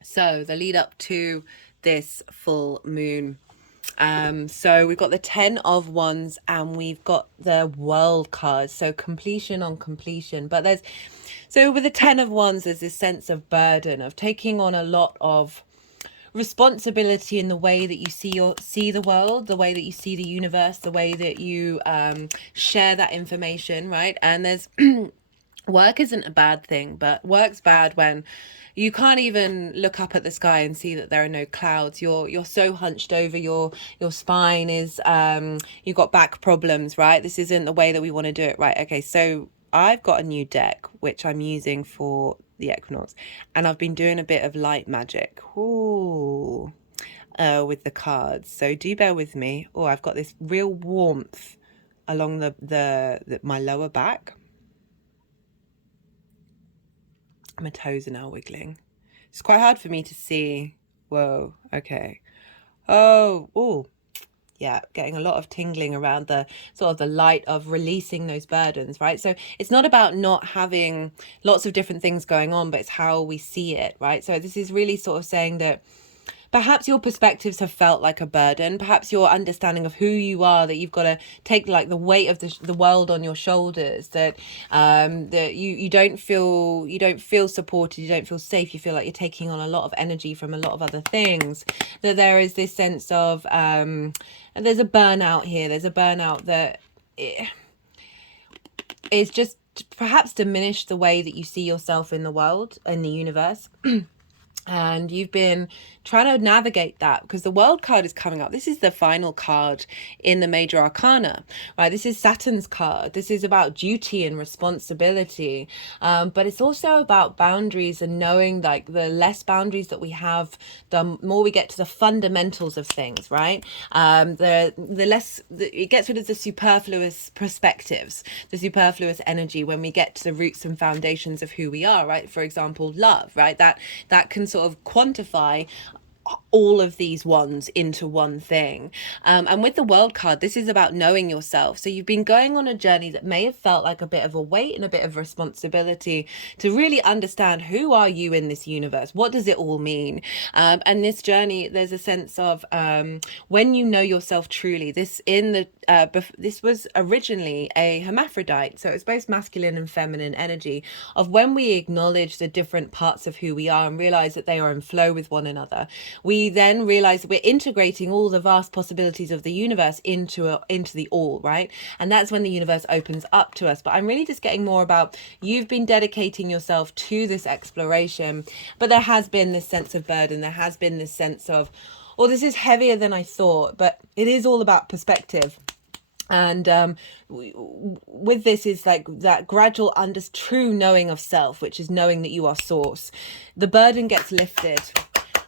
So the lead up to this full moon. So we've got the 10 of Wands and we've got the World card. So completion on completion. But so with the 10 of Wands, there's this sense of burden, of taking on a lot of responsibility in the way that you see the world, the way that you see the universe, the way that you share that information, right? And there's work isn't a bad thing, but work's bad when you can't even look up at the sky and see that there are no clouds. You're so hunched over, your spine is you've got back problems, right? This isn't the way that we want to do it, right? Okay, so I've got a new deck which I'm using for the equinox, and I've been doing a bit of light magic. Ooh. With the cards, so do bear with me. Oh, I've got this real warmth along the my lower back. My toes are now wiggling. It's quite hard for me to see. Whoa, okay. Oh, yeah, getting a lot of tingling around the sort of the light of releasing those burdens, right? So it's not about not having lots of different things going on, but it's how we see it, right? So this is really sort of saying that perhaps your perspectives have felt like a burden. Perhaps your understanding of who you are, that you've got to take like the weight of the world on your shoulders, that that you don't feel supported, you don't feel safe, you feel like you're taking on a lot of energy from a lot of other things. That there is this sense of there's a burnout here. There's a burnout that is just perhaps diminished the way that you see yourself in the world, in the universe. And you've been trying to navigate that because the World card is coming up. This is the final card in the major arcana, right? This is Saturn's card. This is about duty and responsibility, but it's also about boundaries and knowing like the less boundaries that we have, the more we get to the fundamentals of things, right? The less it gets rid of the superfluous perspectives, the superfluous energy when we get to the roots and foundations of who we are, right? For example, love, right? That can sort of quantify all of these wands into one thing. And with the World card, this is about knowing yourself. So you've been going on a journey that may have felt like a bit of a weight and a bit of responsibility to really understand who are you in this universe? What does it all mean? And this journey, there's a sense of when you know yourself truly, this was originally a hermaphrodite. So it's both masculine and feminine energy of when we acknowledge the different parts of who we are and realize that they are in flow with one another. We then realize that we're integrating all the vast possibilities of the universe into the all, right? And that's when the universe opens up to us. But I'm really just getting more about you've been dedicating yourself to this exploration, but there has been this sense of burden. There has been this sense of, oh, this is heavier than I thought, but it is all about perspective. And with this is like that gradual true knowing of self, which is knowing that you are source. The burden gets lifted.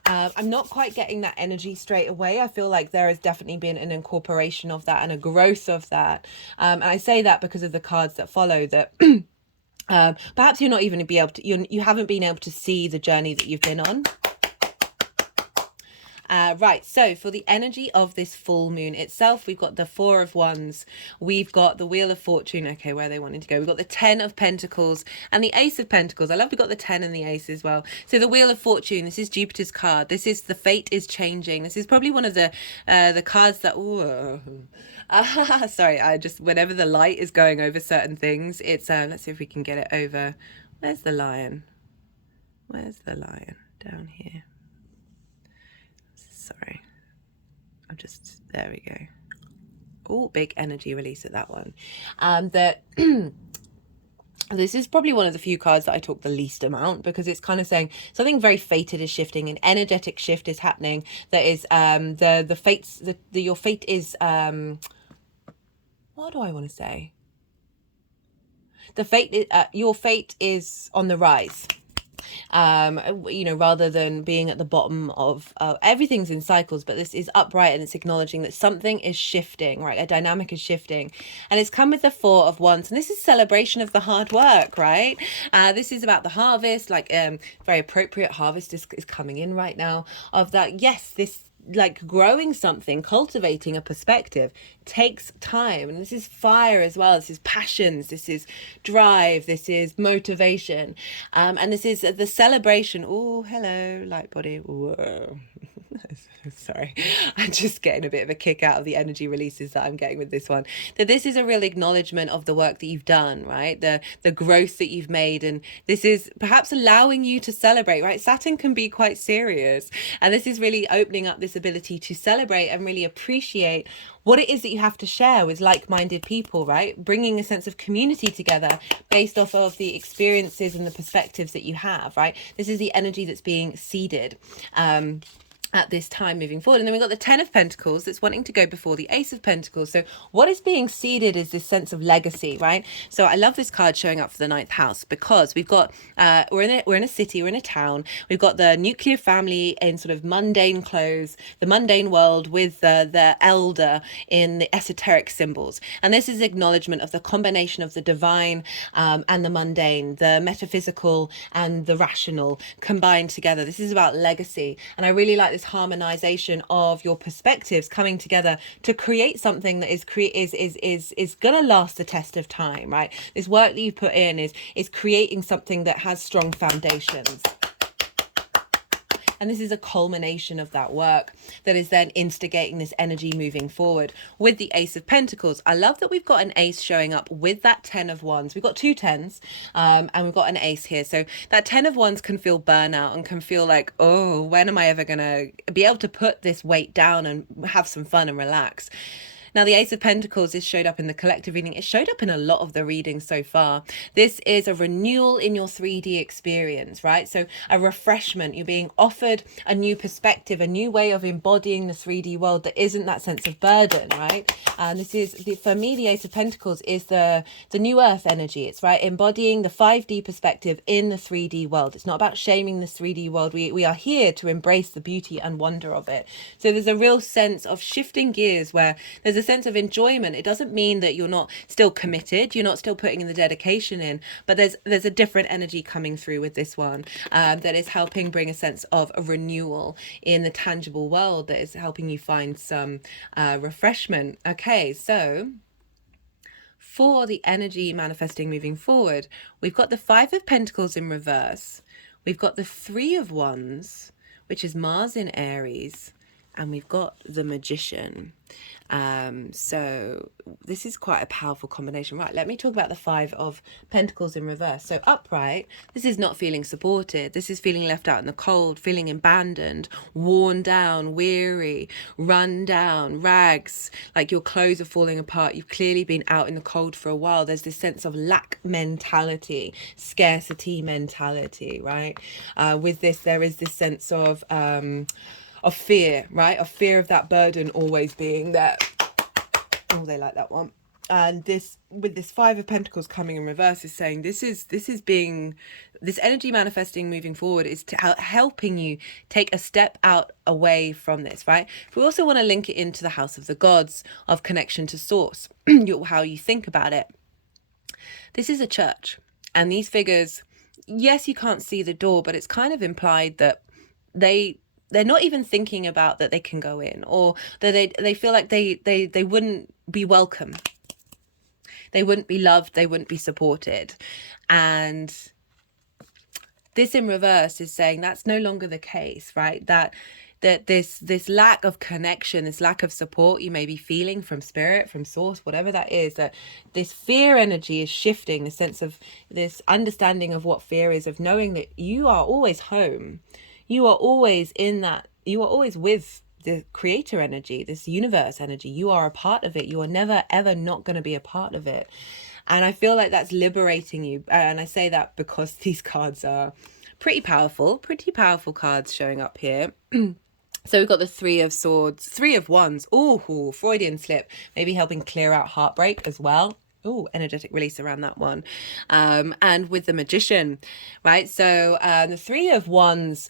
I'm not quite getting that energy straight away. I feel like there has definitely been an incorporation of that and a growth of that. And I say that because of the cards that follow that. Perhaps you're not even be able to, you haven't been able to see the journey that you've been on. Right, so for the energy of this full moon itself, we've got the Four of Wands, we've got the Wheel of Fortune, okay, where they wanted to go. We've got the Ten of Pentacles and the Ace of Pentacles. I love we've got the 10 and the Ace as well. So the Wheel of Fortune, this is Jupiter's card. This is the fate is changing. This is probably one of the cards that, sorry, I just, whenever the light is going over certain things, it's, let's see if we can get it over. Where's the lion? Where's the lion? Down here. Sorry, there we go. Oh, big energy release at that one. This is probably one of the few cards that I talk the least amount because it's kind of saying something very fated is shifting, an energetic shift is happening. That is the fates, your fate is what do I want to say? Your fate is on the rise. Rather than being at the bottom of everything's in cycles, but this is upright and it's acknowledging that something is shifting, right? A dynamic is shifting, and it's come with the Four of Wands, and this is celebration of the hard work, right? This is about the harvest, like very appropriate harvest is coming in right now of that. Yes, like growing something, cultivating a perspective takes time. And this is fire as well. This is passions, this is drive, this is motivation, and this is the celebration. Oh, hello, light body. Whoa. Sorry, I'm just getting a bit of a kick out of the energy releases that I'm getting with this one. That this is a real acknowledgement of the work that you've done, right? The growth that you've made, and this is perhaps allowing you to celebrate, right? Saturn can be quite serious, and this is really opening up this ability to celebrate and really appreciate what it is that you have to share with like-minded people, right? Bringing a sense of community together based off of the experiences and the perspectives that you have, right? This is the energy that's being seeded at this time moving forward. And then we've got the Ten of Pentacles that's wanting to go before the Ace of Pentacles. So what is being seeded is this sense of legacy, right? So I love this card showing up for the ninth house, because we've got we're in a city, we're in a town, we've got the nuclear family in sort of mundane clothes, the mundane world with the elder in the esoteric symbols. And this is acknowledgement of the combination of the divine and the mundane, the metaphysical and the rational combined together. This is about legacy, and I really like this harmonization of your perspectives coming together to create something that is gonna last the test of time, right? This work that you put in is creating something that has strong foundations. And this is a culmination of that work that is then instigating this energy moving forward with the Ace of Pentacles. I love that we've got an ace showing up with that 10 of wands. We've got two tens, and we've got an ace here. So that 10 of wands can feel burnout and can feel like, oh, when am I ever going to be able to put this weight down and have some fun and relax? Now, the Ace of Pentacles is showed up in the collective reading. It showed up in a lot of the readings so far. This is a renewal in your 3D experience, right? So a refreshment. You're being offered a new perspective, a new way of embodying the 3D world that isn't that sense of burden, right? And this is, for me, the Ace of Pentacles is the new earth energy. It's right, embodying the 5D perspective in the 3D world. It's not about shaming the 3D world. We are here to embrace the beauty and wonder of it. So there's a real sense of shifting gears where there's a sense of enjoyment. It doesn't mean that you're not still committed, you're not still putting in the dedication in, but there's a different energy coming through with this one that is helping bring a sense of a renewal in the tangible world, that is helping you find some refreshment. Okay, so for the energy manifesting moving forward, we've got the Five of Pentacles in reverse, we've got the Three of Wands, which is Mars in Aries, and we've got the Magician. So this is quite a powerful combination. Right, let me talk about the Five of Pentacles in reverse. So upright, this is not feeling supported. This is feeling left out in the cold, feeling abandoned, worn down, weary, run down, rags, like your clothes are falling apart. You've clearly been out in the cold for a while. There's this sense of lack mentality, scarcity mentality, right? With this, there is this sense of fear, right? Of fear of that burden always being there. Oh, they like that one. And this, with this Five of Pentacles coming in reverse, is saying this energy manifesting moving forward is to helping you take a step out away from this, right? We also want to link it into the House of the Gods, of connection to source, how you think about it. This is a church, and these figures, yes, you can't see the door, but it's kind of implied that they're not even thinking about that they can go in, or that they feel like they wouldn't be welcome. They wouldn't be loved. They wouldn't be supported. And this in reverse is saying that's no longer the case, right? That this lack of connection, this lack of support you may be feeling from spirit, from source, whatever that is, that this fear energy is shifting, the sense of this understanding of what fear is, of knowing that you are always home. You are always in that, you are always with the creator energy, this universe energy. You are a part of it. You are never, ever not going to be a part of it. And I feel like that's liberating you. And I say that because these cards are pretty powerful cards showing up here. So we've got the Three of Swords, Three of Wands. Ooh, Freudian slip, maybe helping clear out heartbreak as well. Oh, energetic release around that one. And with the Magician, right? So the Three of Wands,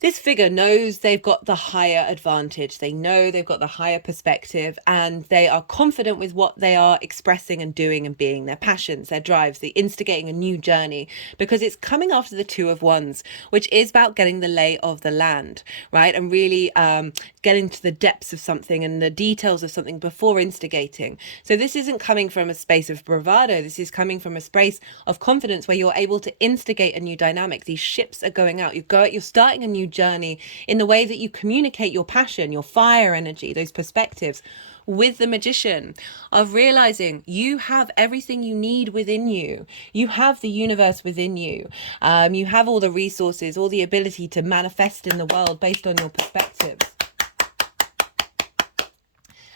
this figure knows they've got the higher advantage. They know they've got the higher perspective, and they are confident with what they are expressing and doing and being, their passions, their drives, the instigating a new journey, because it's coming after the Two of Wands, which is about getting the lay of the land, right? And really getting to the depths of something and the details of something before instigating. So this isn't coming from a space of bravado. This is coming from a space of confidence where you're able to instigate a new dynamic. These ships are going out. You're starting a new journey in the way that you communicate your passion, your fire energy, those perspectives with the Magician, of realizing you have everything you need within you. You have the universe within you. You have all the resources, all the ability to manifest in the world based on your perspectives.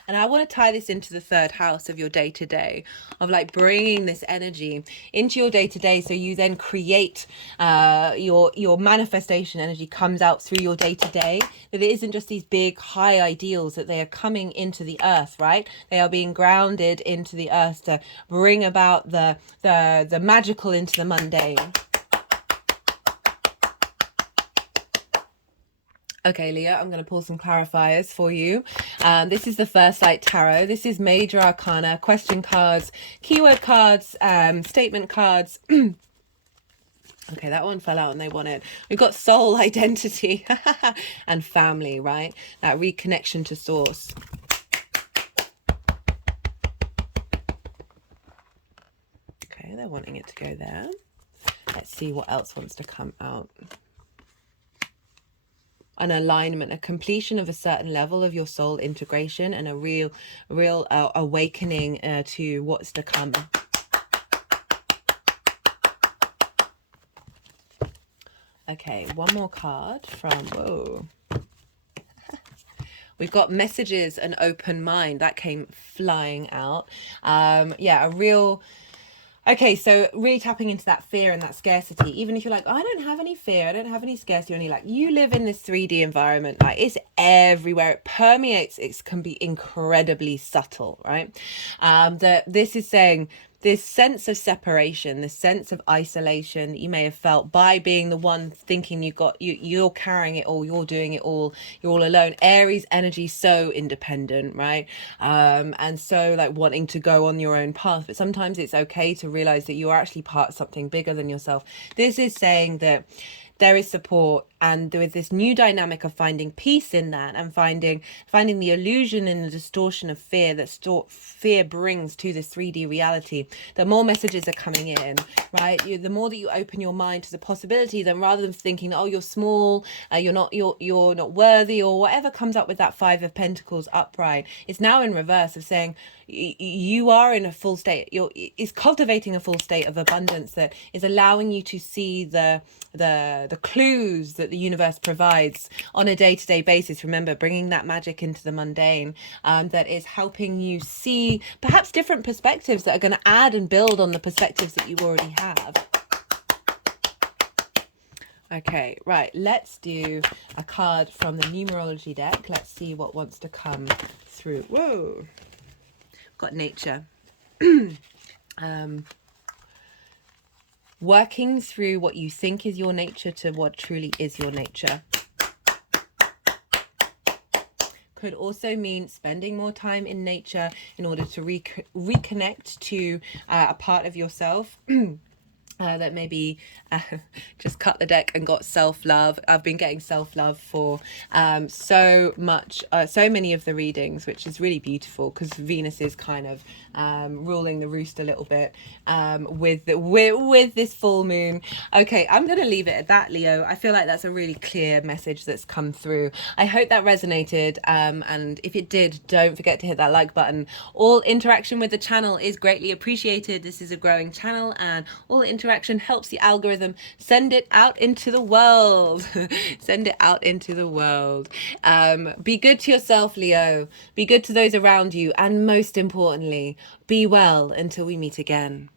And I want to tie this into the third house of your day-to-day, of like bringing this energy into your day-to-day, so you then create your manifestation energy comes out through your day-to-day, that it isn't just these big high ideals, that they are coming into the earth, right? They are being grounded into the earth to bring about the magical into the mundane. Okay, Leah, I'm going to pull some clarifiers for you. This is the First Light Tarot. This is major arcana, question cards, keyword cards, statement cards. Okay, that one fell out and they wanted. We've got soul, identity, and family, right? That reconnection to source. Okay, they're wanting it to go there. Let's see what else wants to come out. An alignment, a completion of a certain level of your soul integration, and a real awakening to what's to come. Okay, one more card from, whoa. We've got messages, an open mind. That came flying out. Yeah, a real... Okay, so really tapping into that fear and that scarcity. Even if you're like, oh, I don't have any fear, I don't have any scarcity, only like, you live in this 3D environment, like it's everywhere, it permeates, it can be incredibly subtle, right? That this is saying this sense of separation, this sense of isolation that you may have felt by being the one thinking you're carrying it all, you're doing it all, you're all alone. Aries energy, so independent, right? And so like wanting to go on your own path, but sometimes it's okay to realize that you are actually part of something bigger than yourself. This is saying that there is support, and with this new dynamic of finding peace in that, and finding the illusion and the distortion of fear that fear brings to this 3D reality, the more messages are coming in, right? The more that you open your mind to the possibilities, and rather than thinking, oh, you're small, you're not worthy, or whatever comes up with that Five of Pentacles upright, it's now in reverse of saying you are in a full state. Is cultivating a full state of abundance that is allowing you to see the clues that the universe provides on a day-to-day basis. Remember, bringing that magic into the mundane, that is helping you see perhaps different perspectives that are going to add and build on the perspectives that you already have. Okay, right, let's do a card from the numerology deck. Let's see what wants to come through. Whoa, got nature. Working through what you think is your nature to what truly is your nature. Could also mean spending more time in nature in order to reconnect to a part of yourself. That maybe just cut the deck and got self-love. I've been getting self-love for so many of the readings, which is really beautiful, because Venus is kind of ruling the roost a little bit with this full moon. Okay, I'm going to leave it at that, Leo. I feel like that's a really clear message that's come through. I hope that resonated, and if it did, don't forget to hit that like button. All interaction with the channel is greatly appreciated. This is a growing channel, and all interaction helps the algorithm send it out into the world. Send it out into the world. Be good to yourself, Leo. Be good to those around you, and most importantly, be well until we meet again.